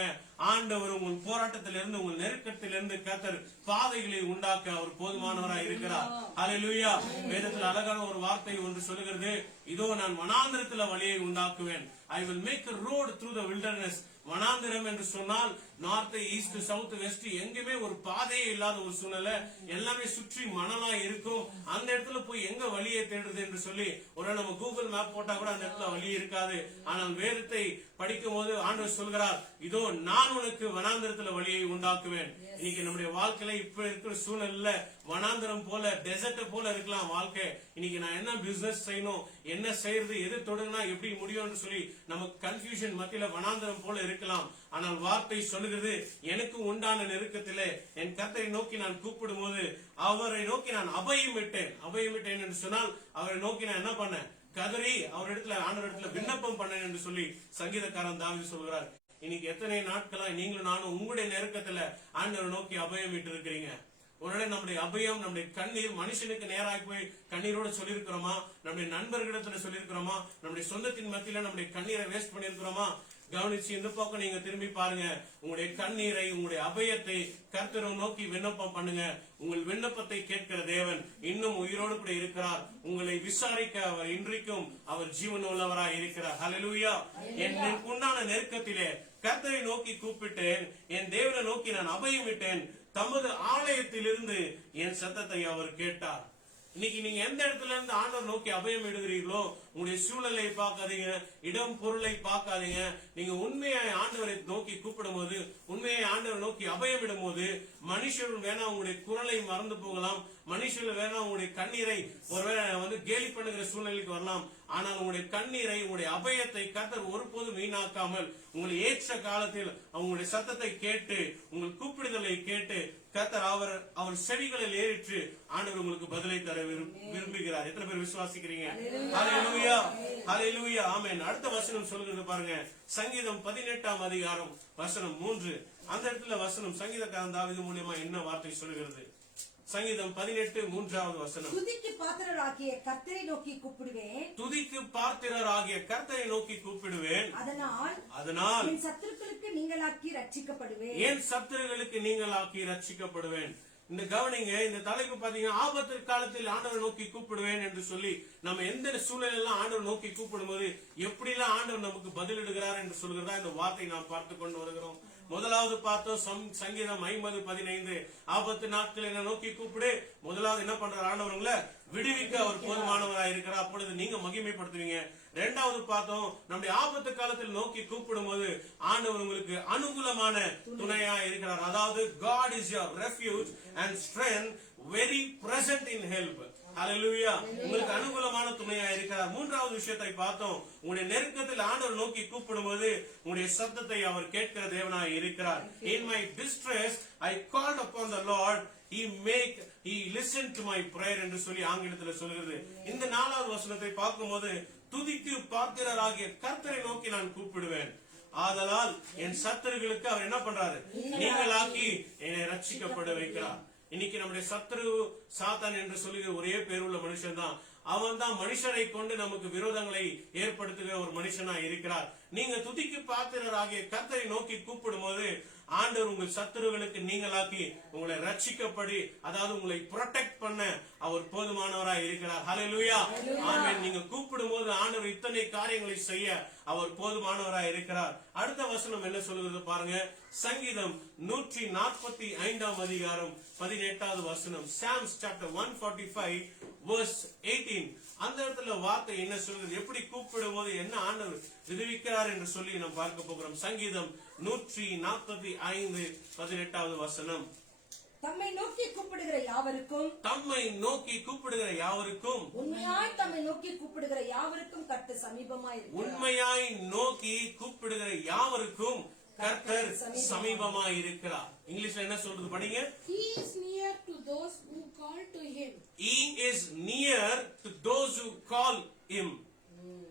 ஆண்டவர் உங்கள் போராட்டத்திலிருந்து, உங்கள் நெருக்கத்திலிருந்து கர்த்தர் பாதைகளை உண்டாக்க அவர் போதுமானவராய் இருக்கிறார். ஹல்லேலூயா. வேதத்தில் அழகான ஒரு வார்த்தை ஒன்று சொல்லுகிறது, இதோ நான் வனாந்திரத்துல வழியை உண்டாக்குவேன். I will make a road through the wilderness. வனாந்திரம் என்று சொன்னால் நார்த் ஈஸ்ட் சவுத் வெஸ்ட் எங்குமே ஒரு பாதையே இல்லாத ஒரு சூழ்நிலை, எல்லாமே சுற்றி மணலா இருக்கும். அந்த இடத்துல போய் எங்க வழியை தேடுறது என்று சொல்லி ஒரு நம்ம கூகுள் மேப் போட்டா கூட அந்த இடத்துல வழி இருக்காது. ஆனால் வேதத்தை படிக்கும் போது ஆண்டவர் சொல்கிறார், இதோ நான் உனக்கு வனாந்திரத்துல வழியை உண்டாக்குவேன். இன்னைக்கு நம்முடைய வாழ்க்கையில இப்ப இருக்கிற சூழ்நிலை வனாந்திரம் போல, டெசர்ட் போல இருக்கலாம் வாழ்க்கை. இன்னைக்கு நான் என்ன பிசினஸ் செய்யணும், என்ன செய்யறது, எது தொடங்கினா எப்படி முடியும்னு சொல்லி நமக்கு கன்ஃபியூஷன் மத்தியில வனாந்திரம் போல இருக்கலாம். ஆனால் வார்த்தை சொல்லுகிறது, எனக்கு உண்டான நெருக்கத்திலே என் கர்த்தரை நோக்கி நான் கூப்பிடும் போது அவரை நோக்கி நான் அபயம் விட்டேன் என்று சொன்னால் அவரை நோக்கி நான் என்ன பண்ணேன், கதறி அவரிடத்துல ஆண்டவர் இடத்துல விண்ணப்பம் பண்ணேன் என்று சொல்லி சங்கீதக்காரன் தாவீது சொல்கிறார். இன்னைக்கு எத்தனை நாட்களா நீங்களும் நானும் உங்களுடைய நெருக்கத்துல ஆண்டவரை நோக்கி அபயம் விட்டு இருக்கிறீங்க? ஒருவேளை நம்முடைய அபயம், நம்முடைய கண்ணீர் மனுஷனுக்கு நேராக போய் கண்ணீரோட சொல்லியிருக்கிறோமா? நம்முடைய நண்பர்களிடத்துல சொல்லியிருக்கிறோமா? நம்முடைய சொந்தத்தின் மத்தியில நம்முடைய கண்ணீரை வேஸ்ட் பண்ணியிருக்கிறோமா? கவனிச்சு இந்த பக்கம் நீங்க திரும்பி பாருங்க. உங்களுடைய கண்ணீரை, உங்களுடைய அபயத்தை கர்த்தரை நோக்கி விண்ணப்பம் பண்ணுங்க. உங்கள் விண்ணப்பத்தை கேட்கிற தேவன் இன்னும் உயிரோடு கூட இருக்கிறார். உங்களை விசாரிக்க அவர் இன்றைக்கும் அவர் ஜீவன் உள்ளவராய் இருக்கிறார். ஹல்லேலூயா. என் உண்டான நெருக்கத்திலே கர்த்தரை நோக்கி கூப்பிட்டேன், என் தேவனை நோக்கி நான் அபயம் விட்டேன். தமது ஆலயத்திலிருந்து என் சத்தத்தை அவர் கேட்டார். இன்னைக்கு நீங்க எந்த இடத்துல இருந்து ஆண்டவர் நோக்கி அபயம் இடுகிறீர்களோ, உங்களுடைய சூழலை பார்க்காதீங்க, இடம் பொருளை பார்க்காதீங்க. நீங்க உண்மையை ஆண்டவரை நோக்கி கூப்பிடும் போது, உண்மையை ஆண்டவரை நோக்கி அபயமிடும் போது, மனுஷர்கள் வேணா உங்களுடைய குரலை மறந்து போகலாம், மனுஷர்கள் வேணா உங்களுடைய கண்ணீரை ஒருவேளை கேலி பண்ணுகிற சூழ்நிலைக்கு வரலாம். ஆனால் உங்களுடைய கண்ணீரை, உங்களுடைய அபயத்தை கர்த்தர் ஒருபோதும் வீணாக்காமல் உங்களை ஏற்ற காலத்தில் அவங்களுடைய சத்தத்தை கேட்டு, உங்கள் கூப்பிடுதலை கேட்டு கர்த்தர் அவர் செவிகளில் ஏறிற்று ஆண்டவர் உங்களுக்கு பதிலை தர விரும்புகிறார். எத்தனை பேர் விசுவாசிக்கிறீங்க? ஹல்லேலூயா, ஹல்லேலூயா, ஆமென். அடுத்த வசனம் சொல்லுகிறது பாருங்க, சங்கீதம் 18ஆம் அதிகாரம் வசனம் 3. அந்த இடத்துல வசனம் சங்கீதக்காரன் தாவீது மூலமா என்ன வார்த்தை சொல்லுகிறது? சங்கீதம் 18:3 வசனம். துதிக்கு பாத்திரராகிய கர்த்தரை நோக்கி கூப்பிடுவேன், துதிக்கு பாத்திரராகிய கர்த்தரை நோக்கி கூப்பிடுவேன், அதனால் என் சத்துருக்களுக்கு நீங்களாக்கி ரட்சிக்கப்படுவேன். என் சத்துருக்களுக்கு நீங்களாக்கி ரட்சிக்கப்படுவேன். இந்த கவனிங்க, இந்த தலைப்பு பாத்தீங்கன்னா ஆபத்து காலத்தில் ஆண்டவர் நோக்கி கூப்பிடுவேன் என்று சொல்லி நம்ம எந்த சூழ்நிலையெல்லாம் ஆண்டவர் நோக்கி கூப்பிடும் போது எப்படி எல்லாம் ஆண்டவர் நமக்கு பதிலிடுகிறார் என்று சொல்கிறதா இந்த வார்த்தை நாம் பார்த்து கொண்டு வருகிறோம். முதலாவது பார்த்தோம் சங்கீதம் 50:15. ஆபத்து நாட்கள் என்ன நோக்கி கூப்பிடு. முதலாவது என்ன பண்றார் ஆண்டவர்களை விடுவிக்க அவர் போதுமானவராக இருக்கிறார், அப்பொழுது நீங்க மகிமைப்படுத்துவீங்க. இரண்டாவது பார்த்தோம், நம்முடைய ஆபத்து காலத்தில் நோக்கி கூப்பிடும் போது ஆண்டவர் உங்களுக்கு அனுகூலமான துணையா இருக்கிறார். அதாவது God is your refuge and strength, very present in help. ஹல்லேலூயா. உங்களுக்கு அனுகூலமான துணையா இருக்கிறார். மூன்றாவது விஷயத்தை பார்த்தோம், உங்களுடைய நெருக்கத்தில் ஆண்டவர் நோக்கி கூப்பிடும் போது உங்களுடைய சத்தத்தை அவர் கேட்கிற தேவனாய் இருக்கிறார். In my distress I called upon the Lord, he listened to my prayer என்று சொல்லி ஆங்கிலத்தில் சொல்கிறது. இந்த 4வது வசனத்தை பார்க்கும்போது, துதிக்கு பாத்திரராகிய கர்த்தரை நோக்கி நான் கூப்பிடுவேன், ஆதலால் என் சத்துருக்களுக்கு அவர் என்ன பண்றாரு, நீங்களாக்கி என்னை ரட்சிக்கப்பட வைக்கிறார். இன்னைக்கு நம்முடைய சத்ரு சாத்தான் என்று சொல்லுகிற ஒரே பேருள்ள மனுஷன் தான். அவன் தான் மனுஷரை கொண்டு நமக்கு விரோதங்களை ஏற்படுத்துகிற ஒரு மனுஷனா இருக்கிறார். நீங்க துதிக்கு பாத்திரராகிய கர்த்தரை நோக்கி கூப்பிடும் போது ஆண்டவர் உங்கள் சத்துருகளுக்கு நீங்களாக்கி உங்களை ரட்சிக்கப்படி, அதாவது உங்களை ப்ரொடெக்ட் பண்ண அவர் போதுமானவராய் இருக்கிறார். ஹல்லேலூயா, ஆமென். நீங்க கூப்பிடும் போது ஆண்டவர் இத்தனை காரியங்களை செய்ய அவர் போதுமானவராய் இருக்கிறார். அடுத்த வசனம் என்ன சொல்லுகிறது பாருங்க, சங்கீதம் 145ஆம் அதிகாரம் 18வது வசனம். Psalms chapter 145 verse 18. அந்த இடத்துல வார்த்தை என்ன சொல்கிறது, எப்படி கூப்பிடும் போது என்ன ஆண்டவர் விடுவிக்கிறார் என்று சொல்லி நாம் பார்க்க போகிறோம். சங்கீதம் 145:18வது வசனம். தம்மை நோக்கி கூப்பிடுகிற யாவருக்கும் உண்மையாய் தம்மை நோக்கி கூப்பிடுகிற யாவருக்கும் கர்த்தர் சமீபமாய் இருக்கிறார். உண்மையாய் நோக்கி கூப்பிடுகிற யாவருக்கும் கர்த்தர் சமீபமாய் இருக்கிறார். இங்கிலீஷ்ல என்ன சொல்றது படிங்க. He is near to those who call to him. He is near to those who call him.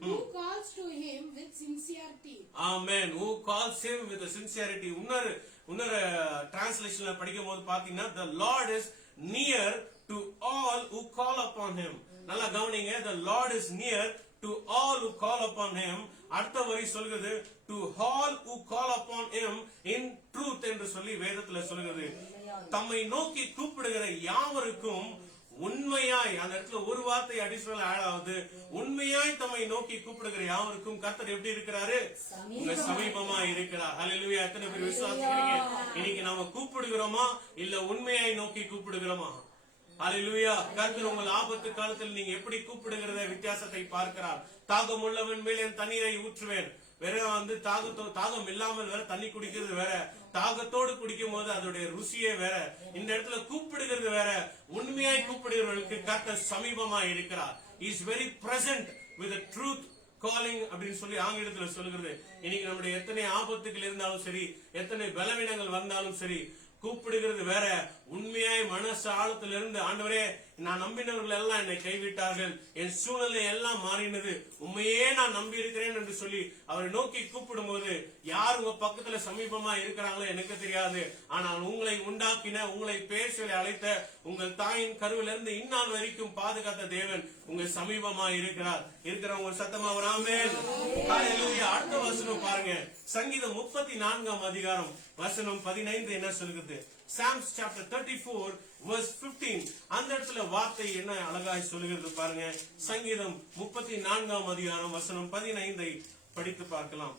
Who calls to him with sincerity. Amen. Who calls him with sincerity. இன்னொரு டிரான்ஸ்லேஷன்ல படிக்கும் போது பாத்தீங்கன்னா, the Lord is near to all who call upon him. நல்லா கவனிங்க, the Lord is near to all who call upon him. அடுத்த வரி சொல்கிறது, to all who call upon him in truth என்று சொல்லி வேதத்துல சொல்கிறது. தம்மை நோக்கி கூப்பிடுகிற யாவருக்கும் உண்மையாய், அந்த இடத்துல ஒரு வார்த்தை அடிஷனல் ஆட் ஆகுது, உண்மையாய் தம்மை நோக்கி கூப்பிடுகிற யாவருக்கும் கர்த்தர் எப்படி இருக்கிறாரு? உங்க சமீபமா இருக்கிறார். ஹல்லேலூயா. எத்தனை பேர் விசுவாசிக்கிறீங்க? இன்னைக்கு நாம கூப்பிடுகிறோமா இல்ல உண்மையாய் நோக்கி கூப்பிடுகிறோமா? ஹல்லேலூயா. கர்த்தர் உங்கள் ஆபத்து காலத்தில் நீங்க எப்படி கூப்பிடுகிறத வித்தியாசத்தை பார்க்கிறார். தாகம் உள்ளவன் மேல் என் தண்ணீரை ஊற்றுவேன். வேற தாகம் இல்லாமல் வேற தண்ணி குடிக்கிறது வேற, தாகத்தோடு குடிக்கும் போது அதோடைய ருசியே வேற. இந்த இடத்துல கூப்பிடுகிறது வேற. உண்மையாய் கூப்பிடுகிறவர்களுக்கு கர்த்தர் சமீபமா இருக்கிறார். Is very present with truth calling அப்படின்னு சொல்லி ஆங்கிலத்துல சொல்லுகிறது. இன்னைக்கு நம்முடைய எத்தனை ஆபத்துகள் இருந்தாலும் சரி, எத்தனை பலவீனங்கள் வந்தாலும் சரி, கூப்பிடுகிறது வேற. உண்மையாய் மனசு ஆழத்திலிருந்து, ஆண்டவரே நான் நம்பினவர்கள் எல்லாம் என்னை கைவிட்டார்கள், என் சூழ்நிலை எல்லாம் மாறினது, உண்மையே நான் நம்பி இருக்கிறேன் என்று சொல்லி அவரை நோக்கி கூப்பிடும் போது, யார் உங்க பக்கத்துல சமீபமா இருக்கிறாங்களோ எனக்கு தெரியாது. ஆனால் உங்களை உண்டாக்கின, உங்களை பேர் சொல்லி அழைத்த, உங்கள் தாயின் கருவிலிருந்து இந்நாள் வரைக்கும் பாதுகாத்த தேவன் உங்க சமீபமா இருக்கிறார். இருக்கிறவங்க சத்தமா வராமே. அடுத்த வசனம் பாருங்க, சங்கீதம் 34ஆம் அதிகாரம் வசனம் 15 என்ன சொல்லுகிறது? Psalms chapter 34 verse 15. அந்த இடத்துல வார்த்தை என்ன அழகாய் சொல்லுகிறது பாருங்க. சங்கீதம் 34ஆம் அதிகாரம் வசனம் 15 படித்து பார்க்கலாம்.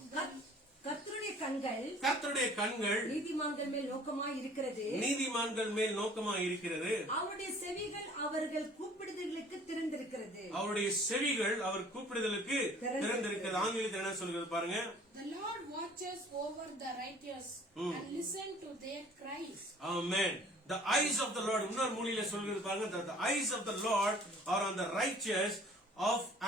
கர்த்தருடைய கண்கள் நீதிமான்கள் மேல் நோக்கமாய் இருக்கிறது. நீதிமான்கள் மேல் நோக்கமாய் இருக்கிறது. அவருடைய செவிகள் அவர்கள் கூப்பிடுதலுக்கு திறந்திருக்கிறது. அவருடைய செவிகள் அவர் கூப்பிடுதலுக்கு திறந்திருக்கிறது. ஆங்கிலத்தில் என்ன சொல்கிறது பாருங்க. The Lord watches over the righteous and listen to their cries. Amen. The eyes of the Lord, இன்னொரு மூலையில சொல்கிறது பாருங்க. The eyes of the Lord are on the righteous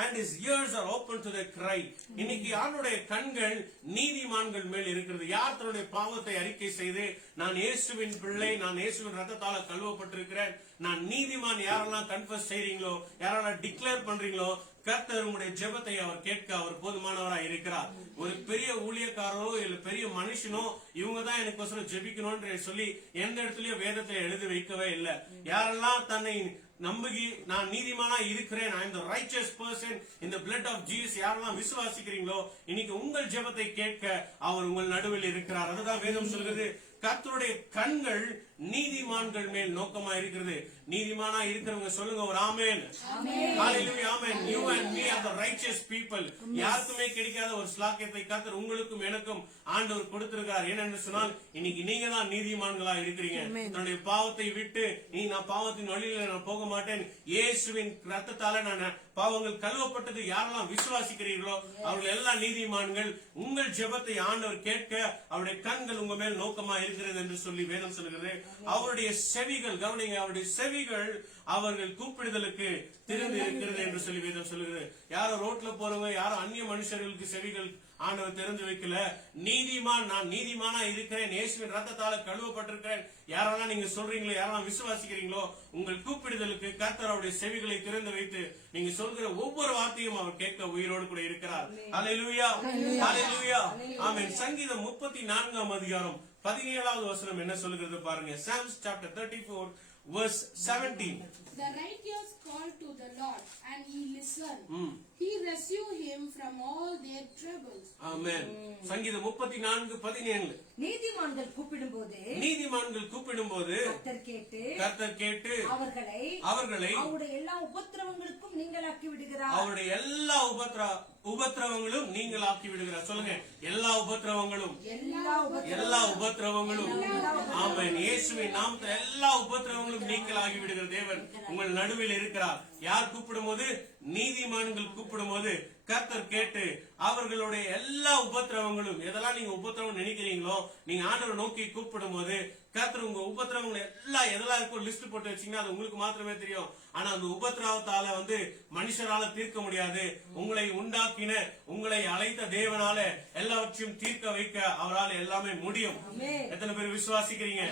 and his ears are open to their cry. இன்னைக்கு யாருடைய கண்கள் நீதிமான்கள் மேல் இருக்கிறது? யார் தன்னுடைய பாவத்தை அறிக்கை செய்து, நான் இயேசுவின் பிள்ளை, நான் இயேசுவின் ரத்தத்தால கழுவப்பட்டிருக்கிறேன், நான் நீதிமான் யாரெல்லாம் கன்ஃபஸ் செய்றீங்களோ, யாரெல்லாம் டிக்ளேர் பண்றீங்களோ, கர்த்தர் உங்களுடைய ஜெபத்தை அவர் கேட்க அவர் போதுமானவராய் இருக்கிறார். ஒரு பெரிய ஊழியக்காரோ இல்ல பெரிய மனுஷனோ இவங்க தான் எனக்கு ஜெபிக்கணும்னு சொல்லி எந்த இடத்துலயும் வேதத்தை எழுதி வைக்கவே இல்லை. யாரெல்லாம் தன்னை நம்புகி நான் நீதிமானா இருக்கிறேன், I am the righteous person in the blood of Jesus, யாரெல்லாம் விசுவாசிக்கிறீங்களோ இன்னைக்கு உங்கள் ஜெபத்தை கேட்க அவர் உங்கள் நடுவில் இருக்கிறார். அதுதான் வேதம் சொல்கிறது. கர்த்தருடைய கண்கள் நீதிமான்கள் மேல் நோக்கமா இருக்கிறது. நீதிமானா இருக்கிறவங்க சொல்லுங்க ஒரு ஆமென். ஹalleluya, ஆமென். You and me are the righteous people. யாருக்குமே கிடைக்காத ஒரு ஸ்லாக்கியத்தை கர்த்தர் உங்களுக்கும் எனக்கும் ஆண்டவர் கொடுத்திருக்கார். ஏனென்று சொன்னால் இன்னைக்கு நீங்க தான் நீதிமான்களா இருக்கிறீங்க. தன்னுடைய பாவத்தை விட்டு நான் பாவத்தின் வழியில நான் போக மாட்டேன், இயேசுவின் ரத்தத்தால நான் பாவங்கள் கழுவப்பட்டது யாரெல்லாம் விசுவாசிக்கிறீர்களோ அவர்கள் எல்லாம் நீதிமான்கள். உங்கள் ஜெபத்தை ஆண்டவர் கேட்க அவருடைய கண்கள் உங்க மேல் நோக்கமா இருக்கிறது என்று சொல்லி வேதம் சொல்கிறது. அவருடைய செவிகள், கவனிங்க, அவருடைய செவிகள் அவர்கள் கூப்பிடுதலுக்கு திறந்து இருக்கிறது என்று சொல்லி வேதம் சொல்லுகிறது. யாரோ ரோட்ல போறவங்க, யாரோ அந்நிய மனுஷர்களுக்கு செவிகள் ஆண்டவர் திறந்து வைக்கல. நீதிமான், நான் நீதிமானா இருக்கிறேன், இயேசுவின் ரத்தத்தால கழுவப்பட்டிருக்கிறேன் யாரெல்லாம் நீங்க சொல்றீங்களோ, யாரெல்லாம் விசுவாசிக்கிறீங்களோ உங்கள் கூப்பிடுதலுக்கு கர்த்தர் அவருடைய செவிகளை திறந்து வைத்து நீங்க சொல்கிற ஒவ்வொரு வார்த்தையும் அவர் கேட்க உயிரோடு கூட இருக்கிறார். ஹல்லேலூயா, ஹல்லேலூயா, ஆமென். சங்கீதம் 34ஆம் அதிகாரம் 17வது வசனம் என்ன சொல்லுகிறது பாருங்க. Psalms chapter 34 verse 17. The righteous call to the Lord and he listened. He rescued him from all their troubles. Amen. சங்கீதம் 34:17. நீதிமான்கள் கூப்பிடும்போது கர்த்தர் கேட்டு அவர்களை அவருடைய எல்லா உபத்திரவங்களுக்கும் நீங்களாக்கி விடுகிறார். அவருடைய எல்லா உபத்திரவங்களும் நீங்களாக்கி விடுகிறார். சொல்லுங்க, எல்லா உபத்திரவங்களும். ஆமென். இயேசுவின் நாமத்தில் எல்லா உபத்திரவங்களும் நீங்களாகி விடுகிற தேவன் உங்கள் நடுவில் இருக்கிறார். யார் கூப்பிடும் போது? நீதிமான்கள் கூப்பிடும் போது கர்த்தர் கேட்டு அவர்களுடைய எல்லா உபத்திரவங்களும், எதெல்லாம் நீங்க உபத்திரவம் நினைக்கிறீங்களோ, நீங்க ஆண்டவரை நோக்கி கூப்பிடும் போது கர்த்தர் உங்க உபத்திரவங்களை எல்லாம் எதெல்லாம் இருக்கும் லிஸ்ட் போட்டு வச்சீங்கன்னா அது உங்களுக்கு மாத்திரமே தெரியும். ஆனா அந்த உபத்திரவத்தால மனுஷரால தீர்க்க முடியாது. உங்களை உண்டாக்கின, உங்களை அழைத்த தேவனால எல்லாவற்றையும் தீர்க்க வைக்க அவரால் எல்லாமே முடியும். எத்தனை பேர் விசுவாசிக்கிறீங்க?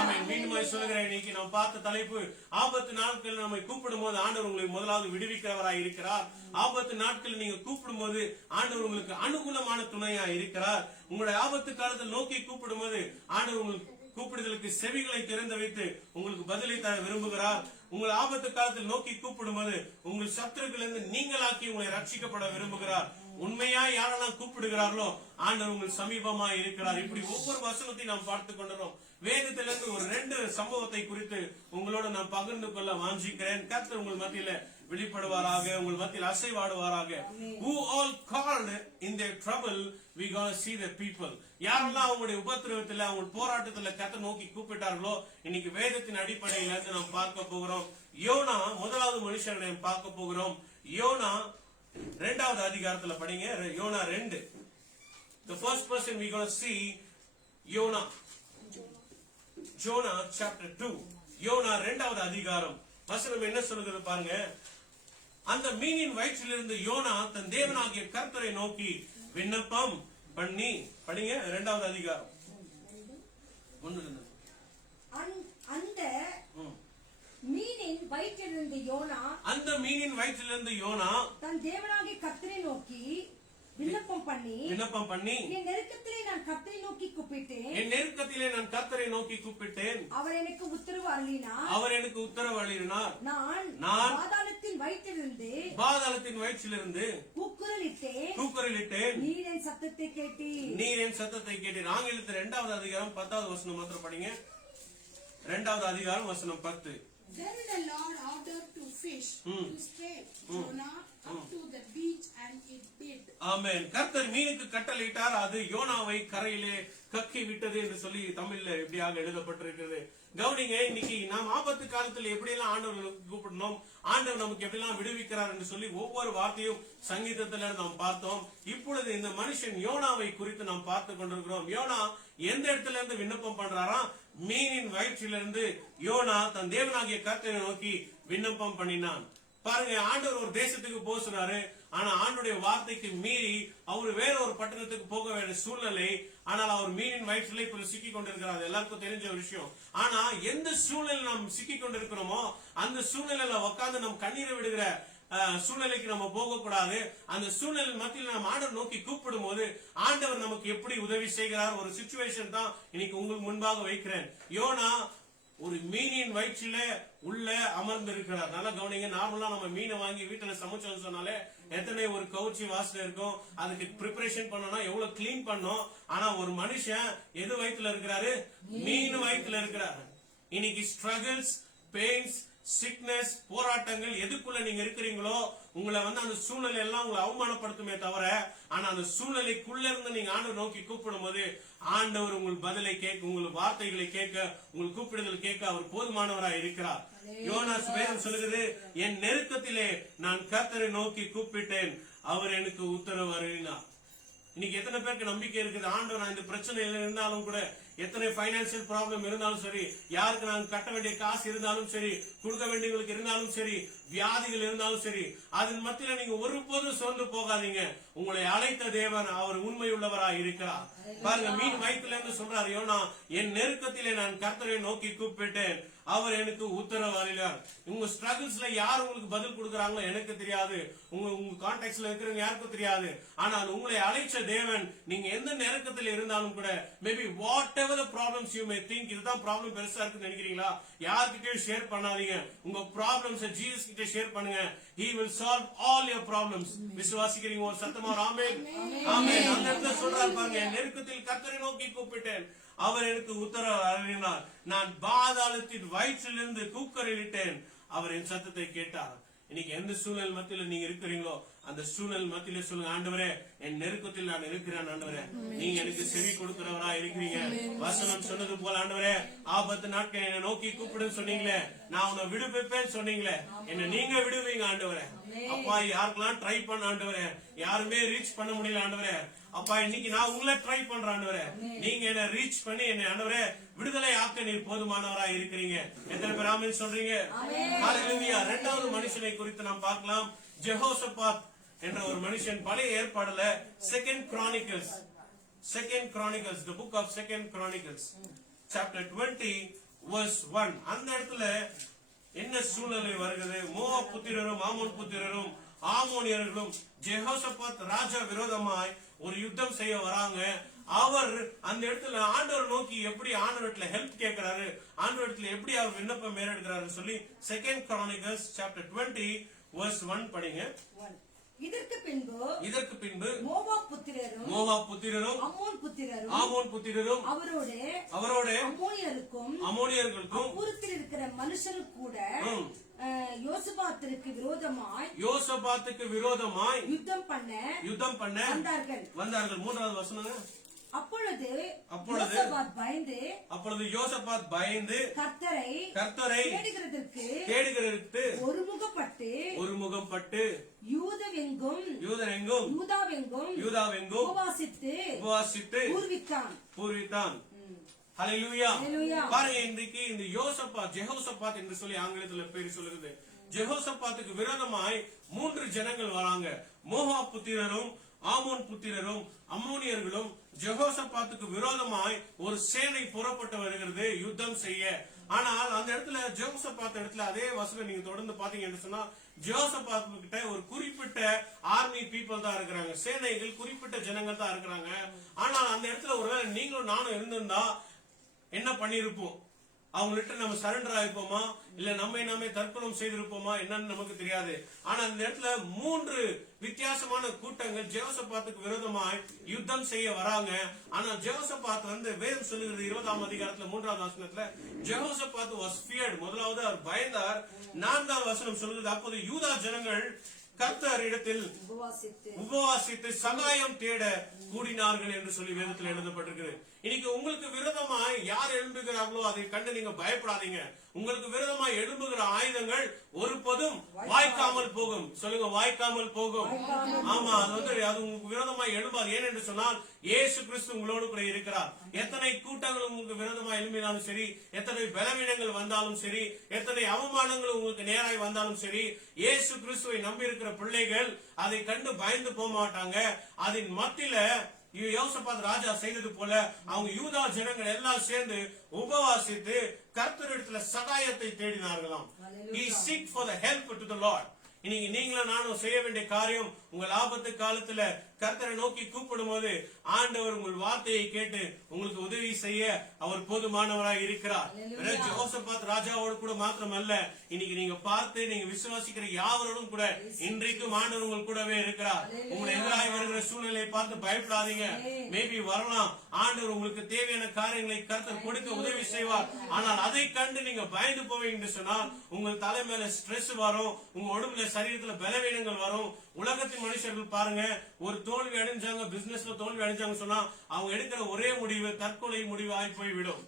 ஆமென். மீண்டும் சொல்லுகிறேன், இன்னைக்கு நாம் பார்த்த தலைப்பு, ஆபத்து நாட்கள் நம்மை கூப்பிடும் போது ஆண்டவர் உங்களை முதலாவது விடுவிக்கிறவராய் இருக்கிறார். ஆபத்து நாட்கள் நீங்க கூப்பிடும் போது ஆண்டவர் உங்களுக்கு அனுகூலமான துணையா இருக்கிறார். உங்களுடைய ஆபத்து காலத்தில் நோக்கி கூப்பிடும் போது ஆண்டவர் உங்களுக்கு கூப்பிடுதலுக்கு செவிகளை திறந்து வைத்து உங்களுக்கு பதிலை தர விரும்புகிறார். உங்கள் ஆபத்து காலத்தில் நோக்கி கூப்பிடும் போது உங்கள் சத்துருக்களிலிருந்து நீங்களாக்கி உங்களை ரட்சிக்கப்பட விரும்புகிறார். உண்மையா யாரெல்லாம் கூப்பிடுகிறார்களோ ஆண்டவர் உங்கள் சமீபமா இருக்கிறார். இப்படி ஒவ்வொரு வசனத்தையும் நாம் பார்த்து கொண்டோம். வேதத்திலிருந்து ஒரு 2 சம்பவத்தை குறித்து உங்களோட நான் பகிர்ந்து கொள்ள வாஞ்சிக்கிறேன். கர்த்தர் உங்கள் மத்தியில வெளிப்படுவாராக, உங்கள் மத்தியில் அசைவாடுவாராக. Who all called in their trouble, we gonna see the people. யாரெல்லாம் அவங்களுடைய உபத்திரவத்துல, அவங்க போராட்டத்துல கர்த்தர் நோக்கி கூப்பிட்டார்களோ, இன்னைக்கு வேதத்தின் அடிப்படையில இருந்து நாம் பார்க்க போகிறோம். யோனா முதலாவது மனுஷனை பார்க்க போகிறோம். யோனா 2வது அதிகாரத்துல படிங்க. YONO 2. The first person we gonna see Jonah. Jonah chapter 2. YONO 2வது அதிகாரம். வசனம் என்ன சொல்லுகிறது பாருங்க. அந்த மீனின் வயிற்றிலிருந்து யோனா தன் தேவனாகிய கர்த்தரை நோக்கி விண்ணப்பம் பண்ணி, படிங்க 2வது அதிகாரம். அந்த மீனின் வயிற்றிலிருந்து யோனா, அந்த மீனின் வயிற்றிலிருந்து யோனா தன் தேவனாகிய கர்த்தரை நோக்கி விண்ணப்பம் பண்ணி, என் நெருக்கத்திலே நான் கர்த்தரை நோக்கி கூப்பிட்டேன். அவர் எனக்கு உத்தரவு அருளினார். நான் பாதாளத்தின் வயிற்றிலிருந்து கூக்குரலிட்டேன். நீர் என் சத்தத்தை கேட்டீர். ஆங்கிலத்தில் 2வது அதிகாரம் 10வது வசனம் மாத்திரம் படிங்க. 2வது அதிகாரம் வசனம் 10. Then the Lord ordered to fish to scale Jonah up to the beach, and it did. ஆமென். கர்த்தர் மீனுக்கு கட்டளையிட்டார், அது யோனாவை கரையிலே கக்கி விட்டது என்று சொல்லி தமிழ்ல எப்படியாக எழுதப்பட்டிருக்கிறது. கவனிங்க, இன்னைக்கு நாம் ஆபத்து காலத்தில் எப்படியெல்லாம் ஆண்டவர் கூப்பிடணும், ஆண்டவர் நமக்கு எப்படிலாம் விடுவிக்கிறார் என்று சொல்லி ஒவ்வொரு வார்த்தையும் சங்கீதத்துல நாம் பார்த்தோம். இப்பொழுது இந்த மனுஷன் யோனாவை குறித்து நாம் பார்த்து கொண்டிருக்கிறோம். யோனா எந்த இடத்துல இருந்து விண்ணப்பம் பண்றாரா? மீனின் வயிற்றிலிருந்து யோனா தன் தேவனாகிய கர்த்தரை நோக்கி விண்ணப்பம் பண்ணினான். பாருங்க, ஆண்டவர் ஒரு தேசத்துக்கு போக சொன்னாரு. ஆனா ஆண்டுடைய வார்த்தைக்கு மீறி அவர் வேற ஒரு பட்டணத்துக்கு போக வேண்டிய சூழ்நிலை. ஆனால் அவர் மீனின் வயிற்றிலே இப்ப சிக்கி கொண்டிருக்கிறார். எல்லாருக்கும் தெரிஞ்ச ஒரு விஷயம். ஆனா எந்த சூழ்நிலை நாம் சிக்கி கொண்டிருக்கிறோமோ அந்த சூழ்நிலையில உட்கார்ந்து நம் கண்ணீரை விடுகிற சூழ்நிலைக்கு நம்ம போக கூடாது. அந்த சூழ்நிலை மத்தியில் நாம் ஆண்டவர் நோக்கி கூப்பிடும் போது ஆண்டவர் நமக்கு எப்படி உதவி செய்கிறார் ஒரு சிச்சுவேஷன் தான் இன்னைக்கு உங்களுக்கு முன்பாக வைக்கிறேன். யோனா ஒரு மீனின் வயிற்றில உள்ள அமர்ந்து இருக்கிறார். நல்லா கவனிங்க. நார்மலா நம்ம மீனை வாங்கி வீட்டுல சமைச்சோம்னு சொன்னாலே எத்தனை ஒரு கவுச்சி வாசனை இருக்கும். அதுக்கு ப்ரிப்பரேஷன் பண்ணணும், எவ்வளவு கிளீன் பண்ணும். ஆனா ஒரு மனுஷன் எது வயிற்றுல இருக்கிறாரு? மீன் வயிற்றுல இருக்கிறாரு. இன்னைக்கு ஸ்ட்ரகிள்ஸ், பெயின்ஸ், சிக்னஸ், போராட்டங்கள் எதுக்குள்ள நீங்க இருக்கிறீங்களோ உங்களை அந்த சூழ்நிலை எல்லாம் உங்களை அவமானப்படுத்துமே தவிர, ஆனா அந்த சூழ்நிலைக்குள்ள இருந்து நீங்க ஆண்டவர் நோக்கி கூப்பிடும் போது ஆண்டவர் உங்கள் பதிலை கேட்க, உங்கள் வார்த்தைகளை கேட்க, உங்கள் கூப்பிடுதல் கேட்க அவர் போதுமானவராய் இருக்கிறார். யோனாஸ் வேதம் சொல்லுகிறது, என் நெருக்கத்திலே நான் கர்த்தரை நோக்கி கூப்பிட்டேன், அவர் எனக்கு உத்தரவு அருளினார். இன்னைக்கு எத்தனை பேருக்கு நம்பிக்கை இருக்குது? ஆண்டவர் நான் இந்த பிரச்சனையில இருந்தாலும் கூட, எத்தனை பைனான்சியல் ப்ராப்ளம் இருந்தாலும் சரி, யாருக்கு நான் கட்ட வேண்டிய காசு இருந்தாலும் சரி, கொடுக்க வேண்டியவங்களுக்கு இருந்தாலும் சரி, வியாதிகள் இருந்தாலும் சரி, அதன் மத்தியில நீங்க ஒருபோதும் சோர்ந்து போகாதீங்க. உங்களை அழைத்த தேவன் அவர் உண்மை உள்ளவராய் இருக்கிறார். பாருங்க, மீன் வயிற்றுல இருந்து சொல்றாரு யோனா, என் நெருக்கத்திலே நான் கர்த்தரை நோக்கி கூப்பிட்டேன், அவர் எனக்கு உத்தரவு அருளினார். உங்க ஸ்ட்ரகிள்ஸ்ல யார் உங்களுக்கு பதில் கொடுக்கறாங்களோ எனக்கு தெரியாது, உங்க கான்டாக்ட்ஸ்ல இருக்கிறவங்க யாருக்கும் தெரியாது. ஆனால் உங்களை அழைச்ச தேவன், நீங்க எந்த நெருக்கத்தில் இருந்தாலும் கூட, maybe what ever the problems you may think, இதுதான் ப்ராப்ளம் பெருசா இருக்குன்னு நினைக்கிறீங்களா, யார்கிட்டயும் ஷேர் பண்ணாதீங்க. உங்க ப்ராப்ளம்ஸ் ஜீசஸ் கிட்ட ஷேர் பண்ணுங்க. He will solve all your problems. விசுவாசிக்கிறீங்க? ஒரு சத்தமா ஆமென், ஆமென். அந்த இடத்துல சொல்றாரு பாருங்க, நெருக்கத்தில் கர்த்தரை நோக்கி கூப்பிட்டேன், அவர் எனக்கு உத்தரவு அருளினார். நான் பாதாளத்தின் வயிற்றிலிருந்து கூக்குரலிட்டேன், அவர் என் சத்தத்தை கேட்டார். இன்னைக்கு எந்த சூழ்நிலை மத்தியில நீங்க இருக்கிறீங்களோ அந்த சூழ்நிலை மத்தியில சொல்லுங்க, ஆண்டவரே என் நெருக்கத்தில் நான் இருக்கிறேன், ஆண்டவரே நீங்க எனக்கு செவி கொடுக்கிறவரா இருக்கிறீங்க. வசனம் சொன்னது போல, ஆண்டவரே ஆபத்து நாட்கள் என்னை நோக்கி கூப்பிடுன்னு சொன்னீங்களே, நான் உன்னை விடுவிப்பேன்னு சொன்னீங்களே, என்ன நீங்க விடுவீங்க ஆண்டவரே. அப்பா, யாருக்கெல்லாம் ட்ரை பண்ண ஆண்டவரே, யாருமே ரீச் பண்ண முடியல ஆண்டவரே. அப்பா, இன்னைக்கு நான் உங்களை ட்ரை பண்றேன் ஆண்டவரே, நீங்க என்ன ரீச் பண்ணி என்ன ஆண்டவரே விடுதலை ஆக்க நீர் போதுமானவராய் இருக்கிறீங்க. எத்தனை பேர் ஆமென் சொல்றீங்க? ஹல்லேலூயா. 2வது மனுஷனை குறித்து நாம் பார்க்கலாம். ஜெஹோஷாபாத் என்ற ஒரு மனுஷன். பழைய ஏற்பாடுல second chronicles, the book of second chronicles chapter 20 verse 1, அந்த இடத்துல என்ன சூழ்நிலை வருகிறது? மோவாப் புத்திரரும் ஆமோன் புத்திரரும் ஆமோனியர்களும் ஜெஹோஷாபாத் ராஜா விரோதமாய் ஒரு யுத்தம் செய்ய வராங்க. அவர் அந்த இடத்துல ஆண்டவர் நோக்கி எப்படி ஆண்டவர்ல ஹெல்ப் கேட்கிறாரு, ஆண்டவர்ல எப்படி அவர் விண்ணப்பம் மேறெடுக்கிறாரு சொல்லி செகண்ட் கிரானிக்கல்ஸ் சாப்டர் 20 verse 1 படிங்க. இதற்கு பின்பு மோவாப் புத்திரரும் புத்திரரும் அவரோட அம்மோனியர்களுக்கும் பூரத்தில் இருக்கிற மனுஷரும் கூட யோசபாத்துக்கு விரோதமாய் யுத்தம் பண்ண வந்தார்கள். 3வது வசனம். அப்பொழுது யோசபாத் பயந்து கர்த்தரை தேடுகிறதற்கு ஒருமுகப்பட்டு யூதாவெங்கும் உபவாசித்து பூர்வித்தான். ஹல்லேலூயா. பாருங்க, இன்றைக்கு இந்த ஜெஹோசபாத் என்று சொல்லி ஆங்கிலத்தில் பேர் சொல்லுகிறது. ஜெஹோசபாத்துக்கு விரோதமாய் 3 ஜனங்கள் வராங்க. மோவாப் புத்திரரும் ஆமோன் புத்திரரும் அம்மோனியர்களும் ஜெஹோசபாத்துக்கு விரோதமாய் ஒரு சேனை புறப்பட்டு வருகிறது யுத்தம் செய்ய. ஆனால் அந்த இடத்துல ஜெஹோசபாத் இடத்துல அதே வசனம் நீங்க தொடர்ந்து பாத்தீங்கன்னு சொன்னா, ஜெஹோசபாத் கிட்ட ஒரு குறிப்பிட்ட ஆர்மி பீப்புள் தான் இருக்கிறாங்க, சேனைகள் குறிப்பிட்ட ஜனங்கள் தான் இருக்கிறாங்க. ஆனால் அந்த இடத்துல ஒருவேளை நீங்களும் நானும் இருந்திருந்தா என்ன பண்ணிருப்போம்? அவங்கள்ட்ட நம்ம சரண்டர் ஆயிருப்போமா, இல்ல நம்மை தற்கொலை செய்திருப்போமா என்னன்னு நமக்கு தெரியாது. ஆனா இந்த இடத்துல 3 வித்தியாசமான கூட்டங்கள் ஜெஹோசபாத்துக்கு விரோதமாய் யுத்தம் செய்ய வராங்க. ஆனா ஜெஹோசபாத் வேதம் சொல்லுகிறது 20ஆம் அதிகாரத்துல 3வது வசனத்துல, ஜெஹோசபாத் வாஸ் ஃபியர்ட். முதலாவது அவர் பயந்தார். 4வது வசனம் சொல்லுகிறது, அப்போது யூதா ஜனங்கள் கர்த்தர் இடத்தில் உபவாசித்து சகாயம் தேட கூடினார்கள் என்று சொல்லி வேதத்தில் எழுதப்பட்டிருக்கிறது. இன்னைக்கு உங்களுக்கு விரோதமாய் யார் எழும்புகிறார்களோ அதை கண்டு நீங்க பயப்படாதீங்க. உங்களுக்கு விரோதமாய் எழும்புகிற ஆயுதங்கள் ஒருபோதும் வாய்க்காமல் போகும். சொல்லுங்க, வாய்க்காமல் போகும். ஆமா, அது உங்களுக்கு விரோதமாய் எழும்பாது. ஏனென்று சொன்னால் இயேசு கிறிஸ்து உங்களோடு கூட இருக்கிறார். எத்தனை கூட்டங்கள் உங்களுக்கு விரோதமாய் எழும்பினாலும் சரி, எத்தனை பலவீனங்கள் வந்தாலும் சரி, எத்தனை அவமானங்கள் உங்களுக்கு நேராய் வந்தாலும் சரி, இயேசு கிறிஸ்துவை நம்பி இருக்கிற பிள்ளைகள் அதை கண்டு பயந்து போக மாட்டாங்க. அதன் மத்தியில யோசபாத் ராஜா செய்தது போல அவங்க யூதா ஜனங்கள் எல்லாம் சேர்ந்து உபவாசித்து கர்த்தரிடத்துல சகாயத்தை தேடினார்களாம். He seek for the help to the Lord. இன்னைக்கு நீங்களும் நானும் செய்ய வேண்டிய காரியம், உங்கள் ஆபத்து காலத்துல கர்த்தரை நோக்கி கூப்பிடும் போது ஆண்டவர் உங்கள் வார்த்தையை கேட்டு உங்களுக்கு உதவி செய்ய அவர் போதுமானவராய் இருக்கிறார். யோசபாத் ராஜாவோடு கூட மாத்திரம் அல்ல, இன்னைக்கு நீங்க பார்த்து நீங்க விசுவாசிக்கிற யாவரோடும் கூட இன்றைக்கும் ஆண்டவர் உங்கள் கூடவே இருக்கிறார். உங்களை எதிராக வருகிற சூழ்நிலையை பார்த்து பயப்படாதீங்க. மேபி வரலாம், ஆண்டவர் உங்களுக்கு தேவையான காரியங்களை கர்த்தர் கொடுக்க உதவி செய்வார். ஆனால் அதை கண்டு நீங்க பயந்து போவீங்க சொன்னால் உங்கள் தலை மேல ஸ்ட்ரெஸ் வரும், உங்க உடம்புல சரீரத்துல பலவீனங்கள் வரும். உலகத்தின் மனுஷர்கள் பாருங்க, ஒரு தோல்வி அடைஞ்சாங்க, பிசினஸ்ல தோல்வி அடைஞ்சாங்க சொன்னா அவங்க எடுக்கிற ஒரே முடிவு தற்கொலை முடிவு ஆகி போய்விடும்.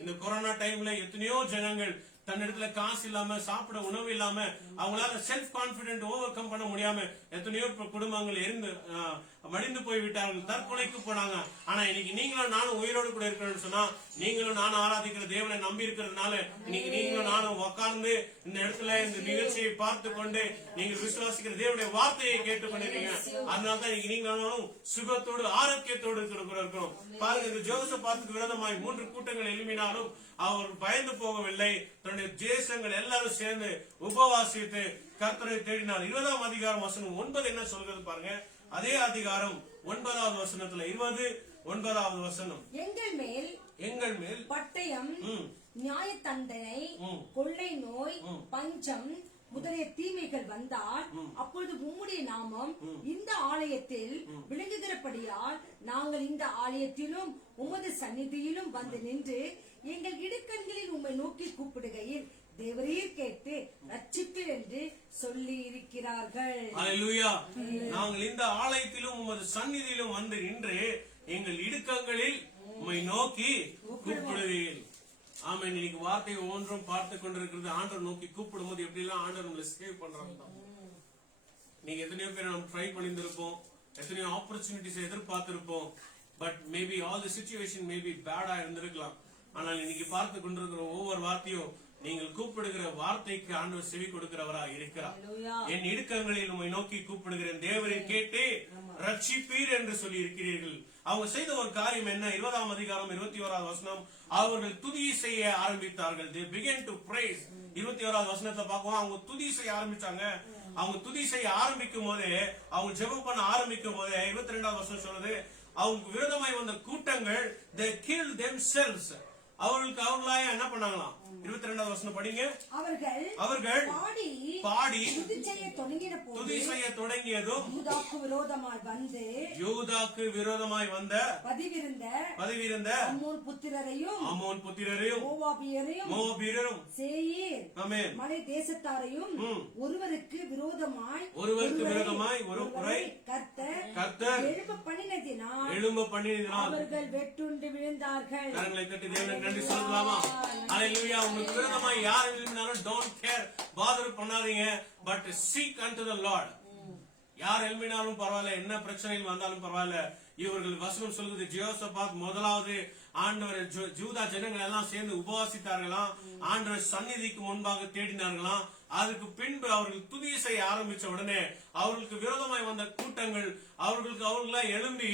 இந்த கொரோனா டைம்ல எத்தனையோ ஜனங்கள் தன்னிடத்துல காசு இல்லாம, சாப்பிட உணவு இல்லாம, அவங்களால செல்ஃப் கான்பிடென்ட் ஓவர் கம் பண்ண முடியாம எத்தனையோ குடும்பங்கள் மடிந்து போய்விட்டார்கள், தற்கொலைக்கு போனாங்க. ஆனா இன்னைக்கு நீங்களும் நானும் உயிரோடு கூட இருக்கிறேன்னு சொன்னா, நீங்களும் நானும் ஆராதிக்கிற தேவனை நம்பி இருக்கிறதுனால இன்னைக்கு நீங்களும் நானும் உட்கார்ந்து இந்த இடத்துல இந்த நிகழ்ச்சியை பார்த்து கொண்டு நீங்க விசுவாசிக்கிற தேவனுடைய வார்த்தையை கேட்டுக்கொண்டிருக்கீங்க. அதனாலதான் இன்னைக்கு நீங்களும் சுகத்தோடு ஆரோக்கியத்தோடு இருக்கிறோம். பாருங்க, இந்த ஜெஹோசபாத்துக்கு விரோதமாய் 3 கூட்டங்கள் எழுப்பினாலும் அவர் பயந்து போகவில்லை. தன்னுடைய தேசங்கள் எல்லாரும் சேர்ந்து உபவாசித்து கர்த்தரை தேடினார். 20ஆம் அதிகாரம் வசனம் 9 என்ன சொல்கிறது பாருங்க. அதே அதிகாரம் 9வது வசனத்துல 29வது வசனம், எங்கள் மேல் பட்டயம், நியாய தண்டனை, கொள்ளை நோய், பஞ்சம் முதலிய தீமைகள் வந்தால் அப்பொழுது உம்முடைய நாமம் இந்த ஆலயத்தில் விளங்குகிறபடியால் நாங்கள் இந்த ஆலயத்திலும் உமது சந்நிதியிலும் வந்து நின்று எங்கள் இடுக்கண்களில் உம்மை நோக்கி கூப்பிடுகையில் தேவரீர் கேட்டு ரட்சிப்பீர் என்று சொல்லி இருக்கிறார்கள். அல்லேலூயா. நாங்கள் இந்த ஆலயத்திலும் உமது சந்நிதியிலும் வந்து நின்று எங்கள் இடுக்கங்களில் உம்மை நோக்கி கூப்பிடுவீர். ஆமா, இன்னைக்கு வார்த்தை ஒவ்வொன்றும் பார்த்து கொண்டிருக்கிறது. ஆண்டவர் நோக்கி கூப்பிடும் போது எப்படி எல்லாம் ஆண்டவர் நம்மளை சேவ் பண்றாங்க. நீங்க எத்தனையோ பேர் நம்ம ட்ரை பண்ணிருப்போம், எத்தனையோ ஆப்பர்ச்சுனிட்டிஸ் எதிர்பார்த்திருப்போம். But maybe all the situation maybe பேடா இருந்திருக்கலாம். ஆனால் இன்னைக்கு பார்த்து கொண்டிருக்கிற ஒவ்வொரு வார்த்தையும் நீங்கள் கூப்பிடுகிற வார்த்தைக்கு ஆண்டவர் செவி கொடுக்கிறவரா இருக்கிறார். என் இடுக்கங்களில் உம்மை நோக்கி கூப்பிடுகிறேன், தேவரை கேட்டு ரட்சிப்பீர் என்று சொல்லி இருக்கிறீர்கள். அவங்க செய்த ஒரு காரியம் என்ன? 20ஆம் அதிகாரம் 21வது வசனம், அவர்கள் துதி செய்ய ஆரம்பித்தார்கள். They began to praise. 21வது வசனத்தை பார்க்கவும் அவங்க துதி செய்ய ஆரம்பிச்சாங்க. அவங்க துதி செய்ய ஆரம்பிக்கும் போதே, அவங்க ஜெபம் பண்ண ஆரம்பிக்கும் போதே 22வது வசனம் சொல்றது, அவங்க விரோதமாய் வந்த கூட்டங்கள் they killed themselves. அவர்களுக்கு அவர்களாய் என்ன பண்ணாங்களாம்? 22வது வசனம் படிங்க. அவர்கள் பாடி துதி செய்ய தொடங்கியதும் யூதாக்கு விரோதமாய் வந்த பதிவிருந்த அம்மோன் புத்திரரையும் மோவாபியரையும் சேயீர் மலை தேசத்தாரையும் ஒருவருக்கு விரோதமாய் ஒரு முறை கர்த்தர் எழும்ப பண்ணினதினால் அவர்கள் வெட்டுண்டு விழுந்தார்கள். கரங்களை தட்டி தேவனுக்கு நன்றி சொல்லலாமா? ஹalleluya. உங்களுக்கு விரோதமாய் யார் எழும்பினாலும் டோன்ட் கேர், பாதர் பண்ணாதீங்க. But seek unto the Lord. யார் எழும்பினாலும் பரவாயில்ல, என்ன பிரச்சனைகள் வந்தாலும் பரவாயில்ல. இவர்கள் வசனம் சொல்லுது, ஜெயோசபாத் முதலாவது ஆண்டவர் ஜூதா ஜனங்கள் எல்லாம் சேர்ந்து உபவாசித்தார்களாம், ஆண்டவர் சந்நிதிக்கு முன்பாக தேடினார்களாம். அதுக்கு பின்பு அவர்கள் துதி செய்ய ஆரம்பிச்ச உடனே அவர்களுக்கு விரோதமாய் வந்த கூட்டங்கள் அவர்களா எழும்பி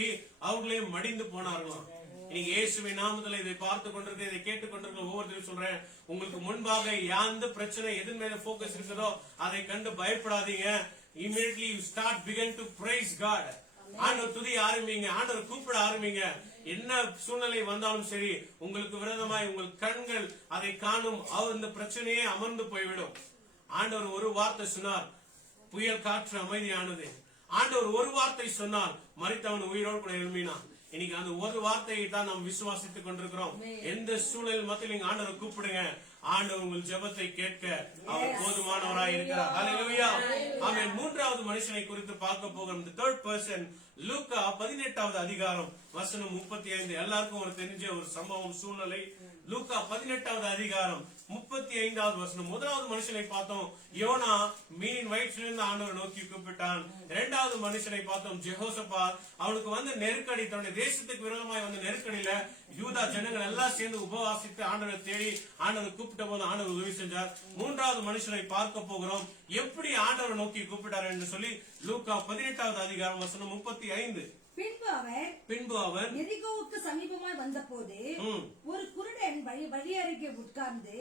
அவர்களே மடிந்து போனார்களாம். இன்னைக்கு இயேசுவின் நாமத்துல இதை பார்த்து கொண்டிருக்க, இதை கேட்டுக் கொண்டிருக்க ஒவ்வொருத்தரும் சொல்றேன், உங்களுக்கு முன்பாக எந்த பிரச்சனை எதன் மேல போக்கஸ் இருக்குதோ அதை கண்டு பயப்படாதீங்க. Immediately you start begin to praise God. ஆண்டவர் துதி ஆரம்பிங்க, ஆண்டவர் கூப்பிட ஆரம்பிங்க. என்ன சூழ்நிலை வந்தாலும் சரி, உங்களுக்கு விரோதமாய் உங்கள் கண்கள் அதை காணும், அந்த பிரச்சனையே அமர்ந்து போய்விடும். ஆண்டவர் ஒரு வார்த்தை சொன்னார், புயல் காற்று அமைதியானது. ஆண்டவர் ஒரு வார்த்தை சொன்னால் மரித்தவன் உயிரோடு கூட எழும்பினான். இன்னைக்கு அந்த ஒரு வார்த்தையை தான் நாம் விசுவாசித்துக் கொண்டிருக்கிறோம். எந்த சூழல் மத்தியில் நீங்க ஆண்டவரை கூப்பிடுங்க, ஆண்டவர் உங்கள் ஜெபத்தை கேட்க அவர் போதுமானவராய் இருக்கிறார். ஹalleluya. ஆமென். மூன்றாவது மனுஷனை குறித்து பார்க்க போகிறோம். the third person, லூக்கா 18வது அதிகாரம் வசனம் 35. எல்லாருக்கும் ஒரு தெரிஞ்ச ஒரு சம்பவம் சூழ்நிலை. லூக்கா 18வது அதிகாரம் 35வது வசனம். முதலாவது மனுஷனை பார்த்தோம், யோனா மீனின் வயிற்றிலிருந்து ஆண்டவரை நோக்கி கூப்பிட்டான். இரண்டாவது மனுஷனை பார்த்தோம், ஜெஹோசபாத். அவனுக்கு வந்து நெருக்கடி, தன்னுடைய தேசத்துக்கு விரோதமாய் வந்த நெருக்கடியில யூதா ஜனங்கள் எல்லாம் சேர்ந்து உபவாசித்து ஆண்டவரை தேடி ஆண்டவரை கூப்பிட்ட போது ஆண்டவர் உதவி செஞ்சார். மூன்றாவது மனுஷனை பார்க்க போகிறோம், எப்படி ஆண்டவரை நோக்கி கூப்பிட்டார் என்று சொல்லி லூக்கா 18வது அதிகாரம் வசனம் 35. பின்பு அவர் எரிகோவுக்கு சமீபமாய் வந்தபோது ஒரு குருடன் வழி அருகே உட்கார்ந்து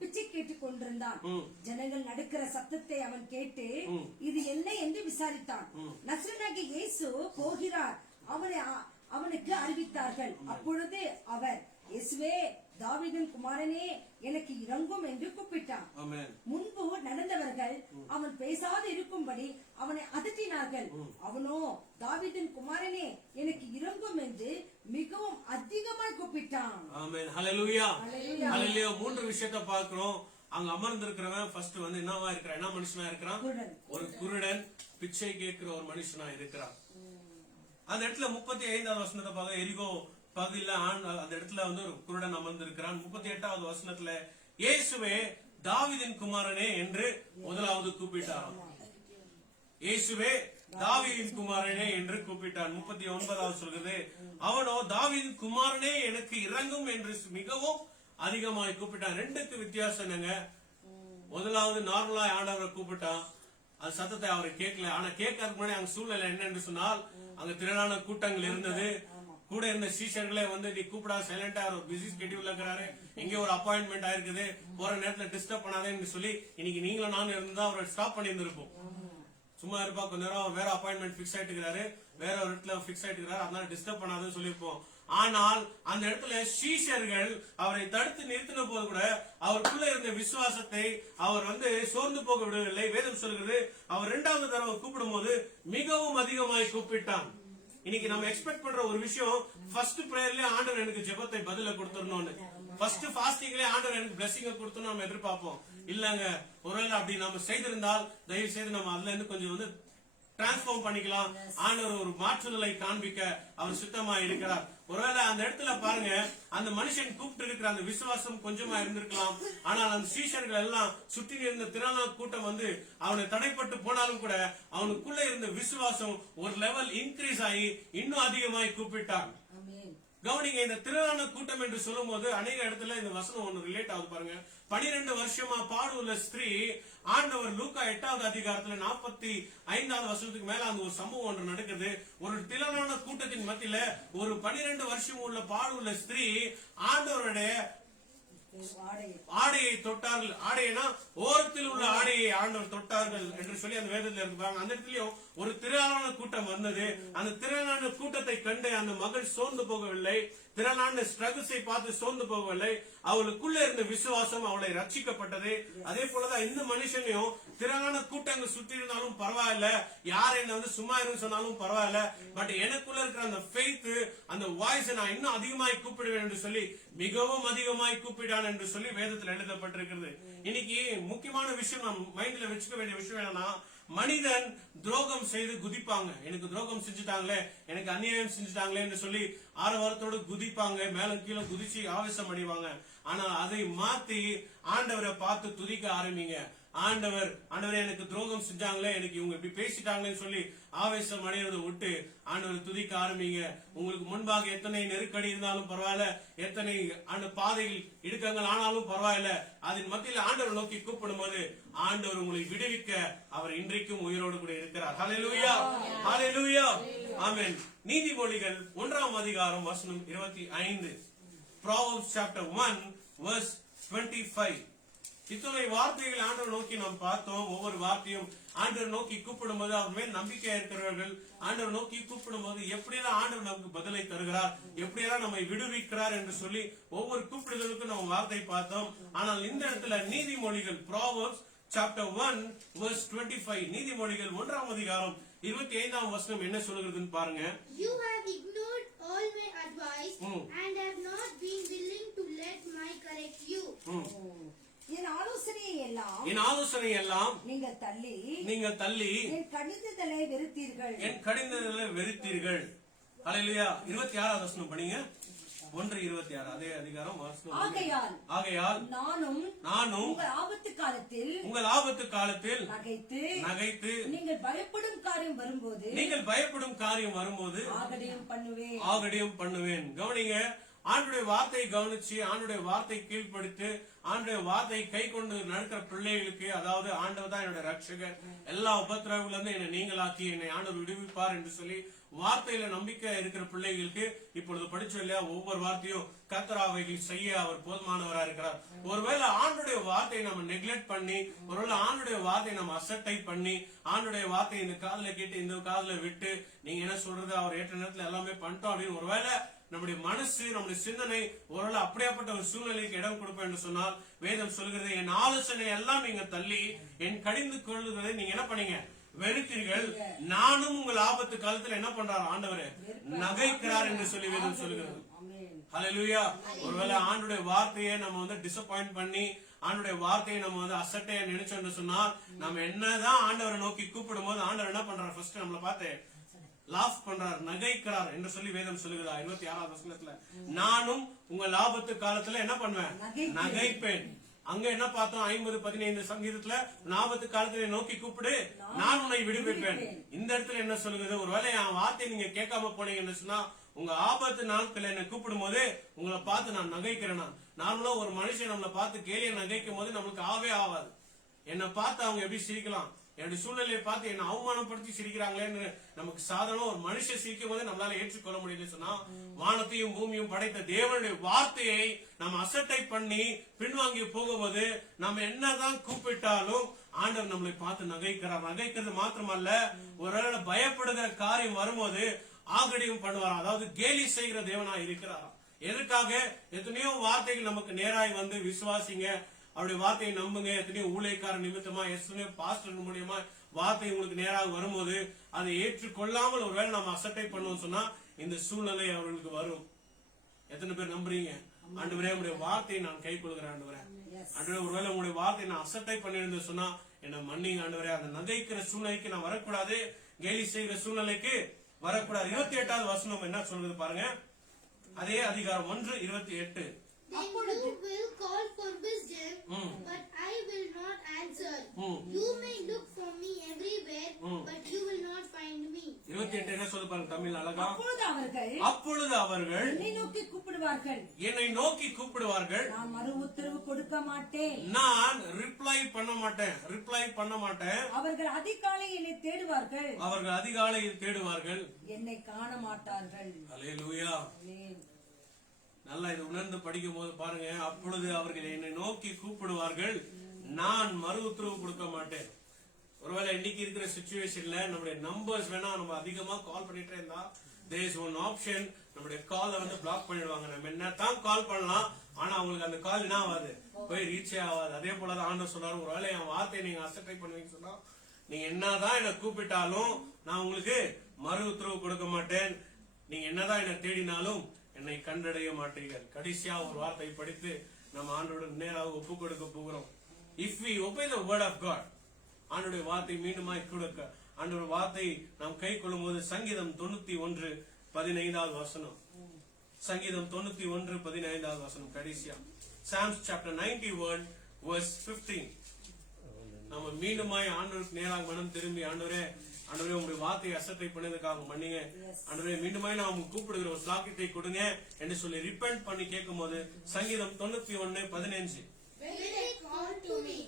பிச்சை கேட்டுக் கொண்டிருந்தான். ஜனங்கள் நடுக்கிற சத்தத்தை அவன் கேட்டு இது என்ன என்று விசாரித்தான். நசரேயனாகிய இயேசு போகிறார் அவனுக்கு அறிவித்தார்கள். அப்பொழுது அவர், இயேசுவே தாவீதின் குமாரனே எனக்கு இறங்கும் என்று கூப்பிட்டான். முன்பு நடந்தவர்கள் அவன் பேசாது இருக்கும்படி அவனை அதட்டினார்கள். அவனோ தாவீதின் குமாரனே எனக்கு இறங்கும் என்று மிகவும் அதிகமாய் கூப்பிட்டான். ஆமென். ஹalleluya. ஹalleluya. மூன்று விஷயத்தை பார்க்கிறோம். அங்க அமர்ந்து இருக்கிறவன் ஃபர்ஸ்ட் வந்து என்னவா இருக்கிறான்? என்ன மனுஷனா இருக்கிறான்? ஒரு குருடன், பிச்சை கேட்கிற ஒரு மனுஷனா இருக்கிறான். அந்த இடத்துல 35வது வசனத்தை பார்க்க, எரிகோ பகுதியில அந்த இடத்துல வந்து ஒரு குருடன் அமர்ந்து இருக்கிறான். 38வது வசனத்துல இயேசுவே தாவீதின் குமாரனே என்று முதலாவது கூப்பிட்டான். இயேசுவே தாவீதின் குமாரனே என்று கூப்பிட்டான். 39வது சொல்கிறது, அவனோ தாவீதின் குமாரனே எனக்கு இறங்கும் என்று மிகவும் அதிகமாய் கூப்பிட்டான். ரெண்டுக்கு வித்தியாசம் என்னங்க? முதலாவது நார்மலா ஆண்டவரை கூப்பிட்டான், அது சத்தத்தை அவரை கேட்கல. ஆனா கேட்கறதுக்கு முன்னாடி அங்க சூழ்நிலை என்னன்னு சொன்னால், அங்க திரளான கூட்டங்கள் இருந்தது. கூட இருந்த சீஷர்களே வந்து நீ கூப்பிடா, சைலண்டா, ஒரு பிஸி ஸ்கெட்யூல் இருக்கிறாரு, எங்க ஒரு அப்பாயின்மெண்ட் ஆயிருக்குது, போற நேரத்துல டிஸ்டர்ப் பண்ணாதேன்னு சொல்லி இன்னைக்கு நீங்களும் நானும் இருந்தா அவரை ஸ்டாப் பண்ணி இருந்திருப்போம். சும்மா இருப்பா, கொஞ்ச நேரம் வேற அப்பாயின்மெண்ட் பிக்ஸ் ஆயிட்டு இருக்கிறாரு, வேற ஒரு இடத்துல பிக்ஸ் ஆயிட்டு இருக்கிறாரு, அதனால டிஸ்டர்ப் பண்ணாதுன்னு சொல்லிருப்போம். ஆனால் அந்த இடத்துல சீஷர்கள் அவரை தடுத்து நிறுத்தின போது கூட அவருக்குள்ள இருந்த விசுவாசத்தை அவர் வந்து சோர்ந்து போக விடவில்லை. வேதம் சொல்கிறது, அவர் இரண்டாவது தடவை கூப்பிடும் போது மிகவும் அதிகமாய் கூப்பிட்டான். இன்னைக்கு நம்ம எக்ஸ்பெக்ட் பண்ற ஒரு விஷயம், ஃபர்ஸ்ட் பிரேயர்ல ஆண்டவர் எனக்கு ஜெபத்தை பதில கொடுத்துடணும்னு, ஃபர்ஸ்ட் ஃபாஸ்டிங்ல ஆண்டவர் எனக்கு பிளெஸிங்க கொடுத்து நம்ம எதிர்பார்ப்போம். இல்லங்க, ஒருவேளை அப்படி நம்ம செய்திருந்தால் தயவு செய்து நம்ம அதுல இருந்து கொஞ்சம் வந்து டிரான்ஸ்பார்ம் பண்ணிக்கலாம். ஆண்டவர் ஒரு மாற்றுதலை காண்பிக்க அவர் சுத்தமா இருக்கிறார். ஒருவேளை அந்த இடத்துல பாருங்க, அந்த மனுஷன் கூப்பிட்டு இருக்கிற அந்த விசுவாசம் கொஞ்சமா இருந்திருக்கலாம். ஆனால் அந்த சீஷர்கள் எல்லாம் சுற்றி இருந்த திரளான கூட்டம் வந்து அவனை தடைப்பட்டு போனாலும் கூட அவனுக்குள்ள இருந்த விசுவாசம் ஒரு லெவல் இன்க்ரீஸ் ஆகி இன்னும் அதிகமாய் கூப்பிட்டான். கவனிங்க, இந்த திரளான கூட்டம் என்று சொல்லும் போது அநேக இடத்துல இந்த வசனம் ஒன்று ரிலேட் ஆகுது பாருங்க. 12 வருஷமா பாடு உள்ள ஸ்திரீ, ஆண்டவர் லூக்கா 8வது அதிகாரத்துல 45வது வசனத்துக்கு மேல அந்த ஒரு சம்பவம் ஒன்று நடக்குது. ஒரு திரளான கூட்டத்தின் மத்தியில ஒரு 12 வருஷம் உள்ள பாடு உள்ள ஸ்திரீ ஆண்டவருடைய ஆடையை தொட்டார்கள். ஆடைனா ஓரத்தில் உள்ள ஆடையை ஆண்டவர் தொட்டார்கள் என்று சொல்லி அந்த வேதத்துல இருக்கு. அந்த இடத்துலயும் ஒரு திரளான கூட்டம் வந்தது. அந்த திரளான கூட்டத்தை கண்டு அந்த மகள் சோர்ந்து போகவில்லை. திரளான ஸ்ட்ரகிள்ஸை பார்த்து சோர்ந்து போகவில்லை. அவளுக்குள்ள இருந்த விசுவாசம் அவளை ரட்சிக்கப்பட்டது. அதே போலதான் இந்த மனுஷனையும் திரளான கூட்டங்கள் சுத்தி இருந்தாலும் பரவாயில்ல, யார் என்ன வந்து சும்மா இருந்து சொன்னாலும் பரவாயில்ல, பட் எனக்குள்ள இருக்கிற அந்த ஃபெய்த், அந்த வாய்ஸ் நான் இன்னும் அதிகமாய் கூப்பிடுவேன் என்று சொல்லி மிகவும் அதிகமாய் கூப்பிடான் என்று சொல்லி வேதத்தில் எழுதப்பட்டிருக்கிறது. இன்னைக்கு முக்கியமான விஷயம் நம்ம மைண்ட்ல வச்சுக்க வேண்டிய விஷயம் என்னன்னா, மனிதன் துரோகம் செய்து குதிப்பாங்க. எனக்கு துரோகம் செஞ்சுட்டாங்களே, எனக்கு அநியாயம் செஞ்சுட்டாங்களே என்று சொல்லி ஆரவாரத்தோடு குதிப்பாங்க, மேலும் கீழே குதிச்சு ஆவேசம் அடைவாங்க. ஆனா அதை மாத்தி ஆண்டவரை பார்த்து துதிக்க ஆரம்பிங்க. ஆண்டவரே எனக்கு துரோகம் செஞ்சாங்களே, எனக்கு இவங்க இப்படி பேசிட்டாங்களேன்னு சொல்லி ஆவேசம் அடைவதை விட்டு ஆண்டவரை துதிக்க ஆரம்பிங்க. உங்களுக்கு முன்பாக எத்தனை நெருக்கடி இருந்தாலும் பரவாயில்ல, எத்தனை அந்த பாதையில் இடுக்கங்கள் ஆனாலும் பரவாயில்ல, அதன் மத்தியில் ஆண்டவரை நோக்கி கூப்பிடும் போது ஆண்டவர் உங்களை விடுவிக்க அவர் இன்றைக்கும் உயிரோடு கூட இருக்கிறார். ஹல்லேலூயா, ஹல்லேலூயா, ஆமென். நீதிமொழிகள் 1ஆம் அதிகாரம் வசனம் 25. Proverbs chapter 1 verse 25. இத்தனை வார்த்தைகள் ஆண்டவர் நோக்கி நாம் பார்த்தோம். ஒவ்வொரு வார்த்தையும் ஆண்டவர் நோக்கி கூப்பிடும் போது அவர் மேல் நம்பிக்கையா இருக்கிறவர்கள் ஆண்டவர் நோக்கி கூப்பிடும் போது எப்படியெல்லாம் ஆண்டவர் நமக்கு பதிலை தருகிறார், எப்படியெல்லாம் நம்மை விடுவிக்கிறார் என்று சொல்லி ஒவ்வொரு கூப்பிடுதலுக்கும் நம்ம வார்த்தை பார்த்தோம். ஆனால் இந்த இடத்துல நீதிமொழிகள் Proverbs chapter 1 verse 25, நீதிமொழிகள் 1ஆம் அதிகாரம் 25ஆம் வசனம் என்ன சொல்லுகிறதுன்னு பாருங்க. You have ignored all my advice and have not been willing to let me correct you. என் ஆலோசனை எல்லாம் நீங்கள் தள்ளி என் கடிந்துதலை வெறுத்தீர்கள். ஹல்லேலூயா. 26ஆம் வசனம் படிங்க. 1:26 அதே அதிகாரம். ஆகையால் நானும் உங்கள் ஆபத்து காலத்தில் நகைத்து நீங்கள் பயப்படும் காரியம் வரும்போது ஆகடியம் பண்ணுவேன். கவனிங்க, ஆண்டுடைய வார்த்தையை கவனிச்சு ஆண்டுடைய வார்த்தை கீழ்ப்படுத்து ஆண்டுடைய வார்த்தையை கை கொண்டு நடக்கிற பிள்ளைகளுக்கு, அதாவது ஆண்டவர் தான் என்னுடைய ரட்சகர், எல்லா உபத்திரவங்கள்ல இருந்து என்னை நீங்களாக்கி என்னை ஆண்டவர் விடுவிப்பார் என்று சொல்லி வார்த்தையில நம்பிக்கை இருக்கிற பிள்ளைகளுக்கு இப்பொழுது படிச்ச இல்லையா, ஒவ்வொரு வார்த்தையும் கர்த்தராவைகள் செய்ய அவர் போதுமானவராக இருக்கிறார். ஒருவேளை ஆண்டுடைய வார்த்தையை நம்ம நெக்லெக்ட் பண்ணி, ஒருவேளை ஆண்டுடைய வார்த்தையை நம்ம அசட்டை பண்ணி, ஆண்டுடைய வார்த்தையை இந்த காதுல கேட்டு இந்த காதுல விட்டு நீங்க என்ன சொல்றது அவர் ஏற்ற நேரத்துல எல்லாமே பண்ணிட்டோம் அப்படின்னு ஒருவேளை நம்முடைய மனசு நம்முடைய சிந்தனை ஒருவேளை அப்படியாப்பட்ட ஒரு சூழ்நிலைக்கு இடம் கொடுப்பேன் என்று சொன்னால் வேதம் சொல்கிறது, என் ஆலோசனை எல்லாம் நீங்க தள்ளி என் கடிந்து கொள்ளுகிறதை நீங்க என்ன பண்ணீங்க, வெறுத்தீர்கள். நானும் உங்கள் ஆபத்து காலத்துல என்ன பண்றாரு ஆண்டவரே, நகைக்கிறார் என்று சொல்லி வேதம் சொல்லுகிறது. ஹல்லேலூயா. ஒருவேளை ஆண்டுடைய வார்த்தையை நம்ம வந்து டிசப்பாயிண்ட் பண்ணி ஆண்டுடைய வார்த்தையை நம்ம வந்து அசட்டையா நினைச்சோம்னு சொன்னால் நம்ம என்னதான் ஆண்டவரை நோக்கி கூப்பிடும் போது ஆண்டவர் என்ன பண்றாரு, ஃபர்ஸ்ட் நம்மளை பார்த்து லாஃப் பண்றார், நகைக்கிறார் என்று சொல்லி வேதம் சொல்லுகிறா. 26ஆம் வசனத்துல நானும் உங்கள் ஆபத்து காலத்துல என்ன பண்ணுவேன், நகைப்பேன். அங்க என்ன பார்த்தோம், 50:15 சங்கீதத்துல ஆபத்து காலத்துல நோக்கி கூப்பிடு நான் உன்னை விடுவிப்பேன். இந்த இடத்துல என்ன சொல்லுகிறது, ஒருவேளை என் வார்த்தையை நீங்க கேட்காம போனீங்கன்னு சொன்னா உங்க ஆபத்து நாட்கள் என்ன கூப்பிடும் போது உங்களை பார்த்து நான் நகைக்கிறேன்னா, நார்மலா ஒரு மனுஷன் நம்மளை பார்த்து கேலியை நகைக்கும் போது நம்மளுக்கு ஆகாது. என்னை பார்த்து அவங்க எப்படி சிரிக்கலாம், என்னுடைய சூழ்நிலையை பார்த்து என்ன அவமானப்படுத்தி சிரிக்கிறாங்களேன்னு நமக்கு சாதாரண ஒரு மனுஷன் சிரிக்கும் போது நம்மளால ஏற்றுக்கொள்ள முடியல சொன்னா, வானத்தையும் பூமியும் படைத்த தேவனுடைய வார்த்தையை நம்ம அசட்டை பண்ணி பின்வாங்கி போகும்போது நம்ம என்னதான் கூப்பிட்டாலும் ஆண்டவர் நம்மளை பார்த்து நகைக்கிறார். நகைக்கிறது மாத்திரமல்ல, ஒருவேளை பயப்படுகிற காரியம் வரும்போது ஆகடியும் பண்ணுவாராம், அதாவது கேலி செய்கிற தேவனா இருக்கிறாராம். எதற்காக, எத்தனையோ வார்த்தைகள் நமக்கு நேராய் வந்து விசுவாசிங்க, அவருடைய வார்த்தையை நம்புங்க, எத்தனையோ ஊழியக்கார நிமித்தமா எத்தனையோ பாஸ்டர் மூலியமா வார்த்தை உங்களுக்கு நேராக வரும்போது அதை ஏற்றுக்கொள்ளாமல் ஒருவேளை நம்ம அசட்டை பண்ணுவோம் சொன்னா இந்த சூழ்நிலை அவர்களுக்கு வரும். எத்தனை பேர் நம்புறீங்க, ஆண்டவரே உங்களுடைய வார்த்தையை நான் கை கொள்கிறேன், ஆண்டவரே ஒருவேளை உங்களுடைய வார்த்தையை நான் அசட்டை பண்ணிருந்து சொன்னா என்ன மன்னிங்க ஆண்டவரே, அந்த நகைக்கிற சூழ்நிலைக்கு நான் வரக்கூடாது, கேலி செய்கிற சூழ்நிலைக்கு வரக்கூடாது. 28ஆவது வசனம் என்ன சொல்றது பாருங்க, அதே அதிகாரம் 1:28. Then you will call for wisdom, but I will not answer. You may look for me everywhere, but you will not find me. 28 என்ன சொல்லுது பாருங்க தமிழ் அழகா. அப்பொழுது அவர்கள் என்னை நோக்கி கூப்பிடுவார்கள், நான் மறு உத்தரவு கொடுக்க மாட்டேன், நான் ரிப்ளை பண்ண மாட்டேன். அவர்கள் அதிகாலையில் என்னை தேடுவார்கள், என்னை காண மாட்டார்கள். அல்லேலூயா. நல்லா இது உணர்ந்து படிக்கும் போது பாருங்க, அப்பொழுது அவர்கள் என்னை நோக்கி கூப்பிடுவார்கள், நான் மறு உத்தரவு கொடுக்க மாட்டேன். ஒருவேளை இன்னைக்கு இருக்கிற சிச்சுவேஷன்ல நம்முடைய நம்பர்ஸ் வேணா நம்ம அதிகமா கால் பண்ணிட்டே இருந்தா there is one option, நம்முடைய காலை வந்து பிளாக் பண்ணிடுவாங்க. நம்ம என்னதான் கால் பண்ணலாம், ஆனா அவங்களுக்கு அந்த கால் என்ன ஆகாது, போய் ரீச்சே ஆகாது. அதே போலதான் ஆண்டவர் சொன்னாரு, ஒருவேளை என் வார்த்தையை நீங்க அசட்டை பண்ணுவீங்கன்னு சொன்னா நீங்க என்னதான் என்ன கூப்பிட்டாலும் நான் உங்களுக்கு மறு உத்தரவு கொடுக்க மாட்டேன். நீங்க என்னதான் என்ன தேடினாலும் என்னை கண்டடைய மாட்டீர்கள். கடைசியா ஒரு வார்த்தை படித்து நம்ம ஆண்டோட நேராக ஒப்பு கொடுக்க போகிறோம். If we obey the word of God, ஆண்டோடைய வார்த்தை மீண்டுமாய் கொடுக்க, ஆண்டோட வார்த்தை நாம் கை கொள்ளும் போது சங்கீதம் 91:15 வசனம், சங்கீதம் 91:15 வசனம் கடைசியா, Psalms chapter 91 verse 15. நம்ம மீண்டுமாய் ஆண்டவருக்கு நேராக மனம் திரும்பி, ஆண்டவரே உங்களுடைய வார்த்தையை அசட்டை பண்ணதுக்காக மன்னிங்க ஆண்டவரே, மீண்டுமாய் நான் உங்களுக்கு கூப்பிடுகிற ஒரு ஸ்லாக்கியத்தை கொடுங்க என்று சொல்லி ரிப்பெண்ட் பண்ணி கேட்கும் போது சங்கீதம் 91:15. When they call to me,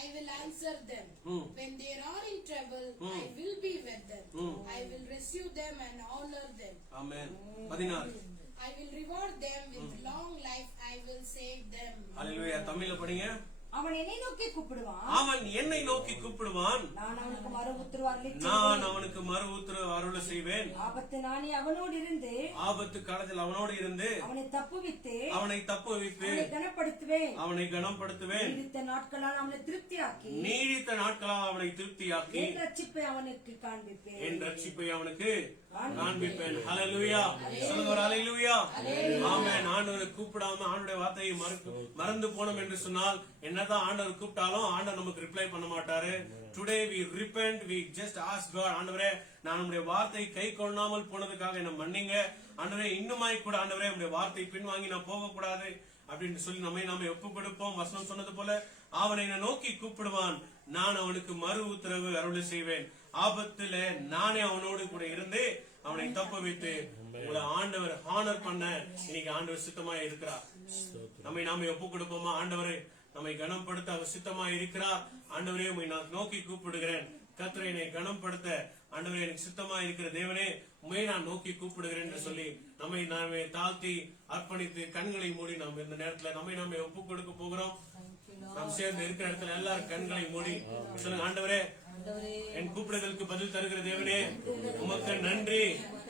I will answer them. When they are in trouble, I will be with them. I will rescue them and honor them. Amen. 16. I will reward them with long life. I will save them. Hallelujah. தமிழ்ல படிங்க. அவன் என்னை நோக்கி கூப்பிடுவான், அவன் என்னை நோக்கி கூப்பிடுவான், நான் அவனுக்கு மறு உத்தரவு அருள செய்வேன். ஆபத்து நானே அவனோடு இருந்து, ஆபத்து காலத்தில் அவனோடு இருந்து அவனை தப்புவித்து அவனை கனப்படுத்துவேன். நீடித்த நாட்களால் அவனை திருப்தியாக்கி என் ரட்சிப்பை அவனுக்கு காண்பிப்பேன். ஹல்லேலூயா. சொல்லுங்க ஹல்லேலூயா. ஆமென். ஆண்டவரை கூப்பிடாம ஆண்டவருடைய வார்த்தையை மறந்து போனோம் என்று சொன்னால் என்னதான் ஆண்டவர் கூப்பிட்டாலும் ஆண்டவர் நமக்கு ரிப்ளை பண்ண மாட்டாரு. Today we repent, we just ask God, ஆண்டவரே நான் உங்களுடைய வார்த்தை கை கொள்ளாமல் போனதுக்காக என்ன மன்னிங்க ஆண்டவரே, இன்னுமாய் கூட ஆண்டவரே உங்களுடைய வார்த்தை பின்வாங்கி நான் போக கூடாது அப்படின்னு சொல்லி நாம ஒப்பு கொடுப்போம். வசனம் சொன்னது போல அவனை நோக்கி கூப்பிடுவான், நான் அவனுக்கு மறு உத்தரவு அருளை செய்வேன். ஆபத்துல நானே அவனோடு கூட இருந்து அவனை தப்ப வைத்து உங்களை ஆண்டவர் ஹானர் பண்ண இன்னைக்கு ஆண்டவர் சித்தமா இருக்கிறார். நாம ஒப்பு கொடுப்போமா? ஆண்டவரே நம்மை கனப்படுத்த அவர் சித்தமா இருக்கிறார். ஆண்டவரே உண்மை நான் நோக்கி கூப்பிடுகிறேன். கர்த்தரை என்னை கனப்படுத்த ஆண்டவரே எனக்கு சித்தமா இருக்கிற தேவனே உண்மையை நான் நோக்கி கூப்பிடுகிறேன் என்று சொல்லி நாமே தாழ்த்தி அர்ப்பணித்து கண்களை மூடி நாம் இந்த நேரத்துல நாமே ஒப்பு கொடுக்க போகிறோம். நாம் சேர்ந்து இருக்கிற இடத்துல எல்லாரும் கண்களை மூடி சொல்லுங்க, ஆண்டவரே என் கூப்பிடுதலுக்கு பதில் தருகிற தேவனே உமக்கு நன்றி.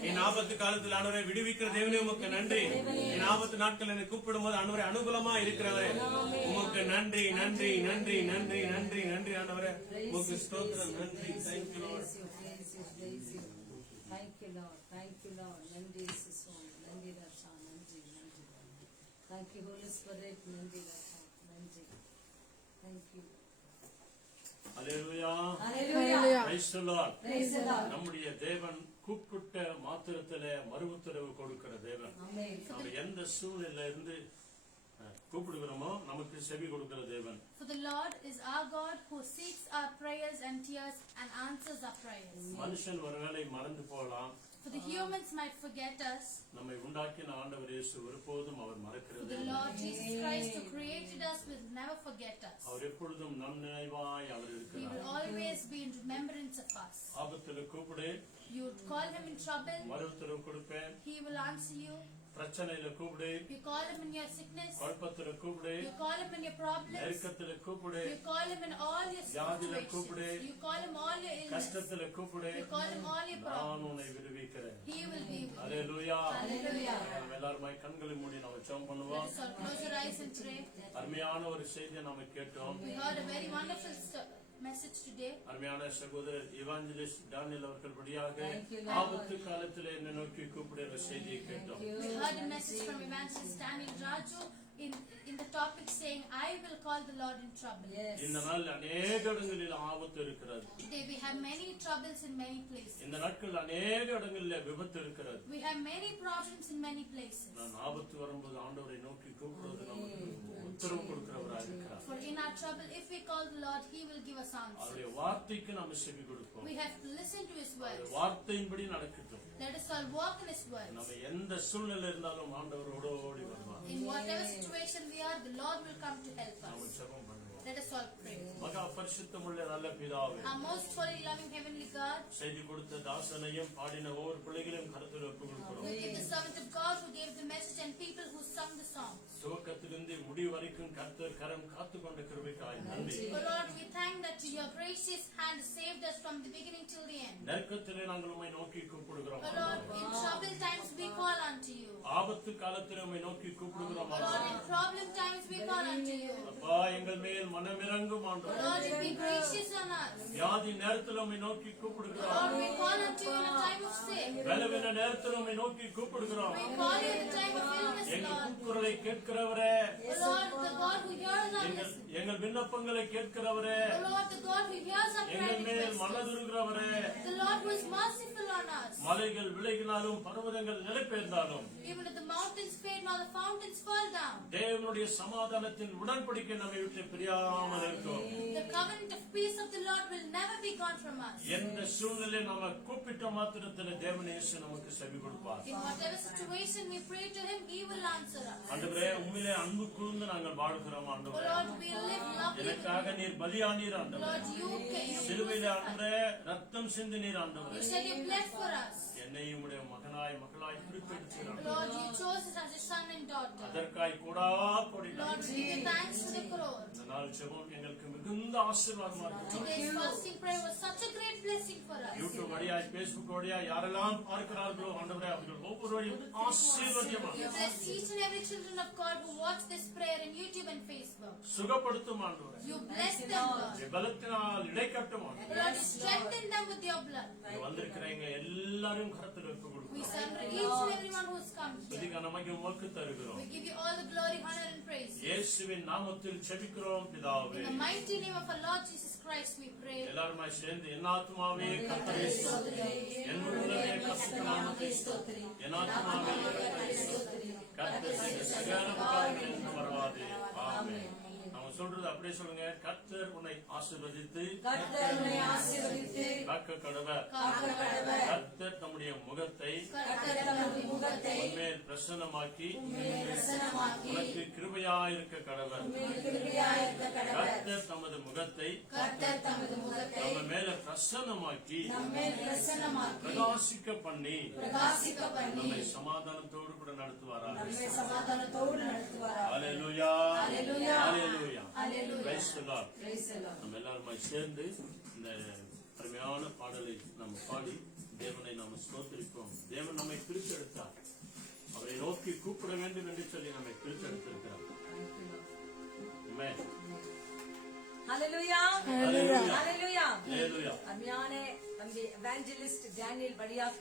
என் ஆபத்து காலத்தில் ஆண்டவரை விடுவிக்கிற தேவனே உமக்கு நன்றி. என் ஆபத்து நாட்கள் என்னை கூப்பிடும் போது ஆண்டவரை அனுகூலமா இருக்கிறவரே உமக்கு நன்றி நன்றி நன்றி நன்றி நன்றி நன்றி ஆண்டவரே உமக்கு ஸ்தோத்திரம். நன்றி. Thank you Lord. Thank you Lord. Thank you Lord. நன்றி இயேசுவே. நன்றி ரட்சா. நன்றி நன்றி. Thank you holy spirit. நன்றி ரட்சா. நன்றி. Thank you. Hallelujah. Hallelujah. Praise the Lord. Praise the Lord. நம்முடைய தேவன் கூப்பிட்ட மாத்திரத்திலே மறு உத்தரவு கொடுக்கிற தேவன். நம்ம எந்த சூழ்நிலையில இருந்து கூப்பிடுகிறோமோ நமக்கு செவி கொடுக்கிற தேவன். For the Lord is our God who seeks our prayers and tears and answers our prayers. மனுஷன் ஒருவேளை மறந்து போகலாம். For the humans might forget us. நம்மை உண்டாக்கின ஆண்டவர் இயேசு ஒருபோதும் அவர் மறக்கிறது. For the Lord Jesus Christ who created us will never forget us. அவர் எப்பொழுதும் நம் நினைவாய் அவர் He இருக்கிறார். will always be in remembrance of us. ஆபத்துல கூப்பிடு, You would call him in trouble, மறு உத்தரவு கொடுப்பேன். he will answer you. பிரச்சனையில கூப்பிடு, You call him in your sickness, குழப்பத்துல கூப்பிடு, you call him in your problems, நெருக்கத்துல கூப்பிடு, you call him in all your வியாதியில கூப்பிடு, situations, you call him all your illness, கஷ்டத்துல கூப்பிடு, you call him all your நான் problems. உன்னை விடுவிக்கிறேன். He will be with you. Hallelujah. Hallelujah. நம்ம எல்லாருமாய் கண்களை மூடி நம்ம ஜெபம் Let பண்ணுவோம். us all close our eyes and pray. அருமையான ஒரு செய்தியை நாம கேட்டோம். We heard a very wonderful message today. அருமையான சகோதரர் இவாஞ்சலிஸ்ட் டானியல் அவர்கள் வழியாக ஆபத்து காலத்தில் என்ன நோக்கி கூப்பிடுற செய்தியை கேட்டோம். We heard a message from Evangelist Daniel Raju in the topic saying, I will call the Lord in trouble. இந்த நாள் அநேக இடங்களில் ஆபத்து இருக்கிறது. Today we have many troubles in many places. இந்த நாட்கள் அநேக இடங்களில் விபத்து இருக்கிறது. We have many problems in many places. நான் ஆபத்து வரும்போது ஆண்டவரை நோக்கி கூப்பிடுவது நமக்கு உத்தரவு கொடுக்கிறவராக இருக்கிறார். For in our trouble, if we call the Lord, He will give us answers. அவருடைய வார்த்தைக்கு நாம செவி கொடுப்போம். We have to listen to His words. வார்த்தையின்படி நடக்கட்டும். Let us all walk in His words. நம்ம எந்த சூழ்நிலை இருந்தாலும் ஆண்டவரோடு ஓடி வருவார். In whatever situation we are, the Lord will come to help நாம us. ஜெபம் பண்ணுவோம். Let us all pray. மகா பரிசுத்தமுள்ள நல்ல பிதாவே, Our most holy, loving heavenly God, செய்தி கொடுத்த தாசனையும் பாடின ஒவ்வொரு பிள்ளைகளையும் கருத்தில் ஒப்புக் கொடுக்கிறோம். we give the servant of God who gave the message and people who sung the song. துவக்கத்திலிருந்து முடிவு வரைக்கும் கர்த்தர் கரம் காத்து கொண்ட கிருபைக்காய் நன்றி. Oh Lord, we thank that your gracious hand saved us from the beginning till the end. நெருக்கத்திலே நாங்கள் உம்மை நோக்கி கூப்பிடுகிறோம். Oh Lord, in troubled times we call unto you. ஆபத்து காலத்திலே உம்மை நோக்கி கூப்பிடுகிறோம். Oh Lord, in problem times we call unto you. அப்பா எங்கள் மேல் மனமிரங்கும் Oh ஆண்டவரே. Lord, you be gracious on us. வியாதி நேரத்தில் உம்மை நோக்கி கூப்பிடுகிறோம். Lord, we call unto you in a time of sick. பலவீன நேரத்தில் உம்மை நோக்கி கூப்பிடுகிறோம். We call you in a time of illness, எங்கள் Lord. கூக்குரலை கேட்கிறவரே, Oh Lord, the God who hears our listen. எங்கள் விண்ணப்பங்களை கேட்கிறவரே, Oh Lord, the God who hears our prayer எங்கள் மேல் requests. மனதுருகிறவரே, The Lord who is merciful on us. மலைகள் விலகினாலும் பர்வதங்கள் நிலைபெயர்ந்தாலும் Even if the mountains fade nor the fountains fall down. தேவனுடைய சமாதானத்தின் உடன்படிக்கை நம்மை விட்டு பிரியாமல் இருக்கும். The covenant of peace of the Lord will never be gone from us. எந்த சூழ்நிலை நம்ம கூப்பிட்ட மாத்திரத்தில் தேவனேசு நமக்கு செவி கொடுப்பார். In whatever situation we pray to Him, He will answer us. ஆண்டவரே உம்மிலே அன்பு கூர்ந்து நாங்கள் வாழ்கிறோம் Oh ஆண்டவரே. Lord, we live lovely. எனக்காக நீர் பலியானீர் ஆண்டவரே. Lord, you சிலுவையிலே crucified. ஆண்டவரே ரத்தம் சிந்தினீர் ஆண்டவரே. You said you bled for us. என்னையும் உடைய மகளாய் குறிப்பிடுகிறார். Lord, you chose us as a son and daughter. அதற்காய் கூடா கொடி Lord, we give you thanks to the crore. இந்த நாள் ஜெபம் எங்களுக்கு மிகுந்த ஆசீர்வாதமா இருக்கு. Today's fasting prayer was such a great blessing for us. YouTube வழியாய் பேஸ்புக் வழியாய் யாரெல்லாம் பார்க்கிறார்களோ ஆண்டவரே அவர்கள் ஒவ்வொருவரையும் ஆசீர்வதியமா You bless each and every children of God who watch this prayer on YouTube and Facebook. சுகப்படுத்தும் ஆண்டவரே. You bless them, Lord. பலத்தினால் இடைக்கட்டும் ஆண்டவரே. Lord, you strengthen them with your blood. இங்க வந்திருக்கிறவங்க எல்லாரும் கரத்தில் ஒப்பு We கொடுக்கிறோம். surrender each and everyone who's come here. இதுக்கு நமக்கு உமக்கு தருகிறோம். We give you all the glory, honor, and praise. இயேசுவின் நாமத்தில் ஜெபிக்கிறோம் பிதாவே. In the mighty name of our Lord Jesus Christ, we pray. எல்லாருமாய் சேர்ந்து என் ஆத்துமாவே கர்த்தரை ஸ்தோத்திரி. என் உள்ளமே கர்த்தருடைய நாமத்தை ஸ்தோத்திரி. என் ஆத்துமாவே கர்த்தரை ஸ்தோத்திரி. கர்த்தர் செய்த சகல உபகாரங்களுக்கும் மறவாதே. ஆமென். நாம சொல்றது அப்படியே சொல்லுங்க. கர்த்தர் உன்னை ஆசீர்வதித்து கர்த்தர் உன்னை ஆசீர்வதித்து காக்க கடவர். காக்க கடவர். கர்த்தர் தம்முடைய முகத்தை கர்த்தர் தமது முகத்தை உன்மேல் பிரசன்னமாக்கி பிரசன்னமாக்கி உனக்கு கிருபையாயிருக்க கடவர். கிருபையாயிருக்க கடவர். கர்த்தர் தமது முகத்தை கர்த்தர் தமது முகத்தை நம்ம மேல பிரசன்னமாக்கி நம்மேல் பிரசன்னமாக்கி பிரகாசிக்க பண்ணி பிரகாசிக்க பண்ணி நம்மை சமாதானத்தோடு கூட நடத்துவாராக. நம்மை சமாதானத்தோடு நடத்துவாராக. ஹalleluya ஹalleluya ஹalleluya ஹalleluya. praise the Lord. Praise the Lord. நம்ம எல்லாருமாய் சேர்ந்து இந்த அருமையான பாடலை நம்ம பாடி தேவனை நாம் ஸ்தோத்திரிப்போம். தேவன் நம்மை பிரித்தெடுத்தார். அவரை நோக்கி கூப்பிட வேண்டும் என்று சொல்லி நம்மை பிரித்தெடுத்திருக்கிறார். ஆமென். ஹalleluya ஹalleluya ஹalleluya. ஹalleluya. அருமையான தம்பி எவாஞ்சலிஸ்ட் டேனியல் வழியாக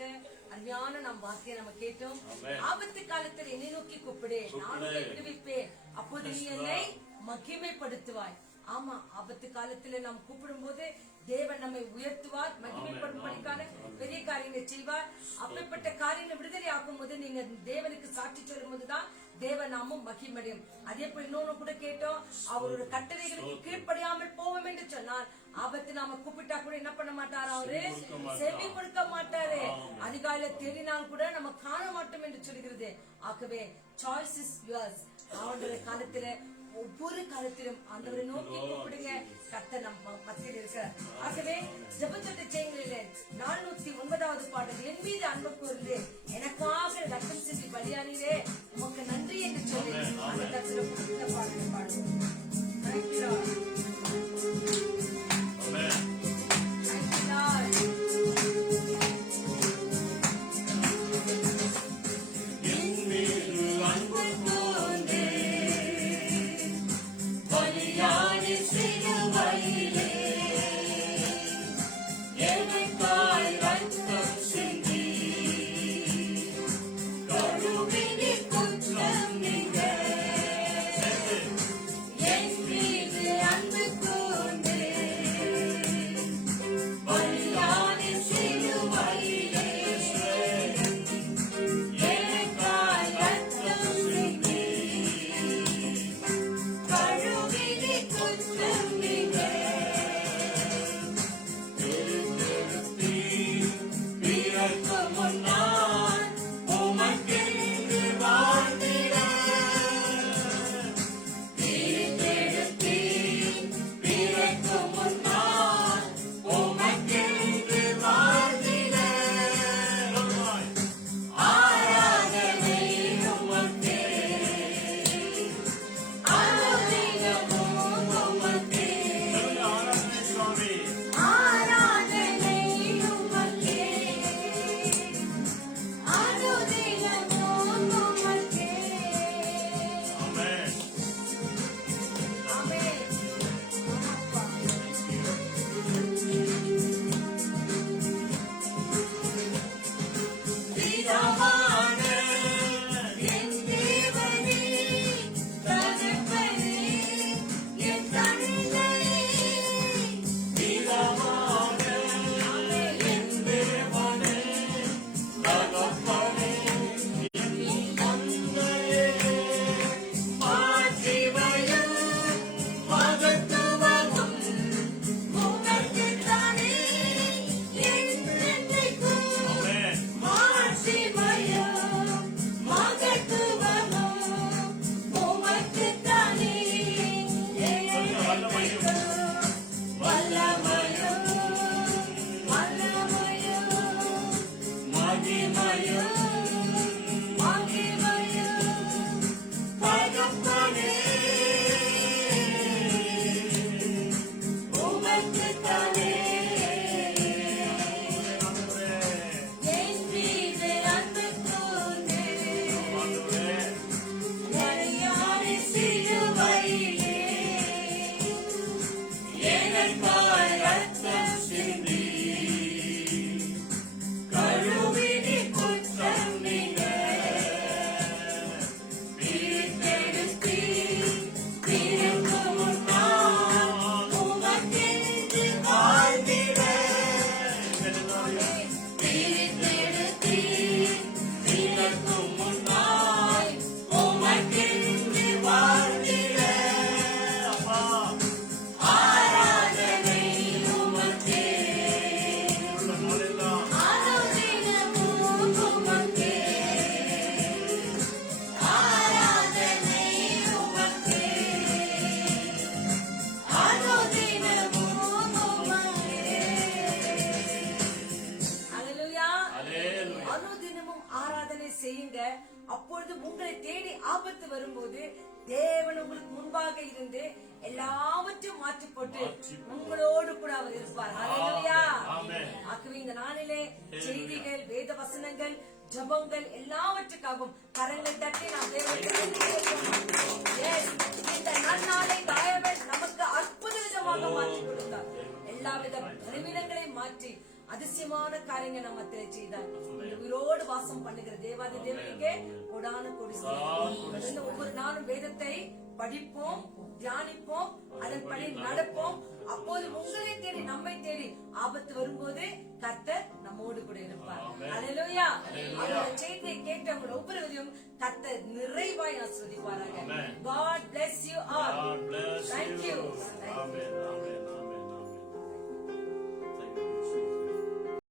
அருமையான நம் வார்த்தையை நம்ம கேட்டோம். ஆமென். ஆபத்து காலத்தில் என்னை நோக்கி கூப்பிடு, நான் உன்னை விடுவிப்பேன், அப்போது நீ என்னை மகிமைப்படுத்துவாய். ஆமா, ஆபத்து காலத்துல நாம் கூப்பிடும் போது தேவன் நம்மை உயர்த்துவார், மகிமைப்படும்படிக்கான பெரிய காரியங்களை செய்வார். அப்படிப்பட்ட காரியங்களை விடுதலை ஆக்கும் போது நீங்க தேவனுக்கு சாட்சி சொல்லும் போதுதான் தேவ நாமம் மகிமடையும். அதே போல இன்னொன்னு கூட கேட்டோம், அவரோட கட்டளைகளுக்கு கீழ்ப்படியாமல் போவோம் என்று சொன்னால் ஆபத்து நாம கூப்பிட்டா கூட என்ன பண்ண மாட்டாரு, அவரு செவி கொடுக்க மாட்டாரு. அதிகாலையில தேடினால் கூட நம்ம காண மாட்டோம் என்று சொல்கிறது. ஆகவே சாய்ஸ் இஸ் யுவர்ஸ். அவருடைய காலத்துல ஒவ்வொரு காலத்திலும் ஆண்டவரை நோக்கி கூப்பிடுங்க, கர்த்தர் நம்ம மத்தியில் இருக்கிறார். ஆகவே ஜெபத்தோட செய்யுங்களிலே 409வது பாடல், என் மீது அன்பு கூர்ந்து எனக்காக ரத்தம் சிந்தி பலியானீரே உமக்கு நன்றி என்று சொல்லி அந்த கர்த்தரை புகழ்ந்த பாடலை பாடுவோம். Thank you, Lord. Amen. Thank you, Lord. என் மீது அன்பு கூர்ந்து பலியானி சிலுவையிலே எனக்காய் ரத்தம் சிந்தி கழுவினீரே அப்பொழுது உங்களை தேடி ஆபத்து வரும்போது தேவன் உங்களுக்கு முன்பாக இருந்து எல்லாவற்றையும் மாற்றி போட்டு உங்களோடு கூட அவர் இருப்பார். ஹல்லேலூயா. ஆமென். ஆகவே இந்த நாளிலே செய்திகள், வேத வசனங்கள், ஜபங்கள் எல்லாவற்றுக்காகவும் கரங்கள் தட்டி நாம் தேவனுக்கு நன்றி செலுத்துவோம். Yes, இந்த நன்னாளை தேவன் நமக்கு அற்புத விதமாக மாற்றி கொடுத்தார். எல்லாவித பலவீனங்களையும் மாற்றி அதிசயமான காரியங்கள் நம்ம செய்தார். இந்த உயிரோடு வாசம் பண்ணுகிற தேவாதி தேவனுக்கே கொடான கொடி ஸ்தோத்திரம். ஒவ்வொரு நாளும் வேதத்தை படிப்போம், தியானிப்போம், அதன்படி நடப்போம். அப்போது உங்களை தேடி நம்மை தேடி ஆபத்து வரும்போது கர்த்தர் நம்மோடு கூட இருப்பார். ஹல்லேலூயா. அவருடைய செய்தியை கேட்டவங்க ஒவ்வொருவரையும் கர்த்தர் நிறைவாய் ஆசீர்வதிப்பாராக. God bless you all. God bless you.